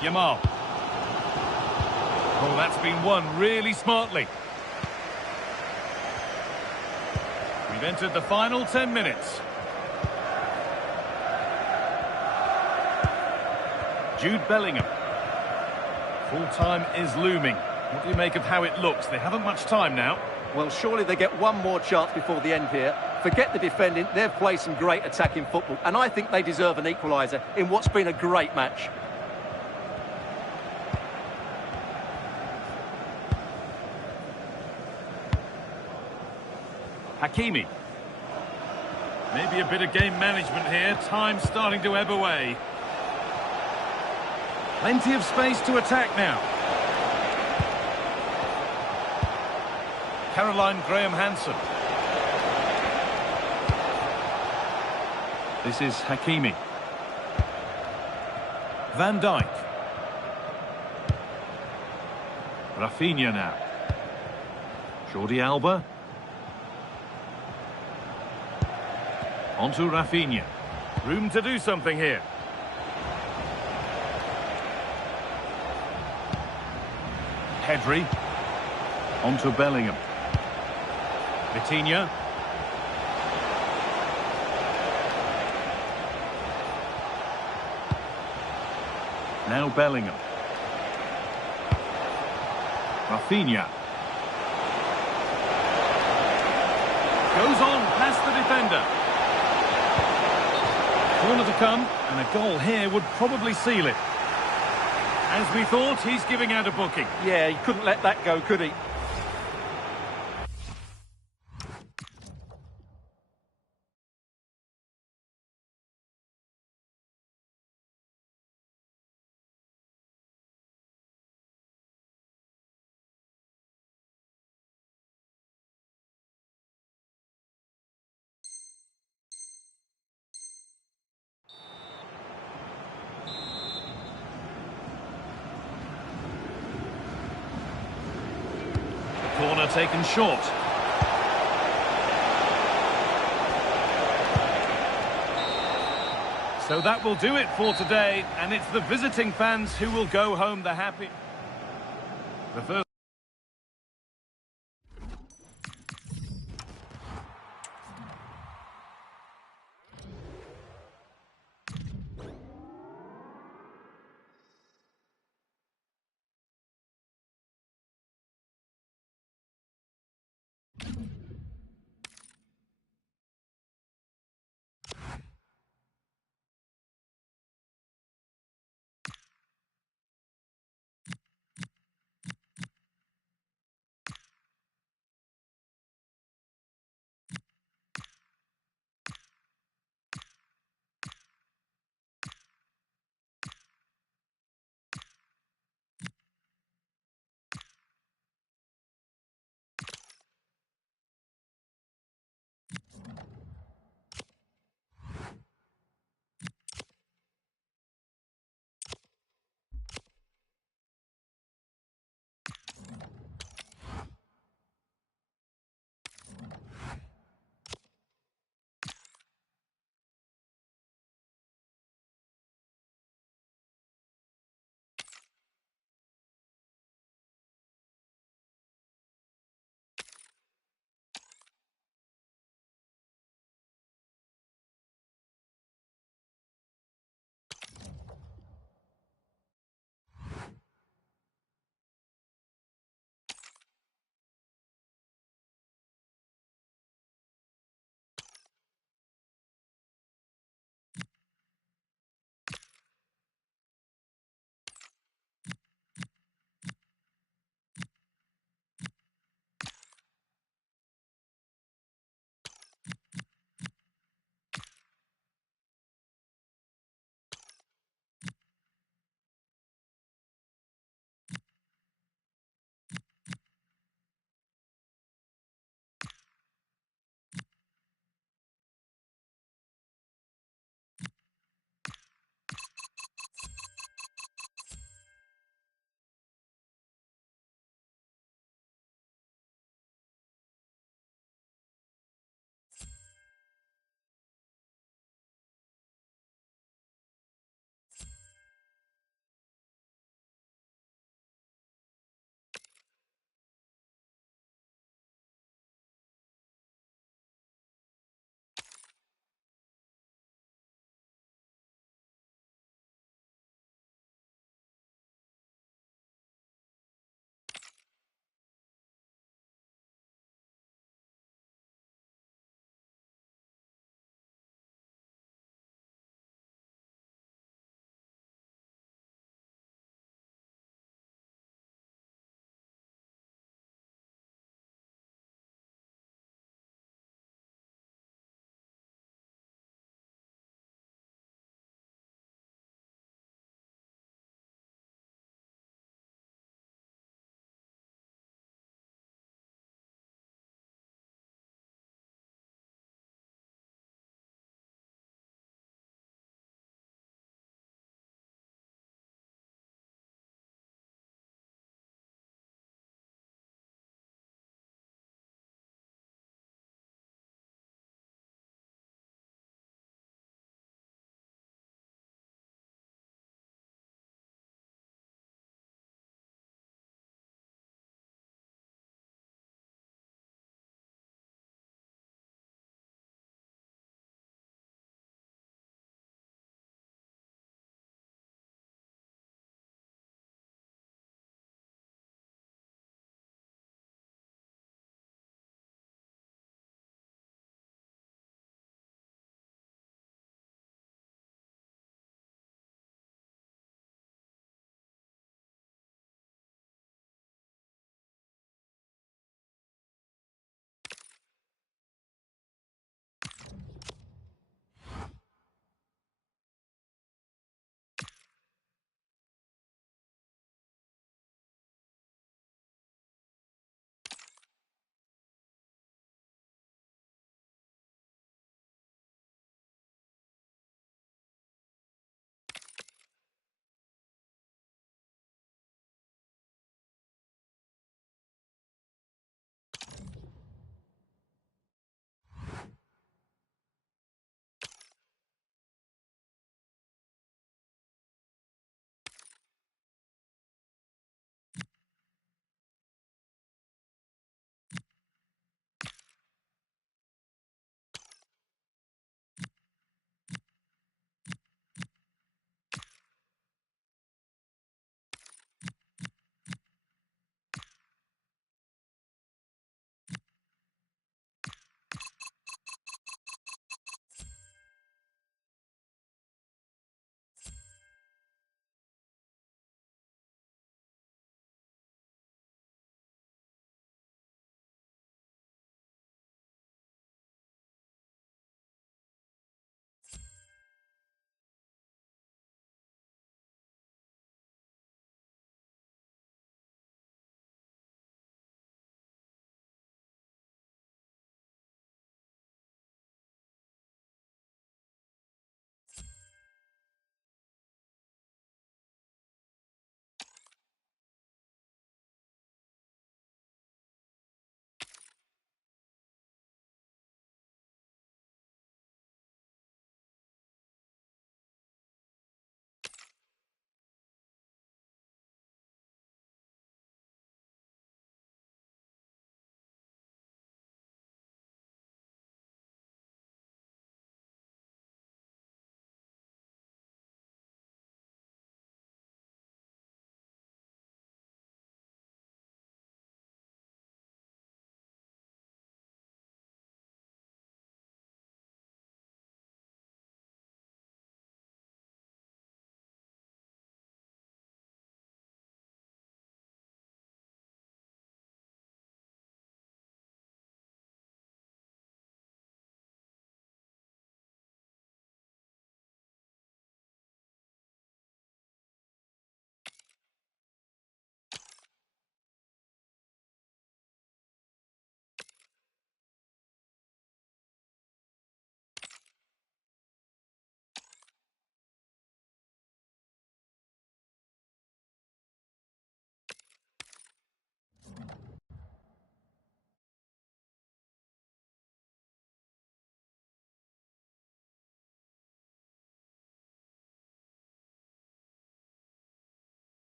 Yamal. Oh, that's been won really smartly. We've entered the final 10 minutes. Jude Bellingham. Full time is looming. What do you make of how it looks? They haven't much time now. Well, surely they get one more chance before the end here. Forget the defending. They've played some great attacking football, and I think they deserve an equaliser in what's been a great match. Hakimi. Maybe a bit of game management here. Time starting to ebb away. Plenty of space to attack now. Caroline Graham-Hansen. This is Hakimi. Van Dijk. Rafinha now. Jordi Alba. On to Rafinha. Room to do something here. Pedri. On to Bellingham. Vitinha. Now Bellingham. Rafinha. Goes on past the defender. Corner to come, and a goal here would probably seal it. As we thought, he's giving out a booking. Yeah, he couldn't let that go, could he? Corner taken short. So that will do it for today, and it's the visiting fans who will go home the happy. The first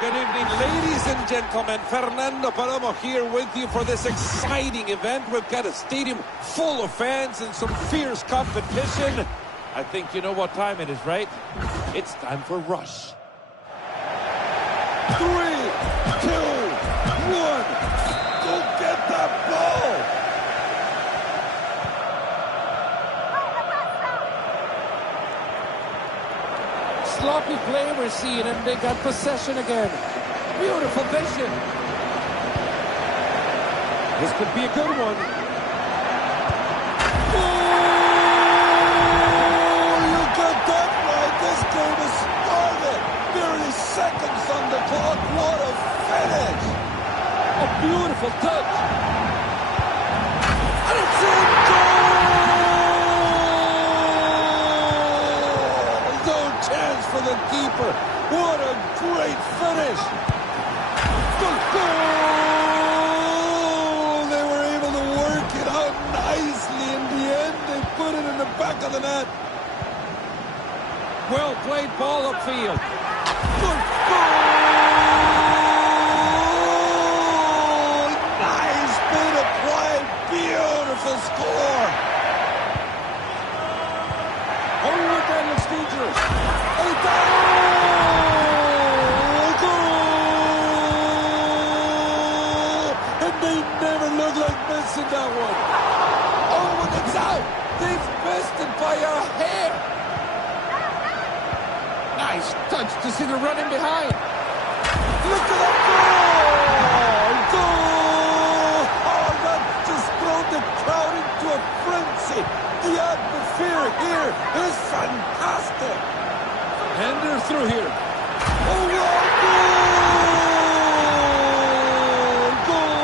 Good evening, ladies and gentlemen. Fernando Palomo here with you for this exciting event. We've got a stadium full of fans and some fierce competition. I think you know what time it is, right? It's time for Rush. 3, 2, 1. Go get that ball. Sloppy play we're seeing, and they got possession again. Beautiful vision. This could be a good one. Oh, you got that right. This game has started. Barely seconds on the clock. What a finish. A beautiful touch. And it's in goal. No chance for the keeper. What a great finish. Good goal. They were able to work it out nicely. In the end, they put it in the back of the net. Well played ball upfield. Good goal. Nice bit of play. Beautiful score. Oh, that looks dangerous. Oh, goal! And they never look like missing that one. Oh, and it's out. They've missed it by a hair. Nice touch to see the running behind. Look at that goal! Goal! Oh, that just thrown the crowd into a frenzy. The atmosphere here is fantastic. And they're through here. Oh, wow, goal! Goal!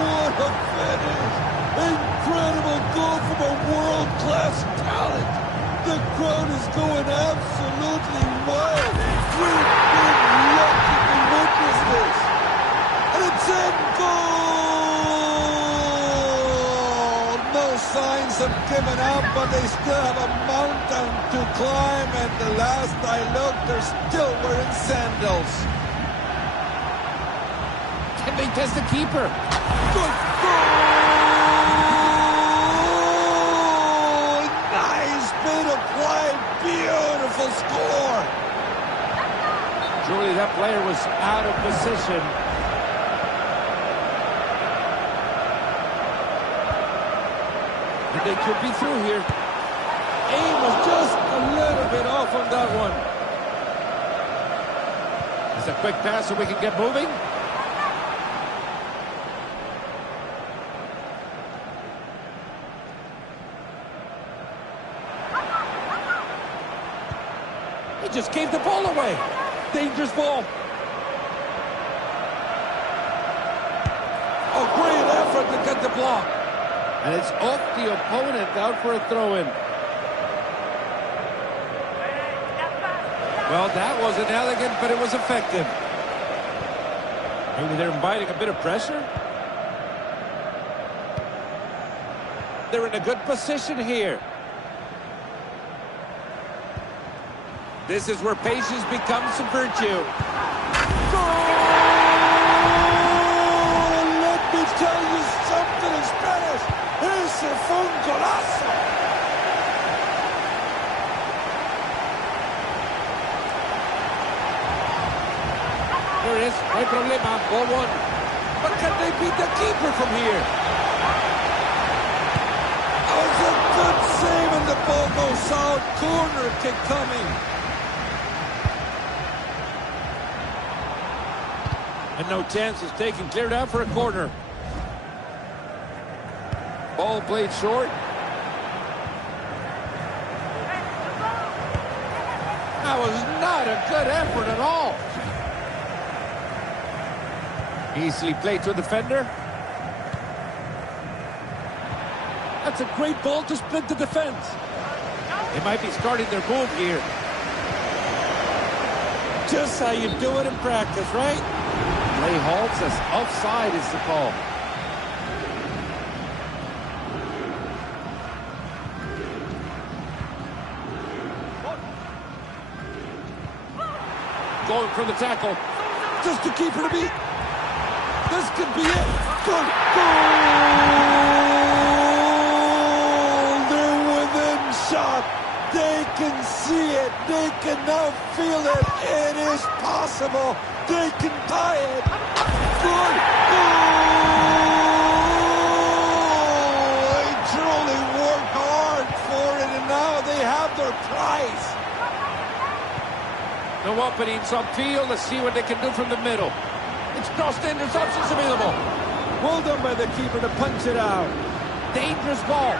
What a finish! Incredible goal from a world-class talent. The crowd is going absolutely wild. We've been lucky to witness this. And it's in goal! No signs of giving up, but they still have a mountain to climb. And the last I looked, they're still wearing sandals. Can they test the keeper? Good goal! Nice bit of play. Beautiful score. Surely that player was out of position. And they could be through here. Aim was just a little bit off on that one. It's a quick pass so we can get moving. He just gave the ball away. Dangerous ball. A great effort to get the block. And it's off the opponent, out for a throw-in. Well, that wasn't elegant, but it was effective. Maybe they're inviting a bit of pressure. They're in a good position here. This is where patience becomes a virtue. Goal! Let me tell you something in Spanish. Ese fue un golazo. There it is. No hay problema. 4-1. But can they beat the keeper from here? Oh, it's a good save and the ball goes out. Corner kick coming. And no chance is taken. Cleared out for a corner. Ball played short. That was not a good effort at all. Easily played to a defender. That's a great ball to split the defense. They might be starting their move here. Just how you do it in practice, right? Play halts as offside is the call. going for the tackle. Just the keeper to beat. This could be it. Good. Goal! They're within shot. They can see it. They can now feel it. It is possible. They can tie it. Good. Goal! They truly worked hard for it, and now they have their prize. No opening upfield. Let's see what they can do from the middle. It's crossed in. There's options available. Well done by the keeper to punch it out. Dangerous ball.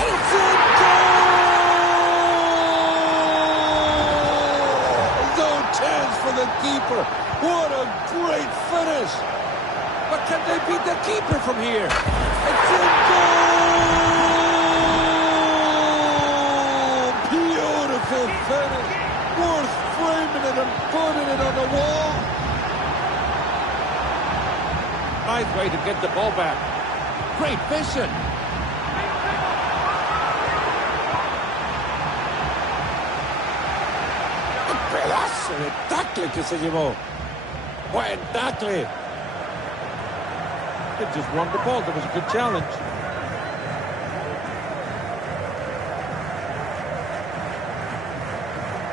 It's in goal! No chance for the keeper. What a great finish. But can they beat the keeper from here? It's in goal! Beautiful finish. Worth framing it and putting it on the wall. Nice way to get the ball back. Great vision. ¡Qué pedazo de tackle que se llevó! Buen tackle. They just won the ball. That was a good challenge.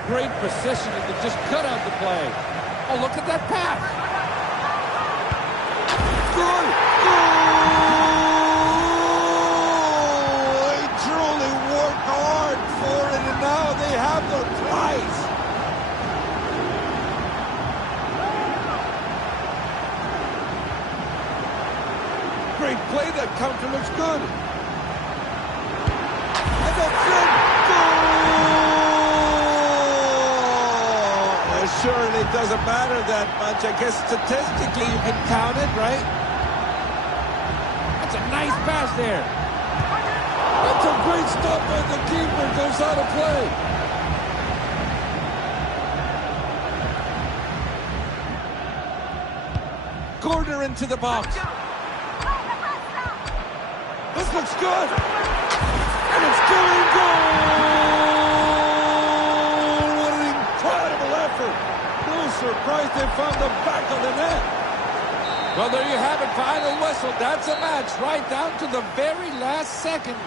Great positioning to just cut out the play. Oh, look at that pass. Goal! They truly worked hard for it, and now they have their prize. Great play. That counter looks good. And that's it. Goal! Well, surely it doesn't matter that much. I guess statistically you can count it, right? That's a nice pass there. That's a great stop by the keeper. Goes out of play. Corner into the box. This looks good. And it's going goal! What an incredible effort. No surprise they found the back of the net. Well, there you have it. Final whistle. That's a match right down to the very last second.